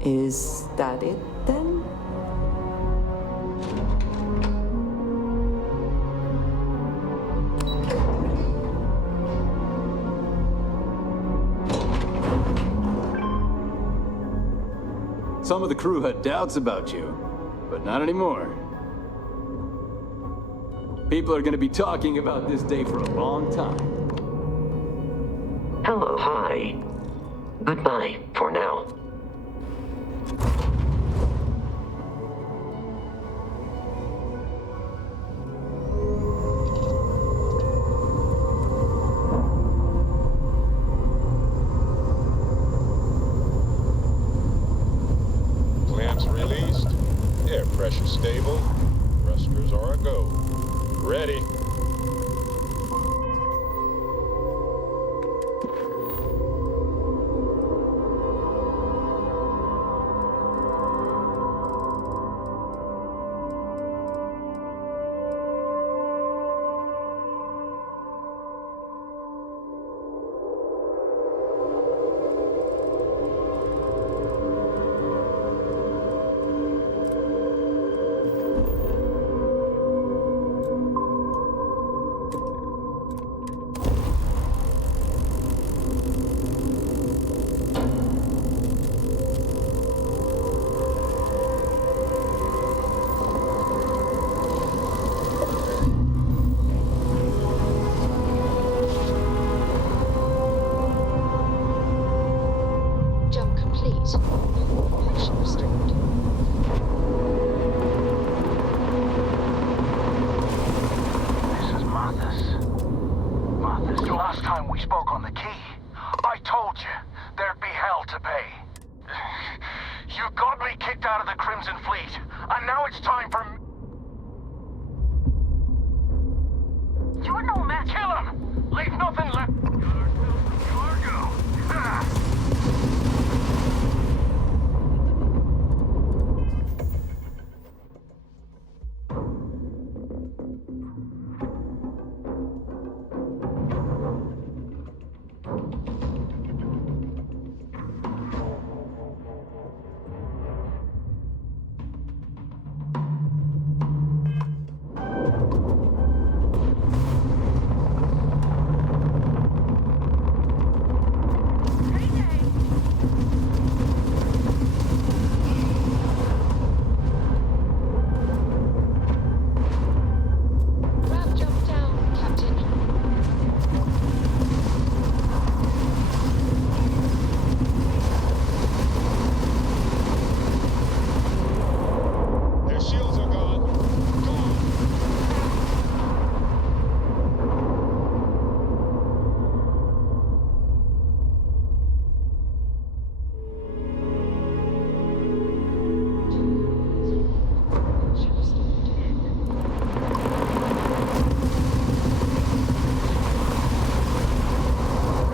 Is that it then? Some of the crew had doubts about you, but not anymore. People are going to be talking about this day for a long time. Hello, hi. Goodbye for now. Clamps released. Air pressure stable. Thrusters are a go. Ready. Jump complete. Motion restored. This is Martha's. Martha's. The last time we spoke on the key, I told you there'd be hell to pay. You got me kicked out of the Crimson Fleet, and now it's time for... You're no match. Kill him! Leave nothing left. Cargo. Ah. Grab jump down, Captain. Their shields are gone. Gone.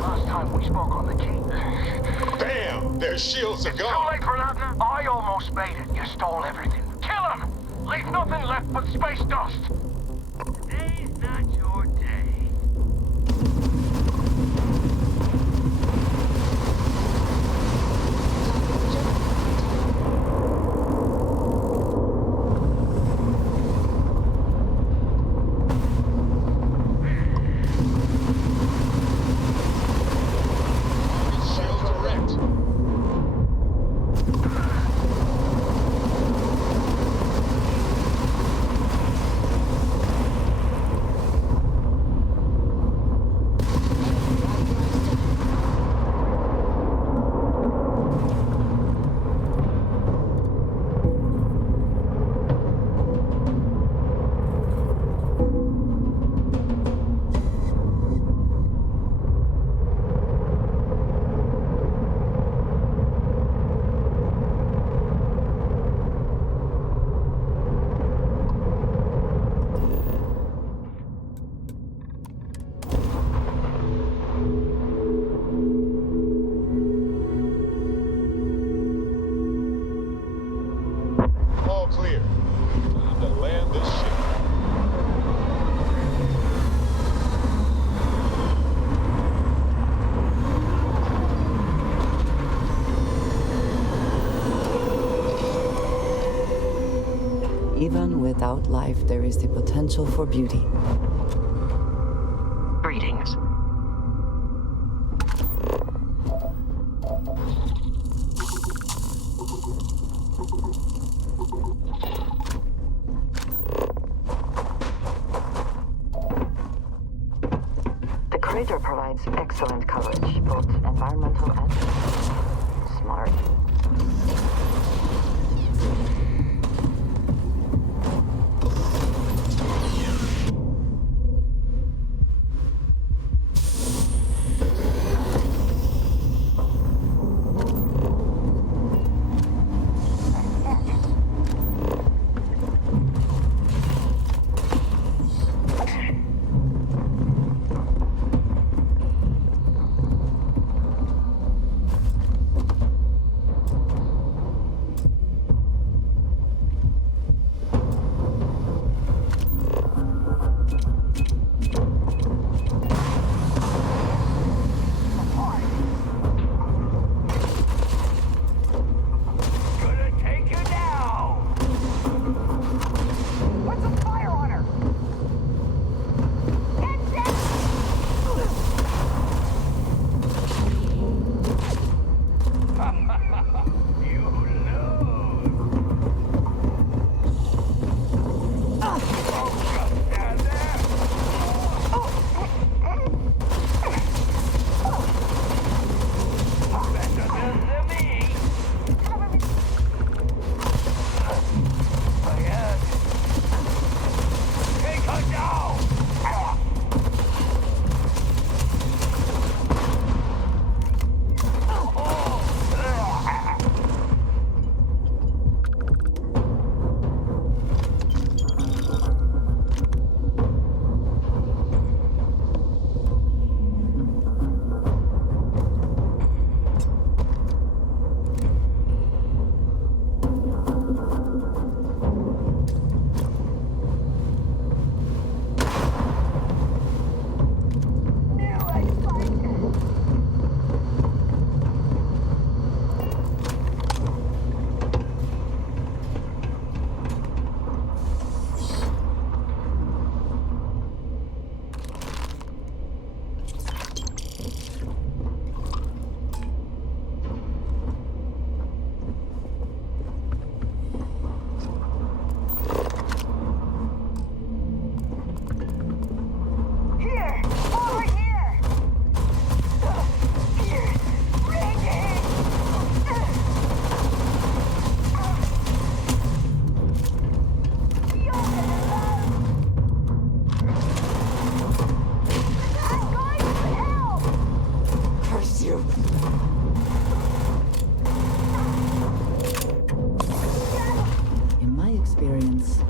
Last time we spoke on the key. Bam! Their shields are It's too gone. late for that. I almost made it. You stole everything. Kill him! Leave nothing left but space dust. Today's not your day. Shield direct. even without life, there is the potential for beauty. Greetings. The crater provides excellent coverage, both environmental and smart.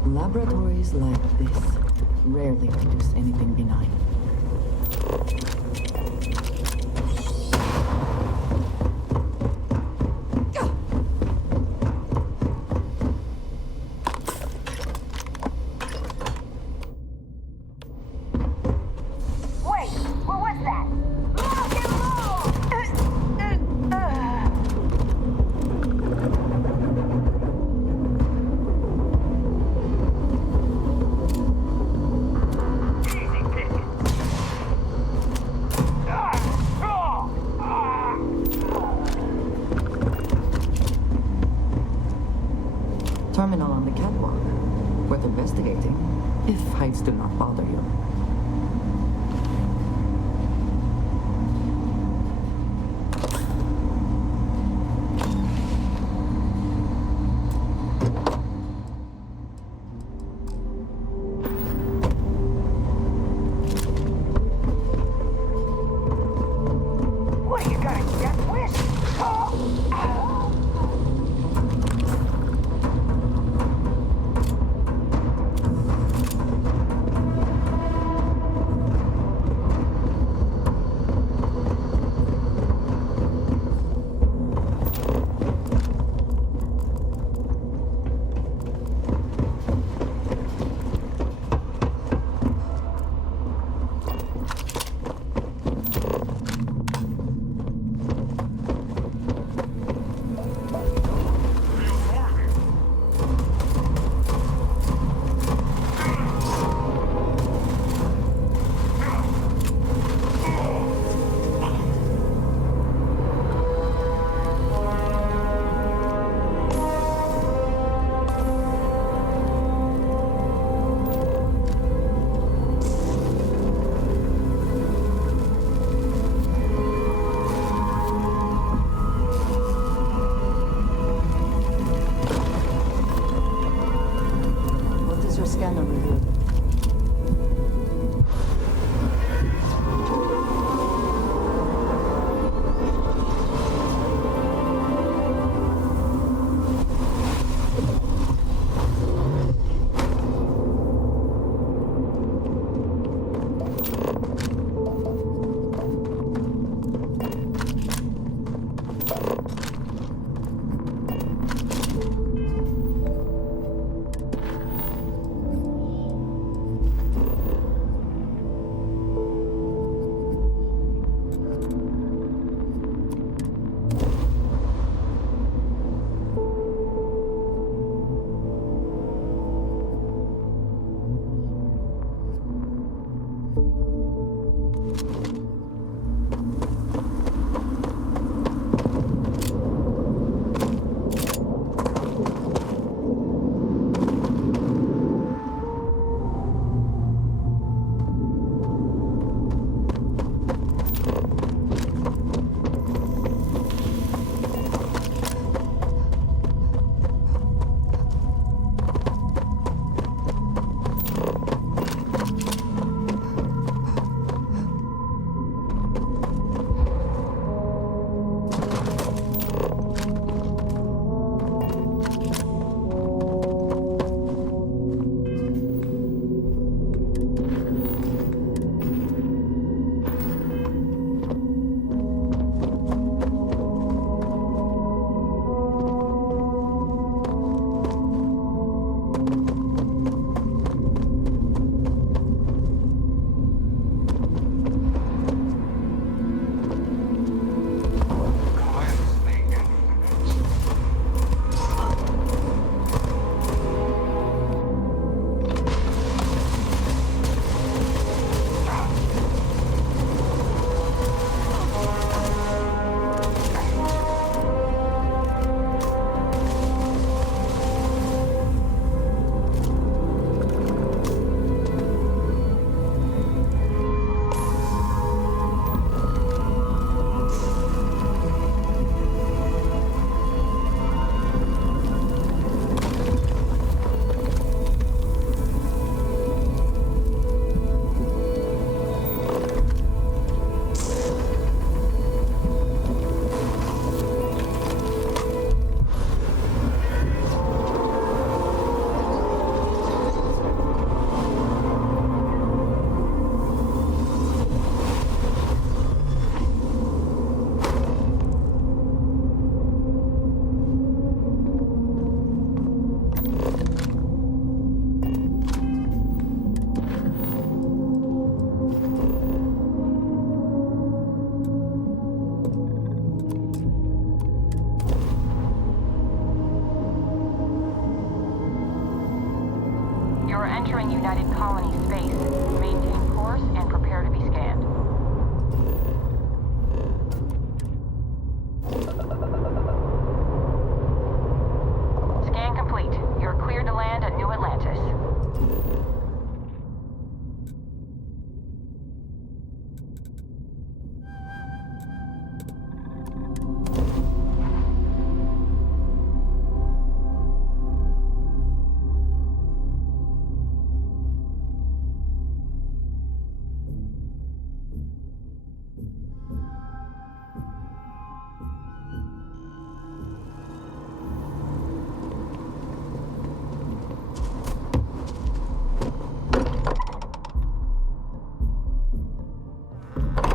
Laboratories like this rarely produce anything benign. Terminal on the catwalk. Worth investigating, if heights do not bother you. What, you got a death wish? entering United Colony space. Maintain course and prepare to be scanned. Scan complete. You're cleared to land at New Atlantis.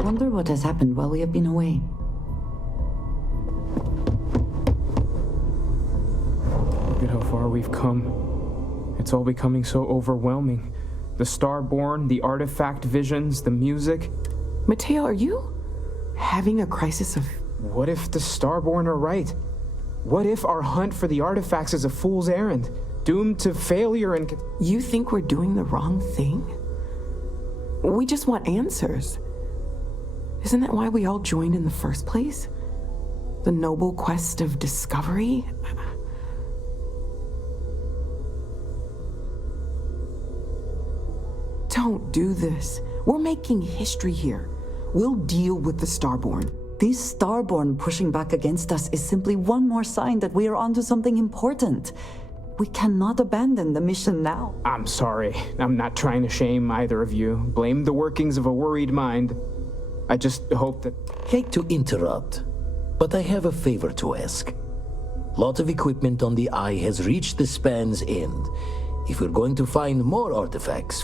Wonder what has happened while we have been away. Look at how far we've come. It's all becoming so overwhelming. The Starborn, the artifact visions, the music. Mateo, are you having a crisis of... What if the Starborn are right? What if our hunt for the artifacts is a fool's errand, doomed to failure and... You think we're doing the wrong thing? We just want answers. Isn't that why we all joined in the first place? The noble quest of discovery? Don't do this. We're making history here. We'll deal with the Starborn. These Starborn pushing back against us is simply one more sign that we are onto something important. We cannot abandon the mission now. I'm sorry. I'm not trying to shame either of you. Blame the workings of a worried mind. I just hope that... Hate to interrupt, but I have a favor to ask. Lot of equipment on the Eye has reached the span's end. If we're going to find more artifacts,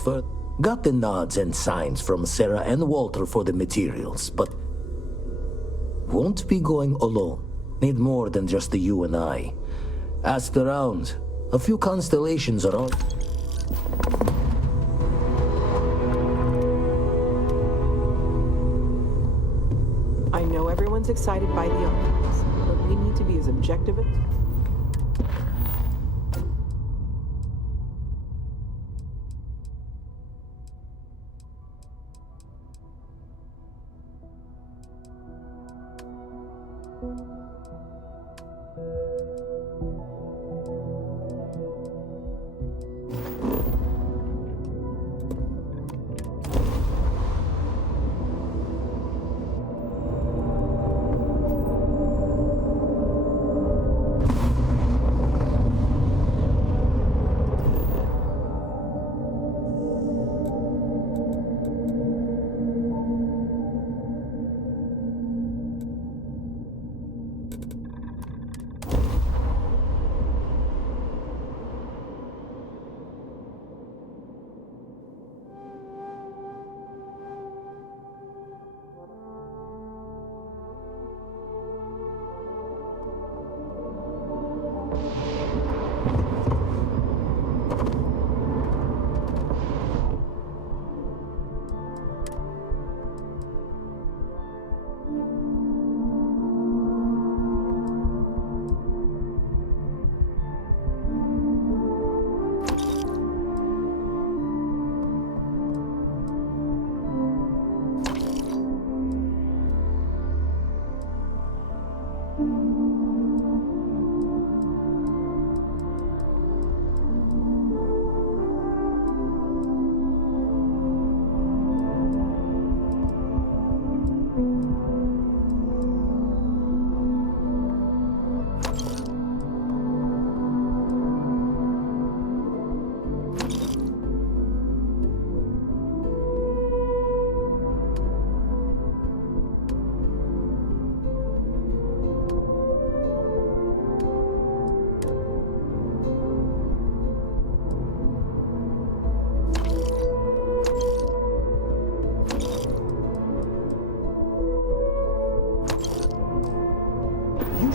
got the nods and signs from Sarah and Walter for the materials, but won't be going alone. Need more than just the you and I. Asked around. A few constellations are on. I know everyone's excited by the artifacts, but we need to be as objective as...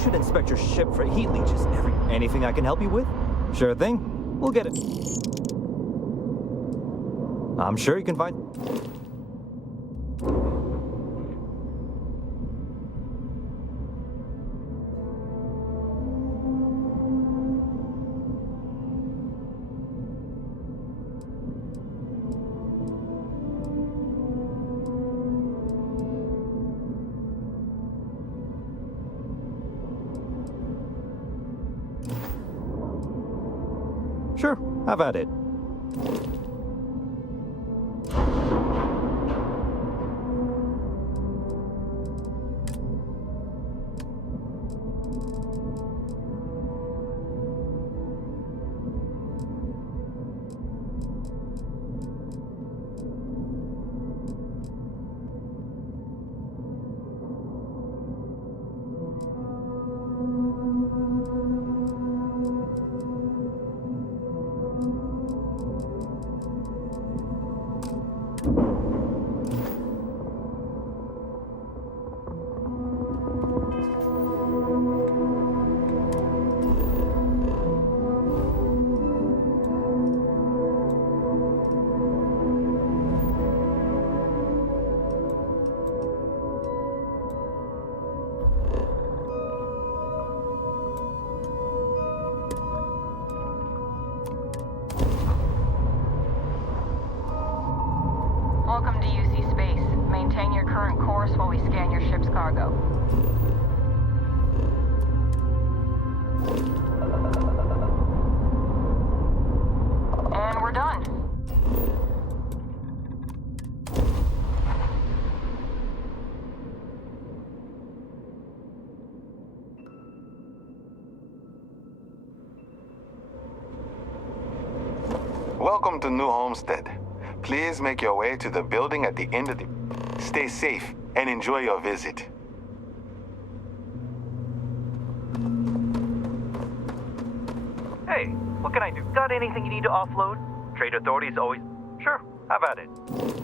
should inspect your ship for heat leeches. Anything I can help you with? Sure thing. We'll get it. I'm sure you can find... Sure, have at it. Welcome to UC Space. Maintain your current course while we scan your ship's cargo. And we're done. Welcome to New Homestead. Please make your way to the building at the end of the... Stay safe and enjoy your visit. Hey, what can I do? Got anything you need to offload? Trade authorities always... Sure, have at it.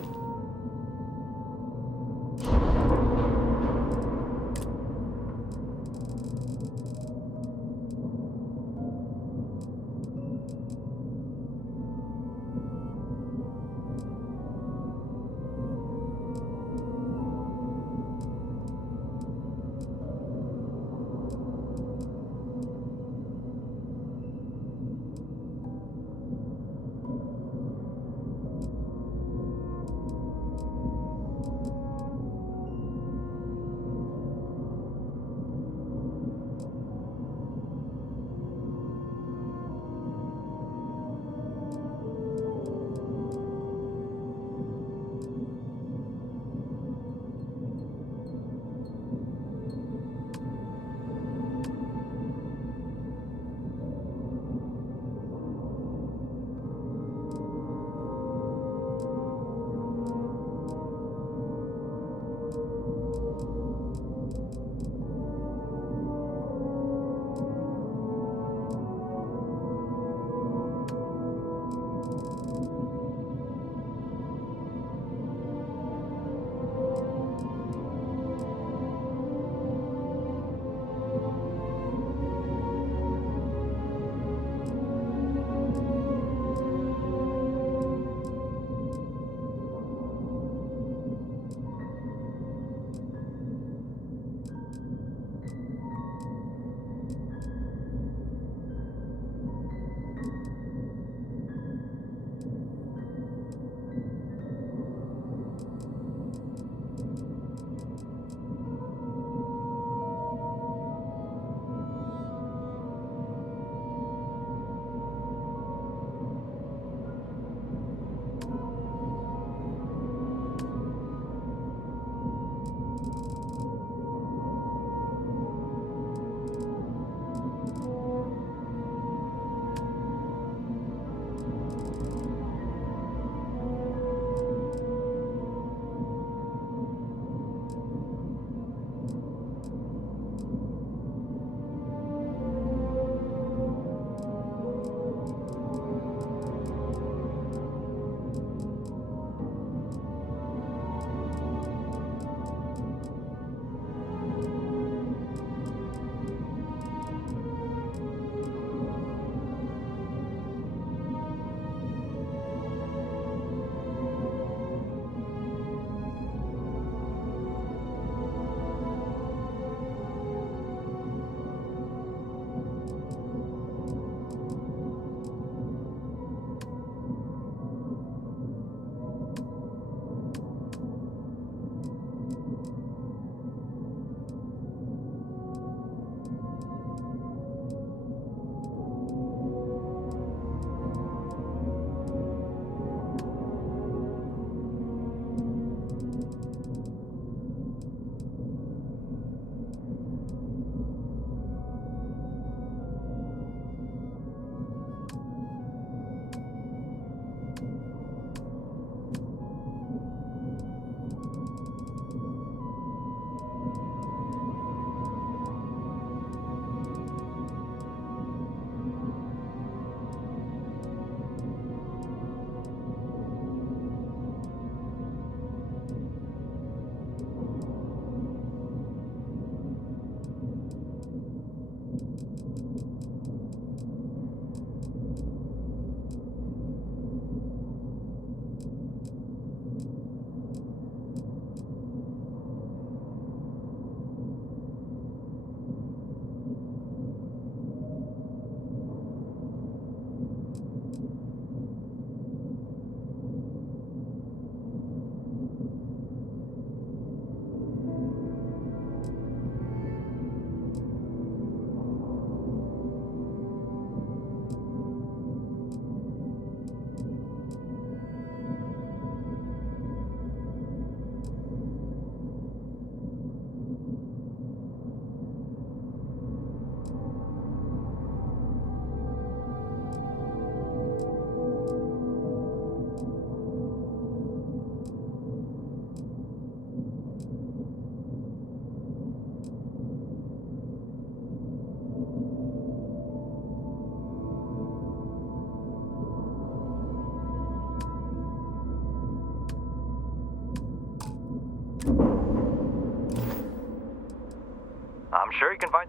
I'm sure you can find...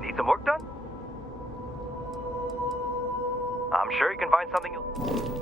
Need some work done? I'm sure you can find something you'll...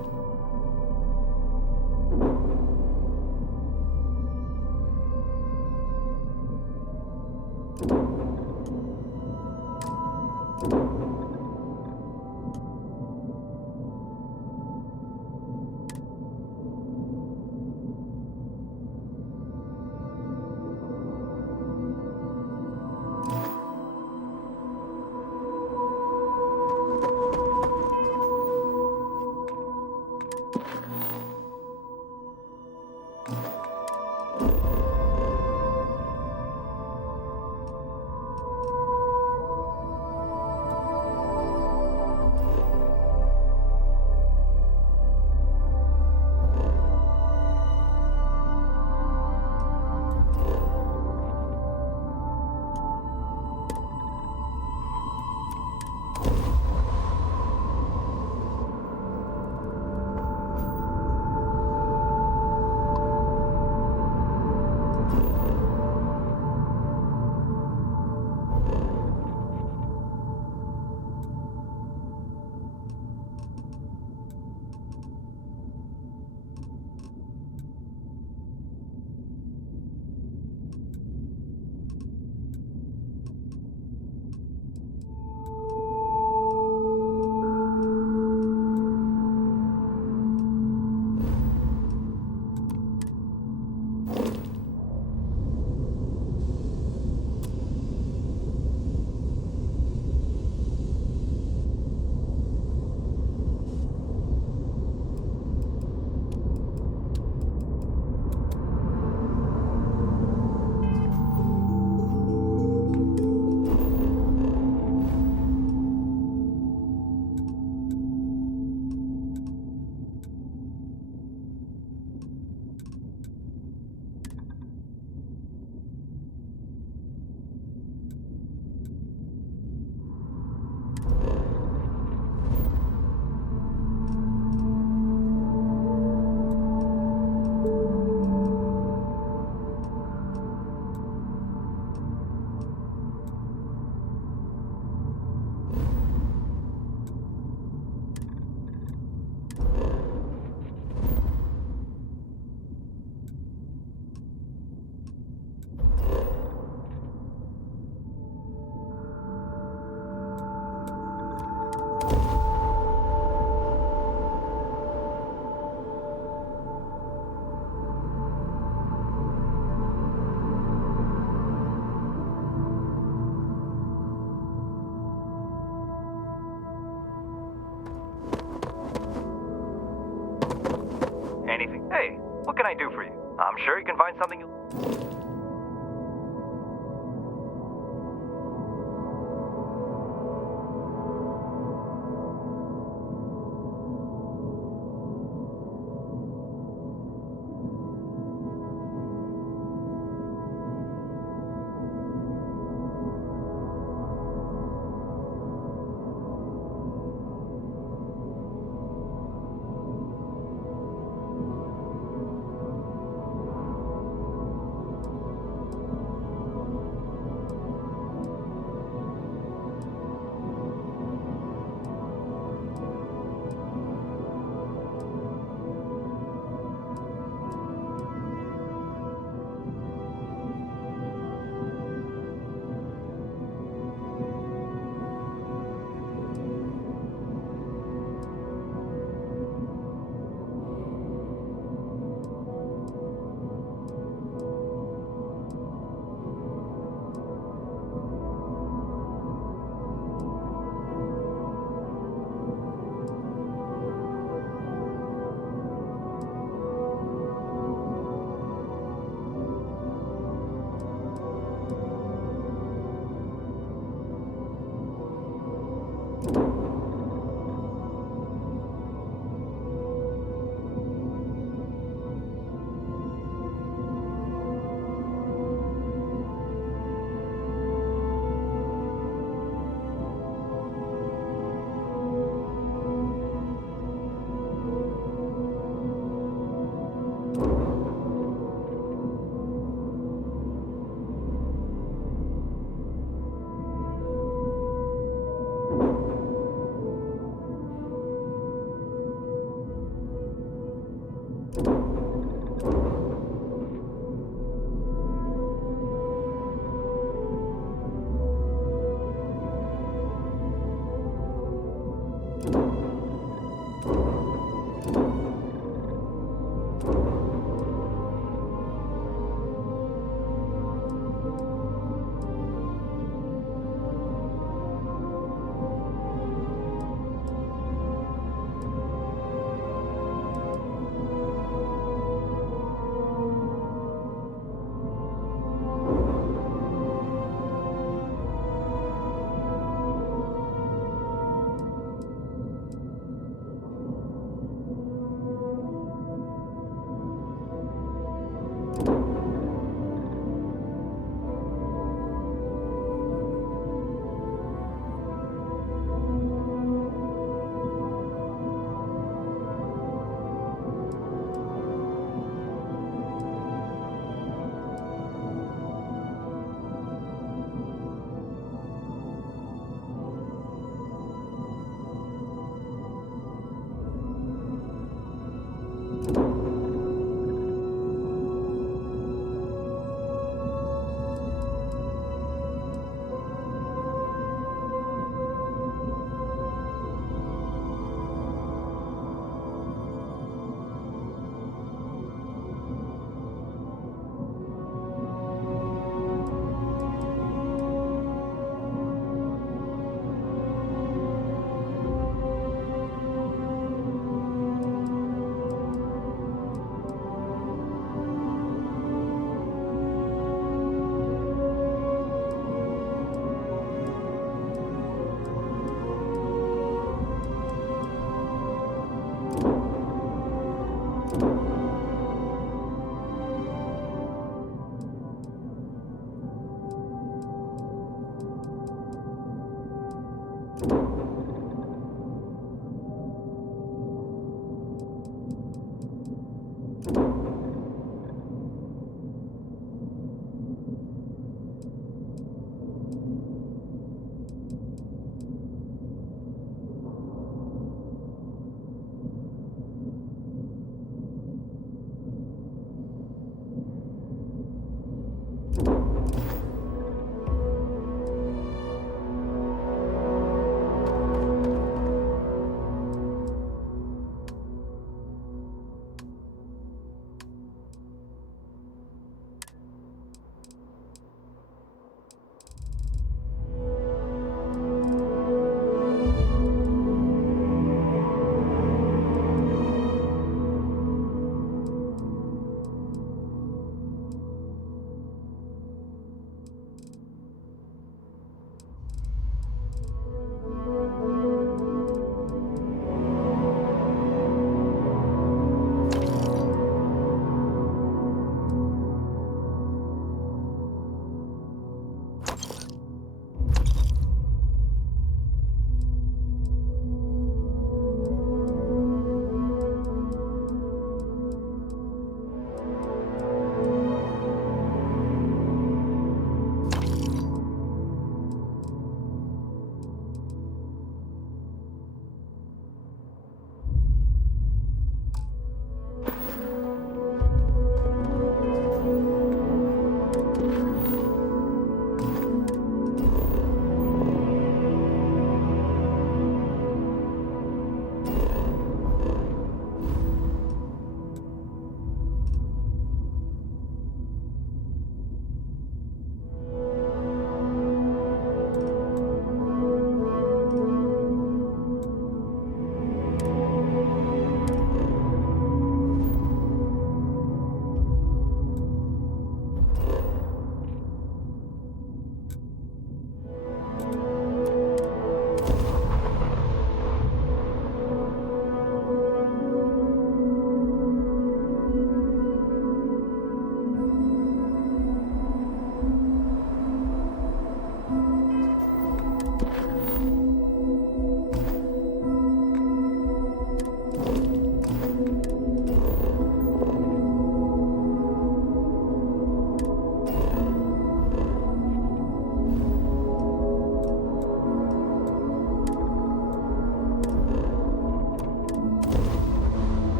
Anything. Hey, what can I do for you? I'm sure you can find something you...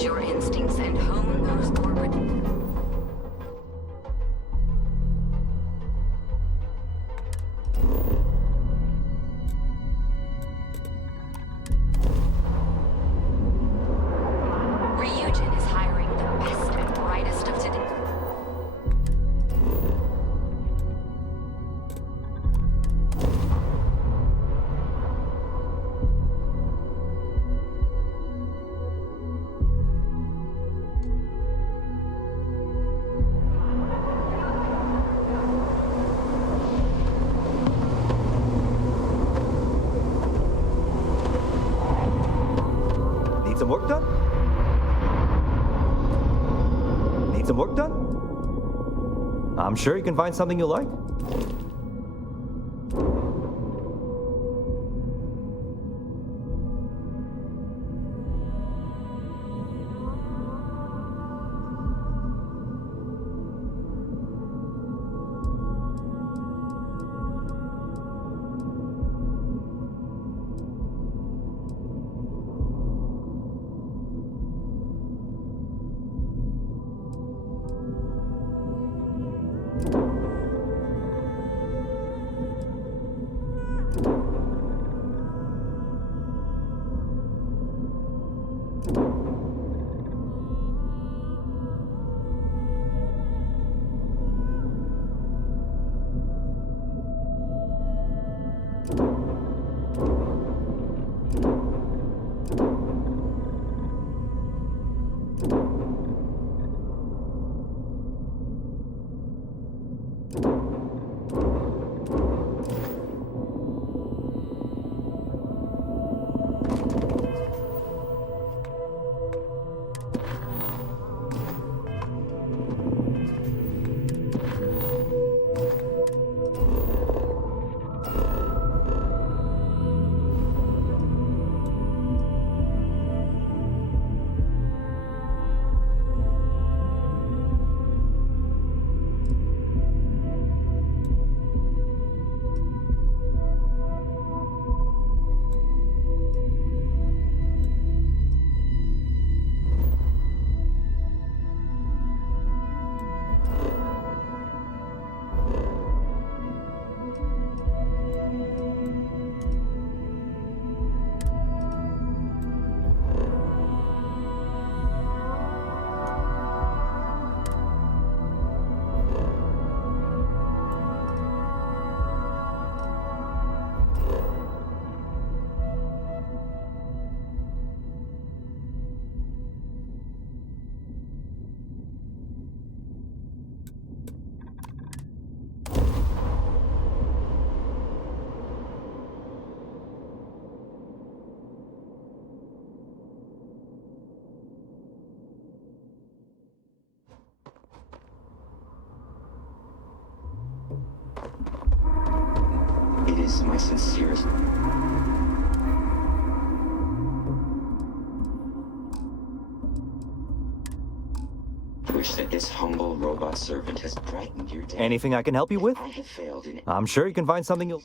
indulge your instincts and hone those orbit. Ryujin is hiring the best and brightest of today. Need some work done? Need some work done? I'm sure you can find something you like. It is my sincerest. Wish that this humble robot servant has brightened your day. Anything I can help you with? I have failed in it. I'm sure you can find something you'll...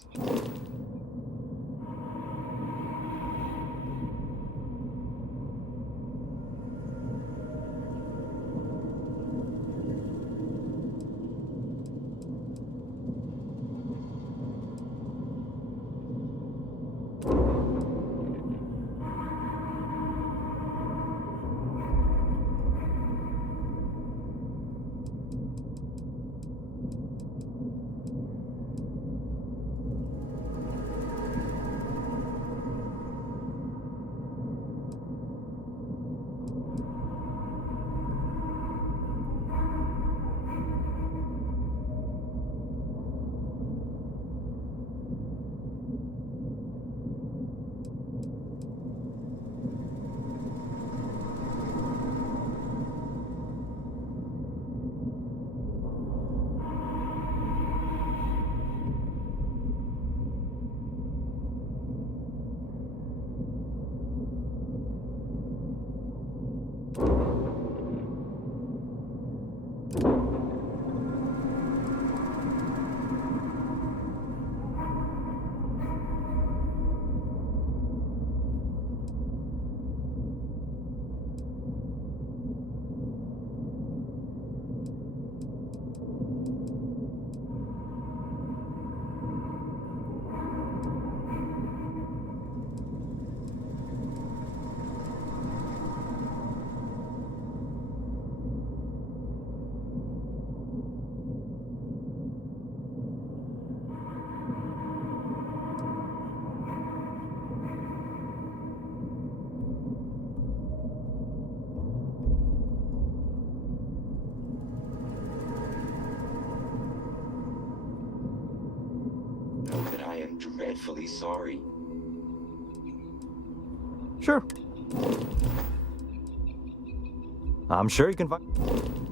am dreadfully sorry. Sure. I'm sure you can find...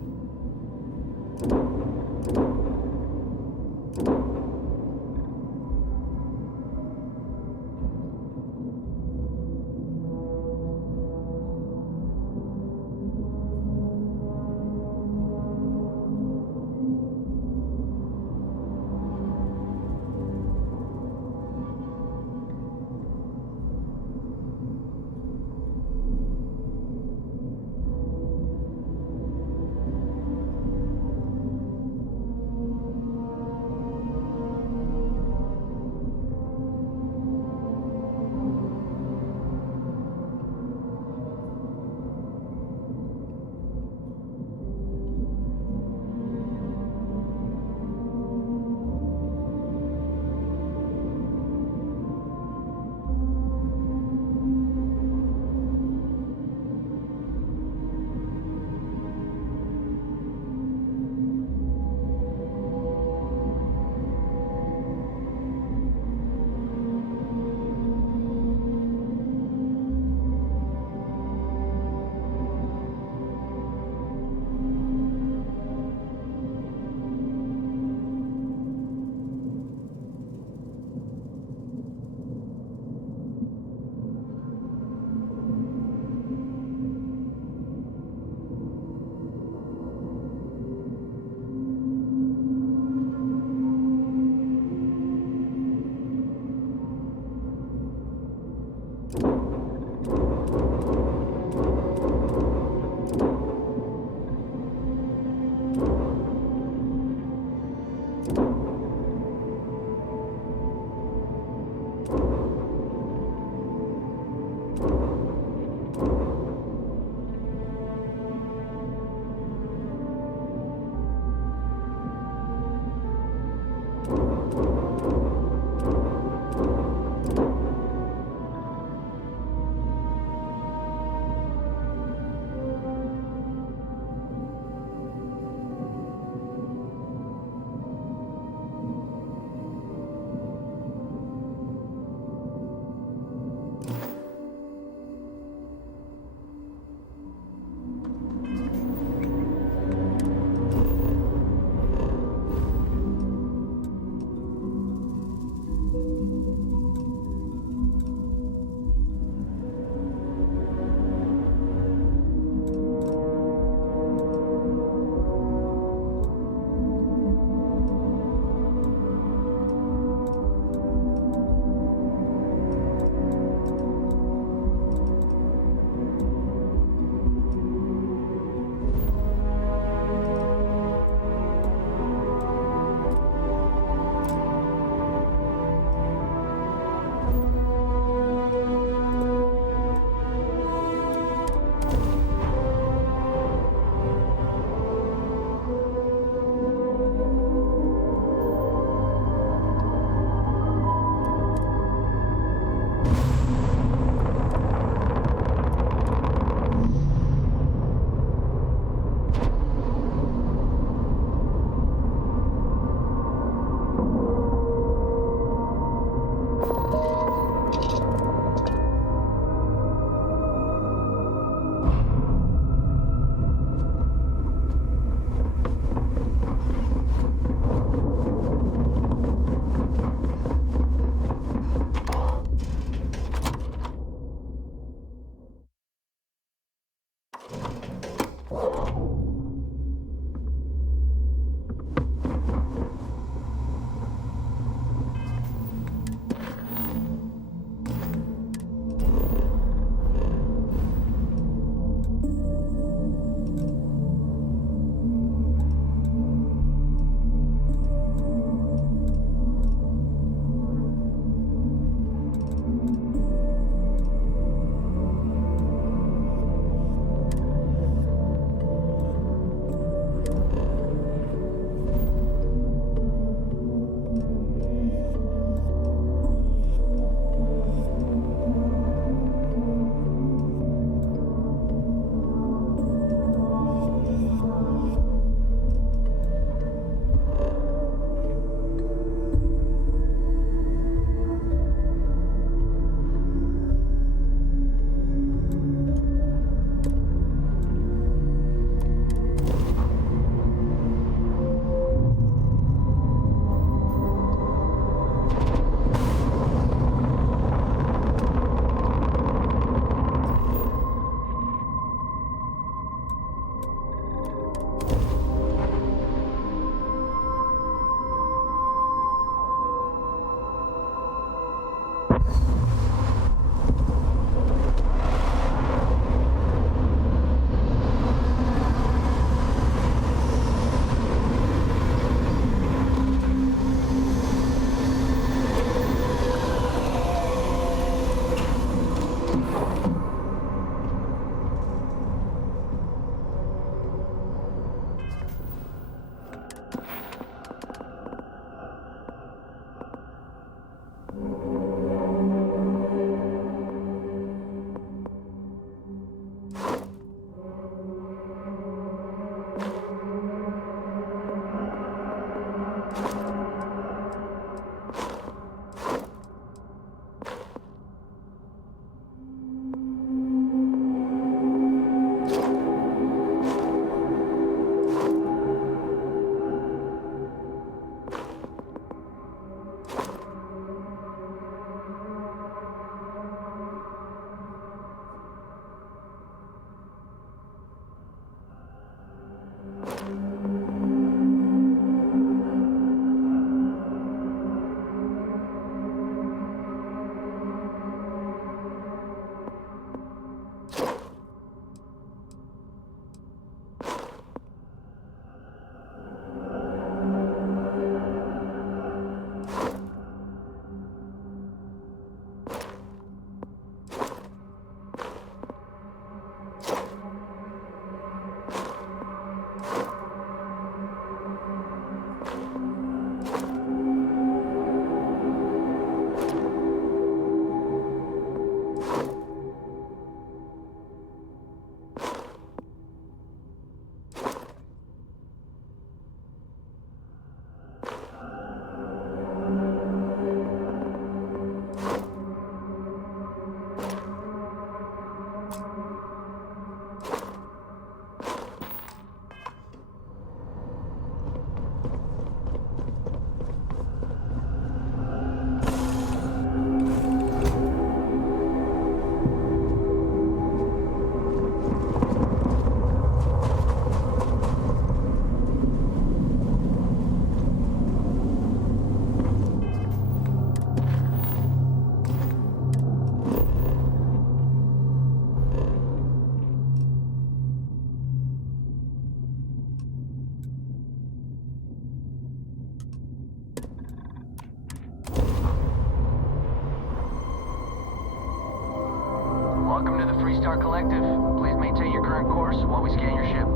Welcome to the Freestar Collective. Please maintain your current course while we scan your ship.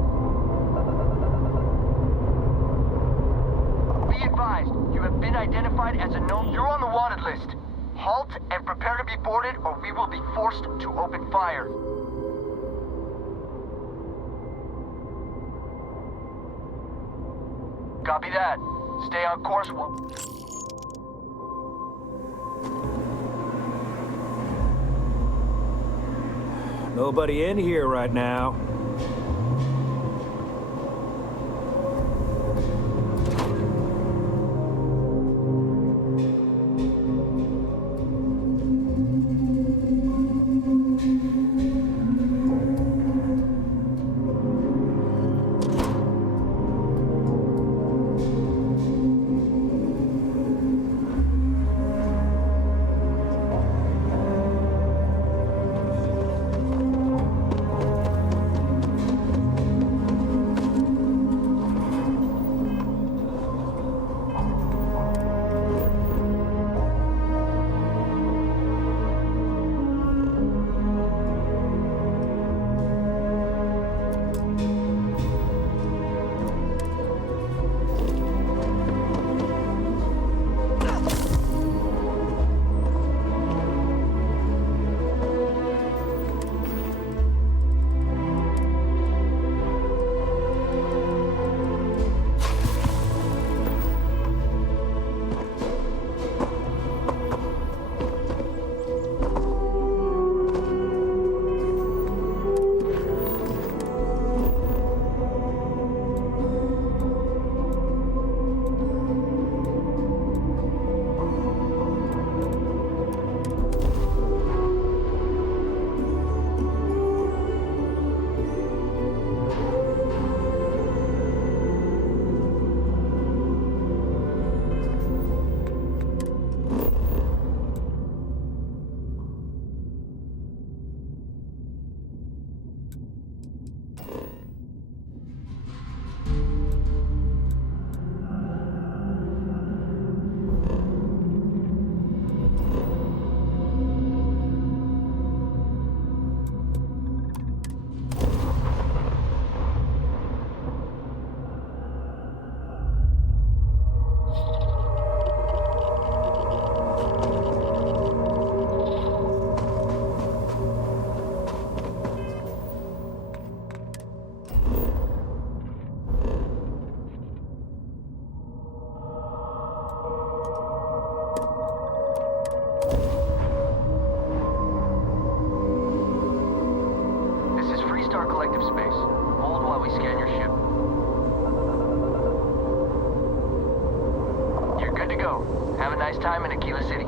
Be advised, you have been identified as a known... You're on the wanted list. Halt and prepare to be boarded or we will be forced to open fire. Copy that. Stay on course while... Nobody in here right now. time in Aquila City?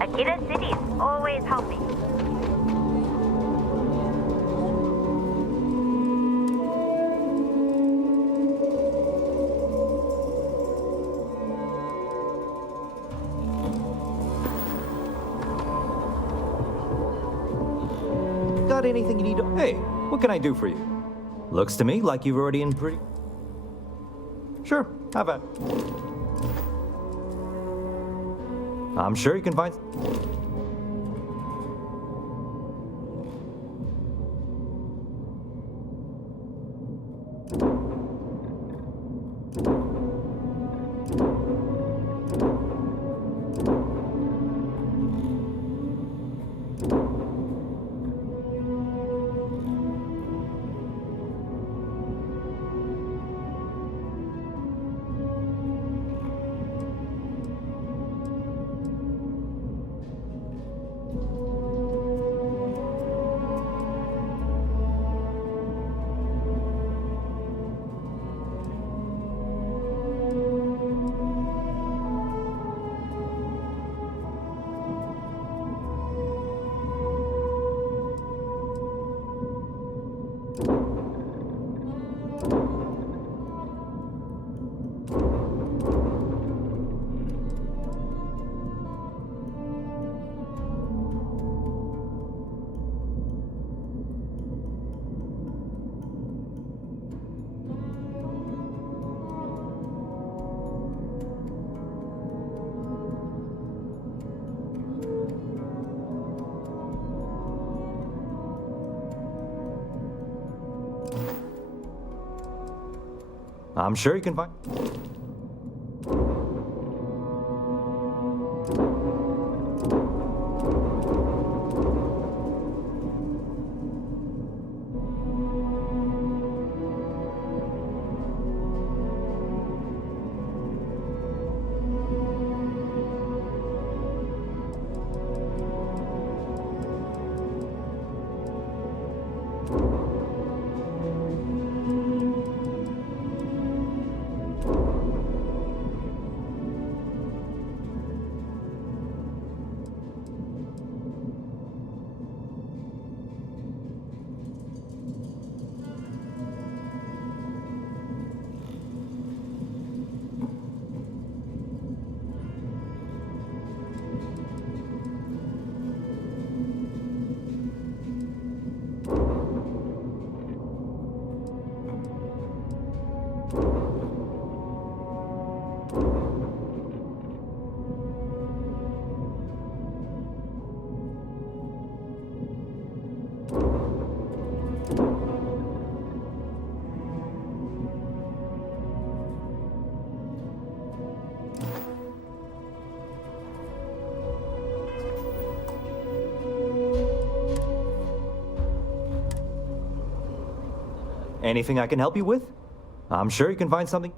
Aquila City is always helping. Got anything you need to... Hey, what can I do for you? Looks to me like you've already in pretty... Sure, how about... I'm sure you can find... I'm sure you can find... Anything I can help you with? I'm sure you can find something.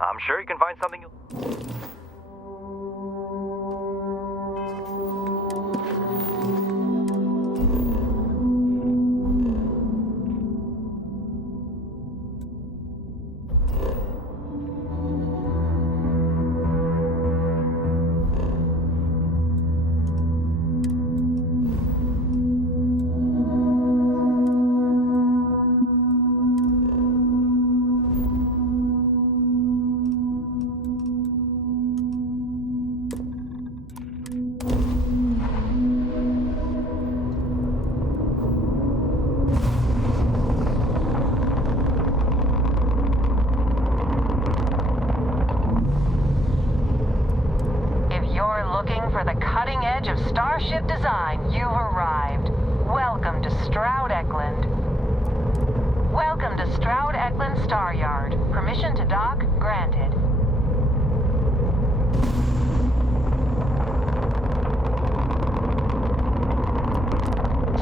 I'm sure you can find something you'll... For the cutting edge of starship design, you've arrived. Welcome to Stroud Eklund. Welcome to Stroud Eklund Star Yard. Permission to dock granted.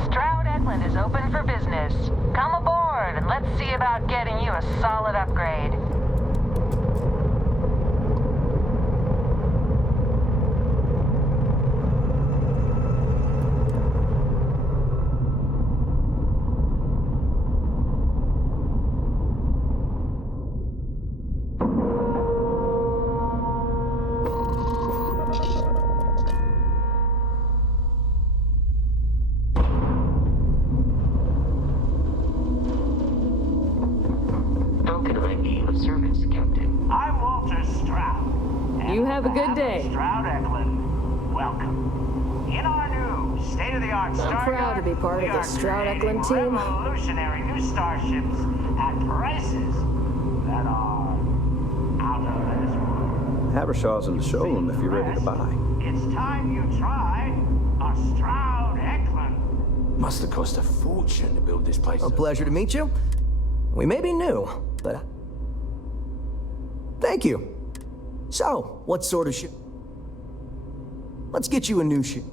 Stroud Eklund is open for business. Come aboard and let's see about getting you a solid upgrade. You have a good day. Stroud Eklund, welcome. In our new state-of-the-art Star I'm proud to be part of the Stroud Eklund team. Revolutionary new starships at prices that are out of this world. Habershaw's in the showroom if you're ready to buy. It's time you tried a Stroud Eklund. Must have cost a fortune to build this place. A pleasure to meet you. We may be new, but... Thank you. So, what sort of ship? Let's get you a new ship.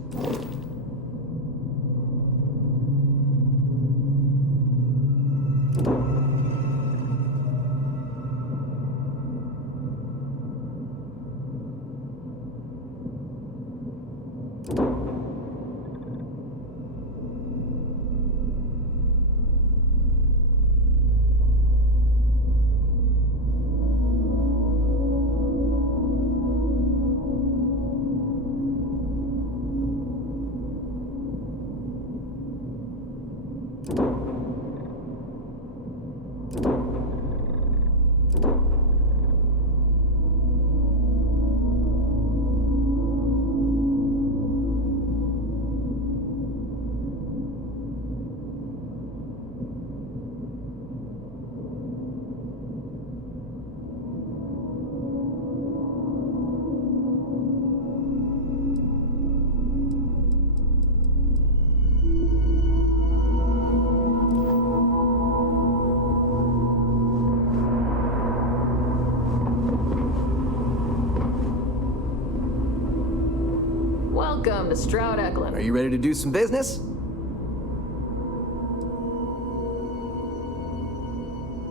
Welcome to Stroud Eklund. Are you ready to do some business?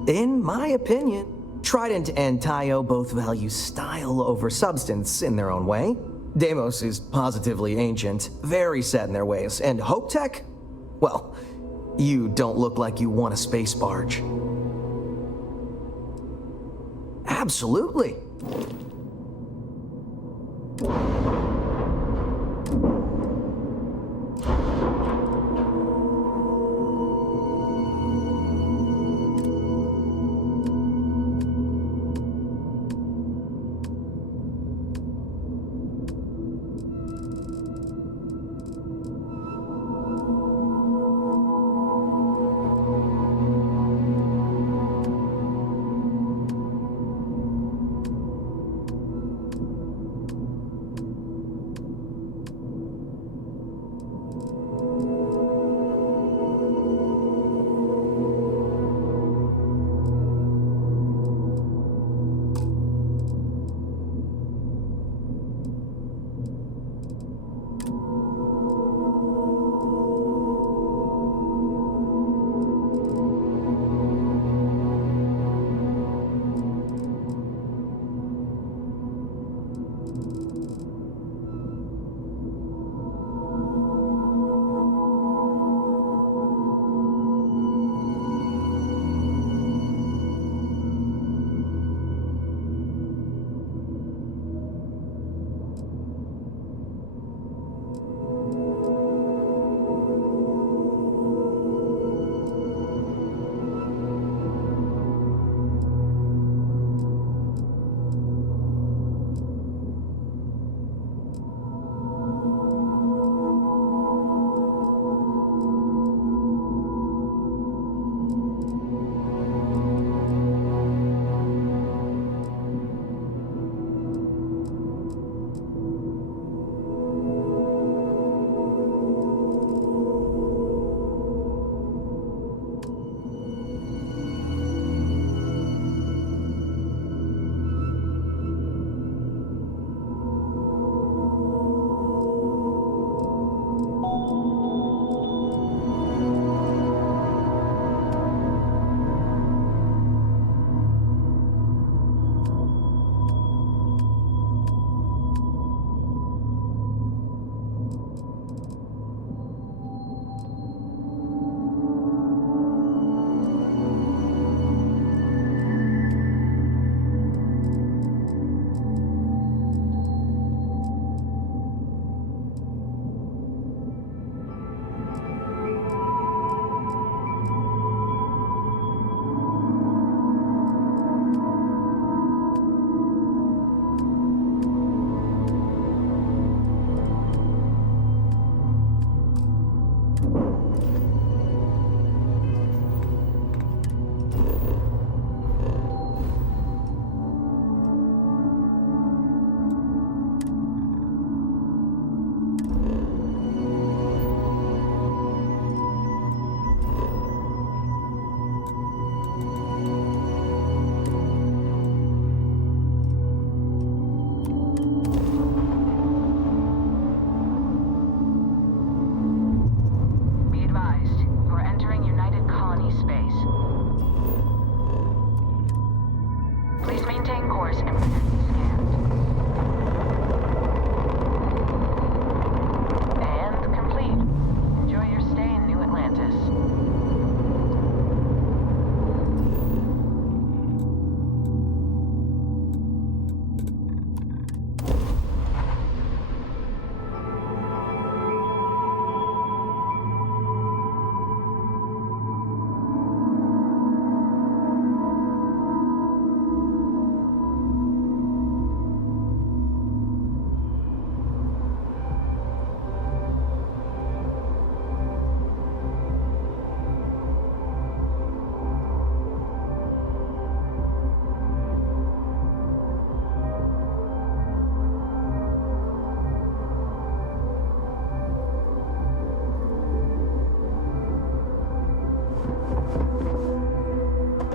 In my opinion, Trident and Tayo both value style over substance in their own way. Deimos is positively ancient, very set in their ways, and Hope Tech? Well, you don't look like you want a space barge. Absolutely.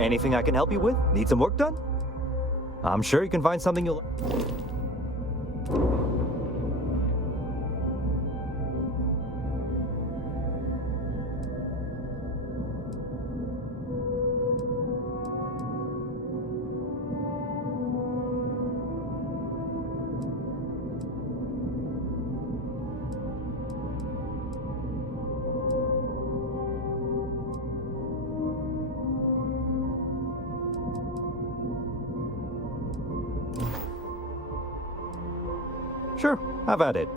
Anything I can help you with? Need some work done? I'm sure you can find something you'll... Sure, have at it.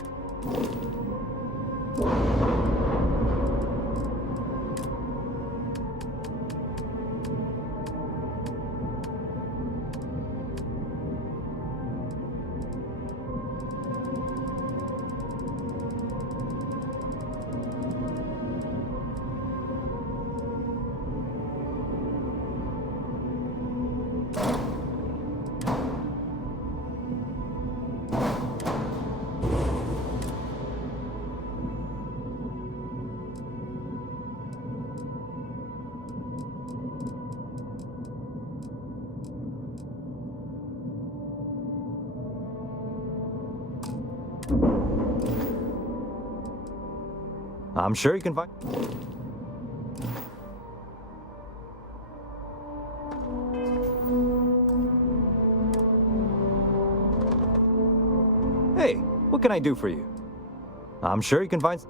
I'm sure you can find... Hey, what can I do for you? I'm sure you can find...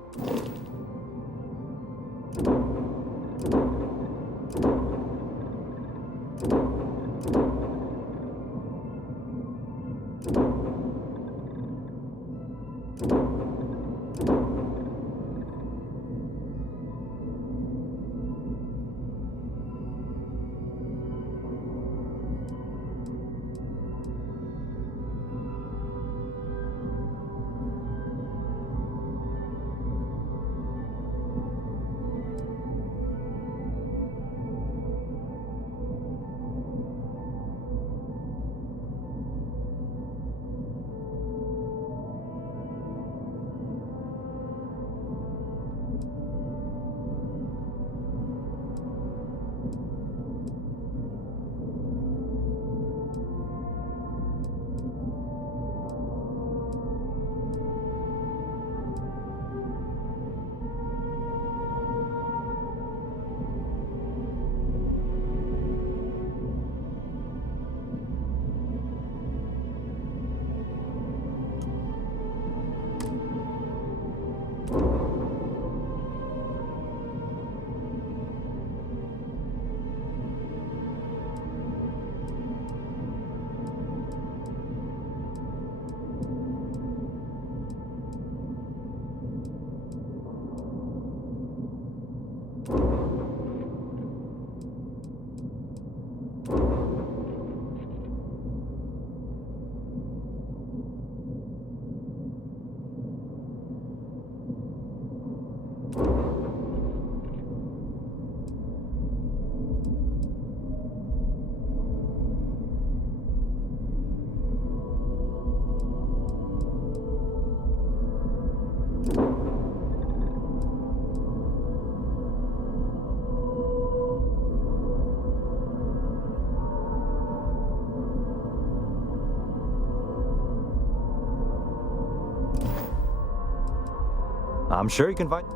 I'm sure you can find...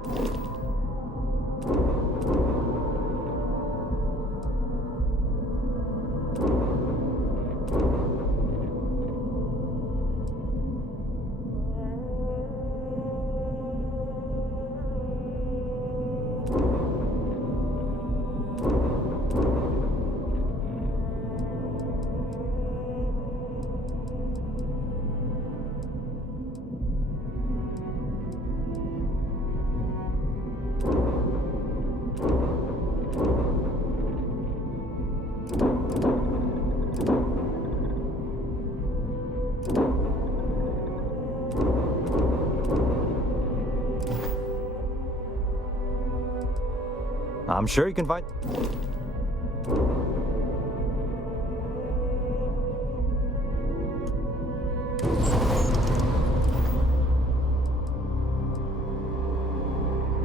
I'm sure you can find...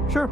Sure.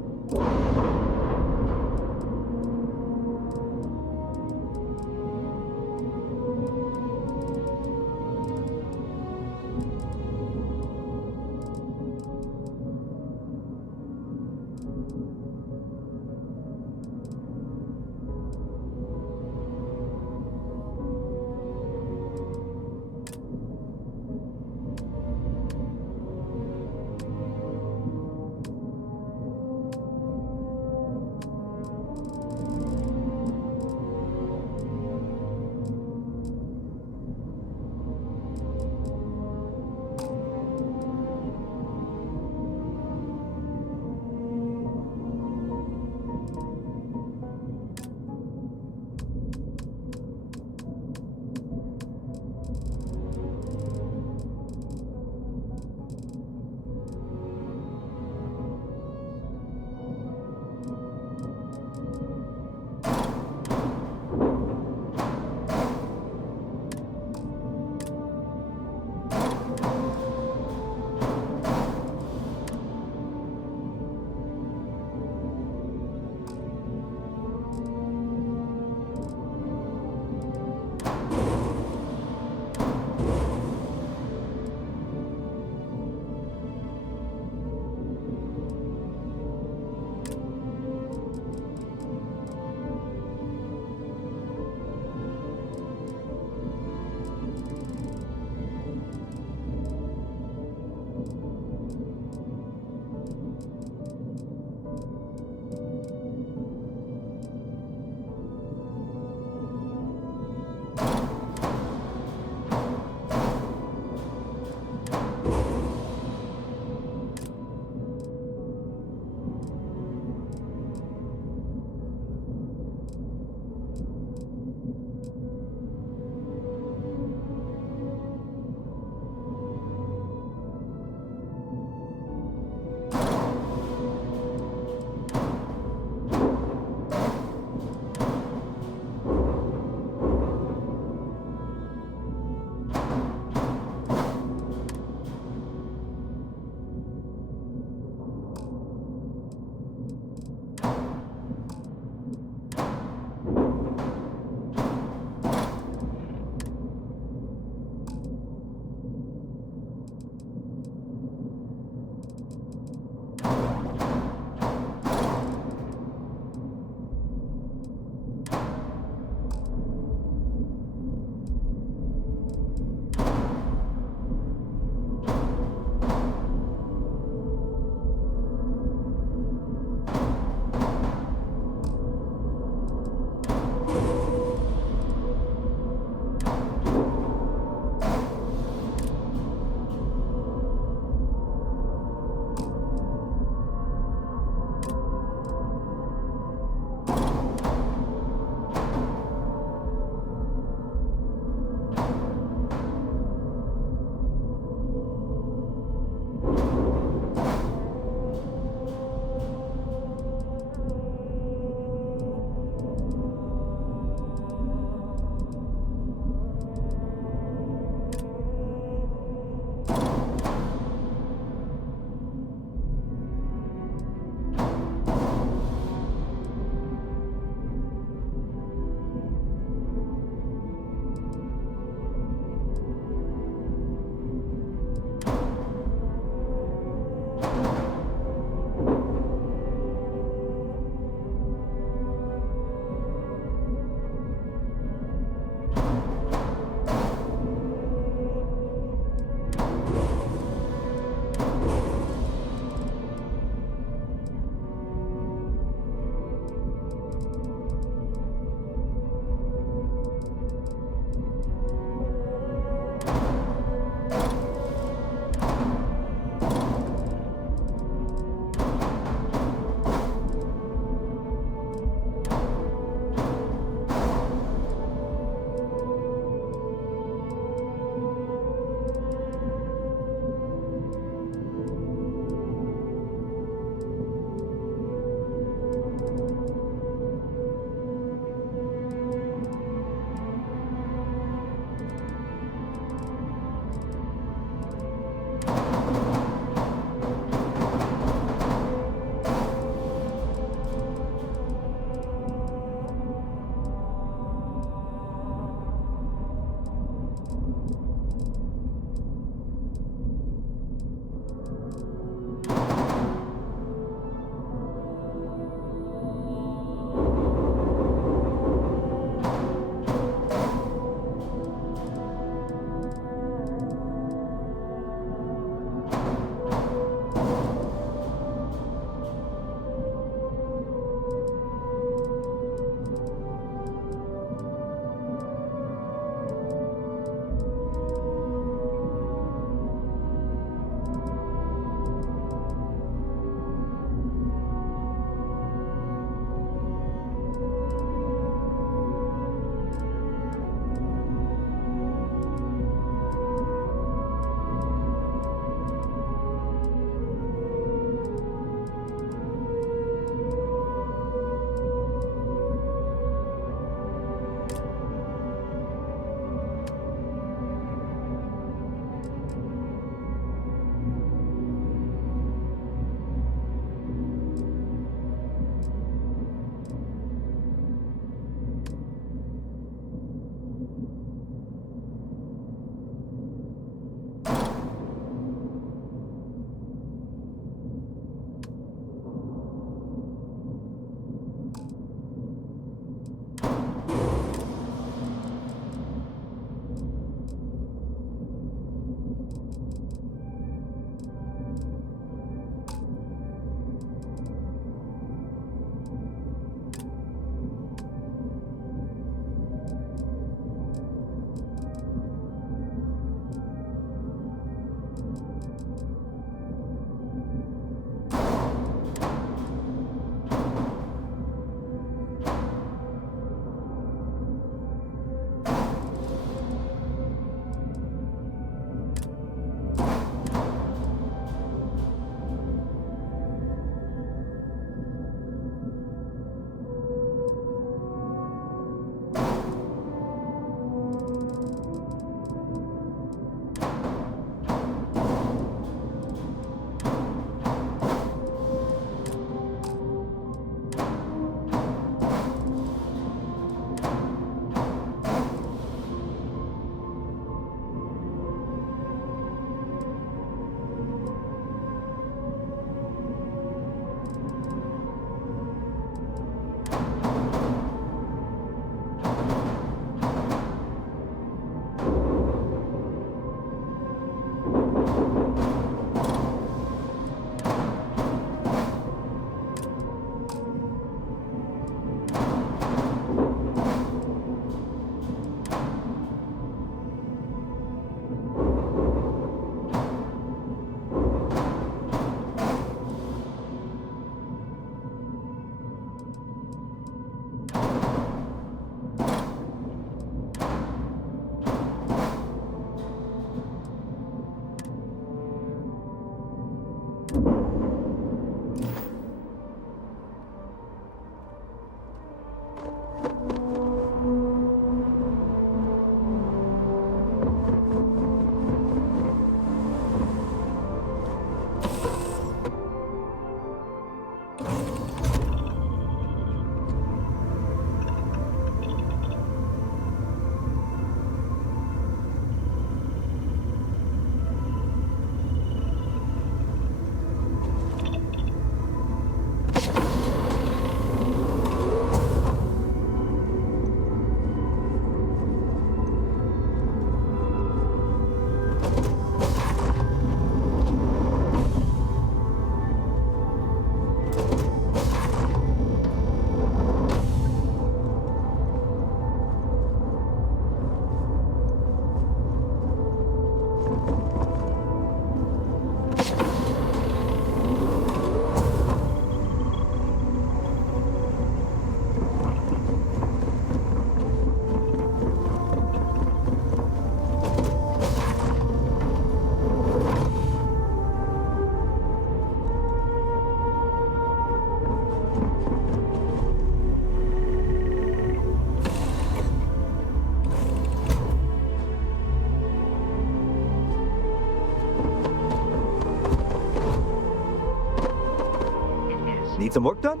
Need some work done?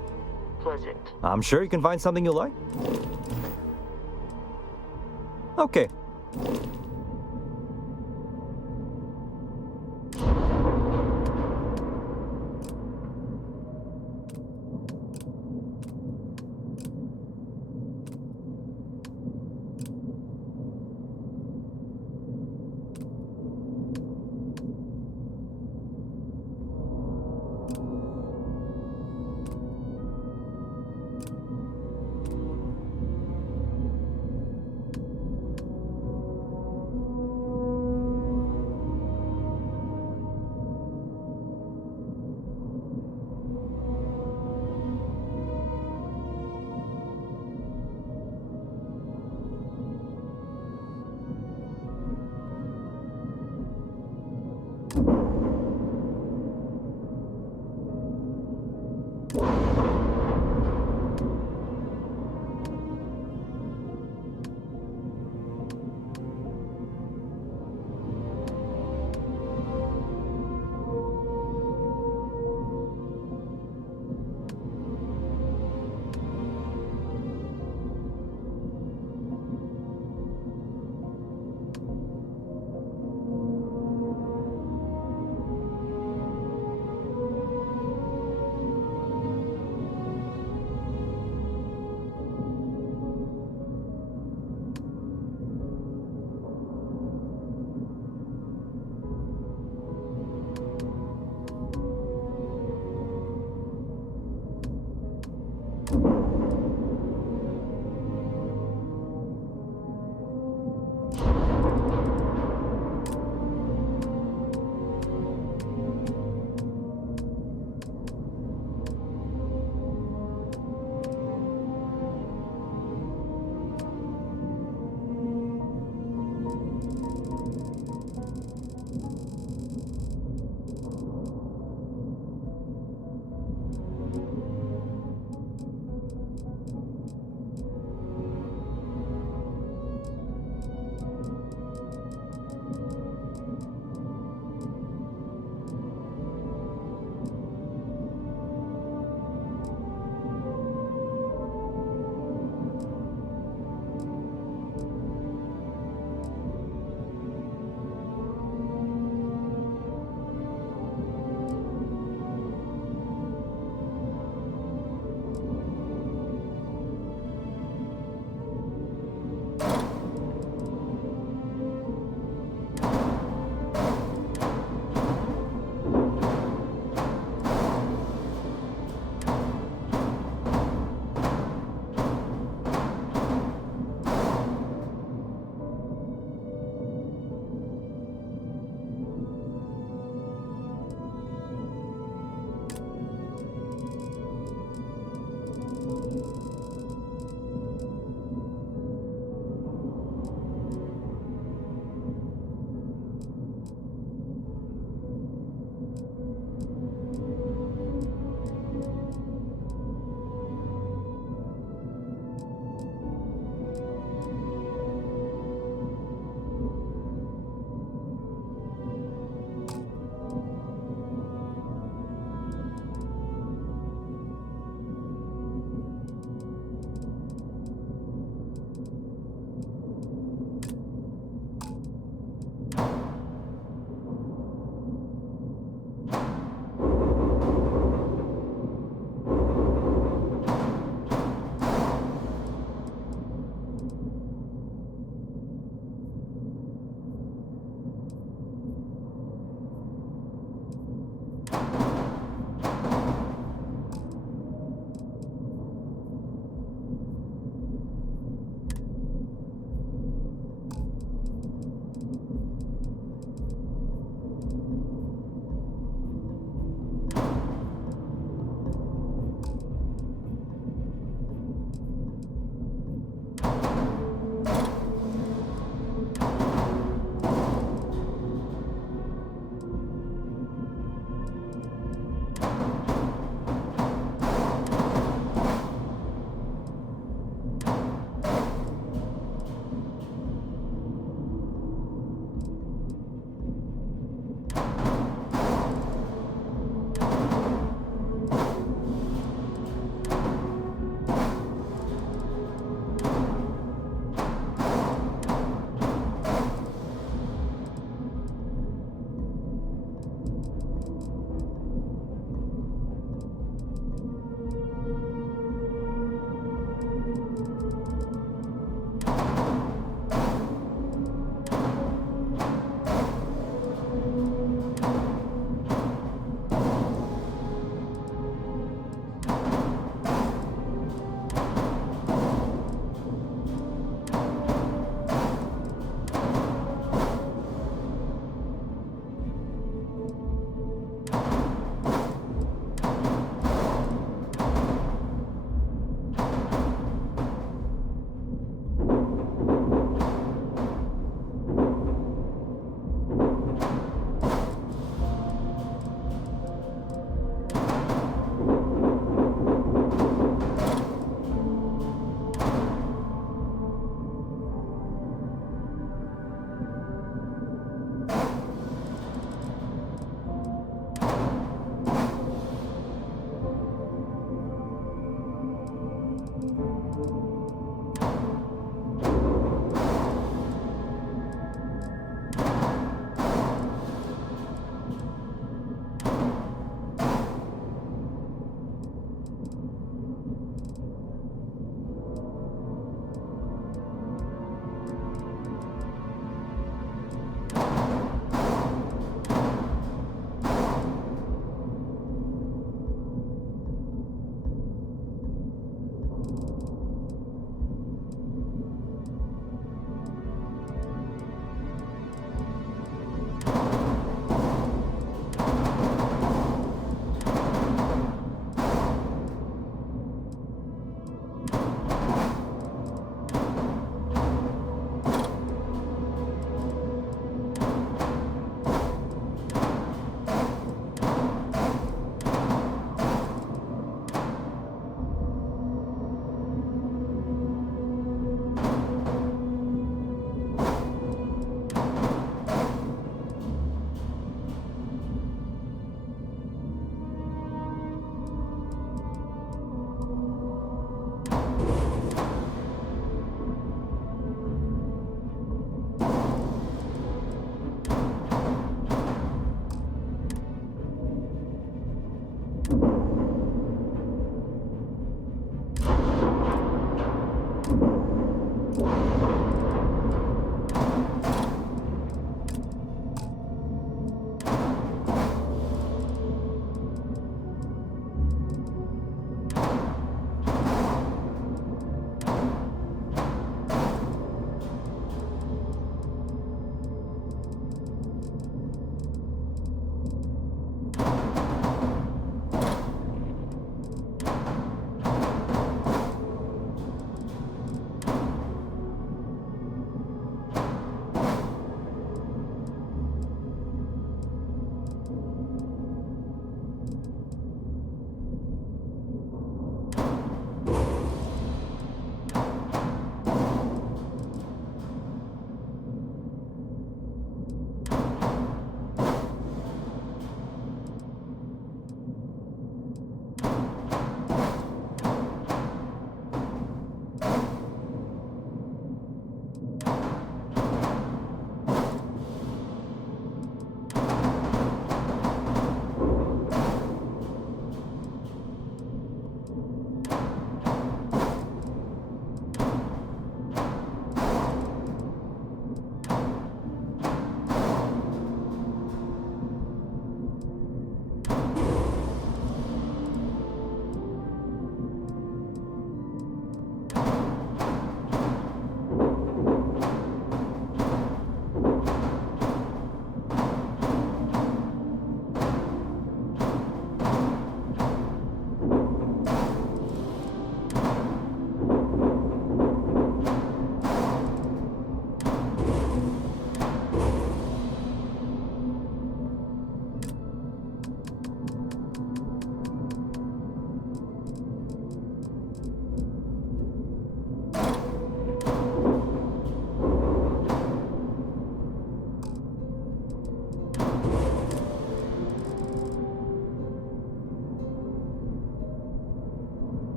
Pleasant. I'm sure you can find something you'll like. Okay.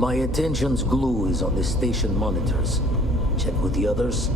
My attention's glue is on the station monitors. Check with the others.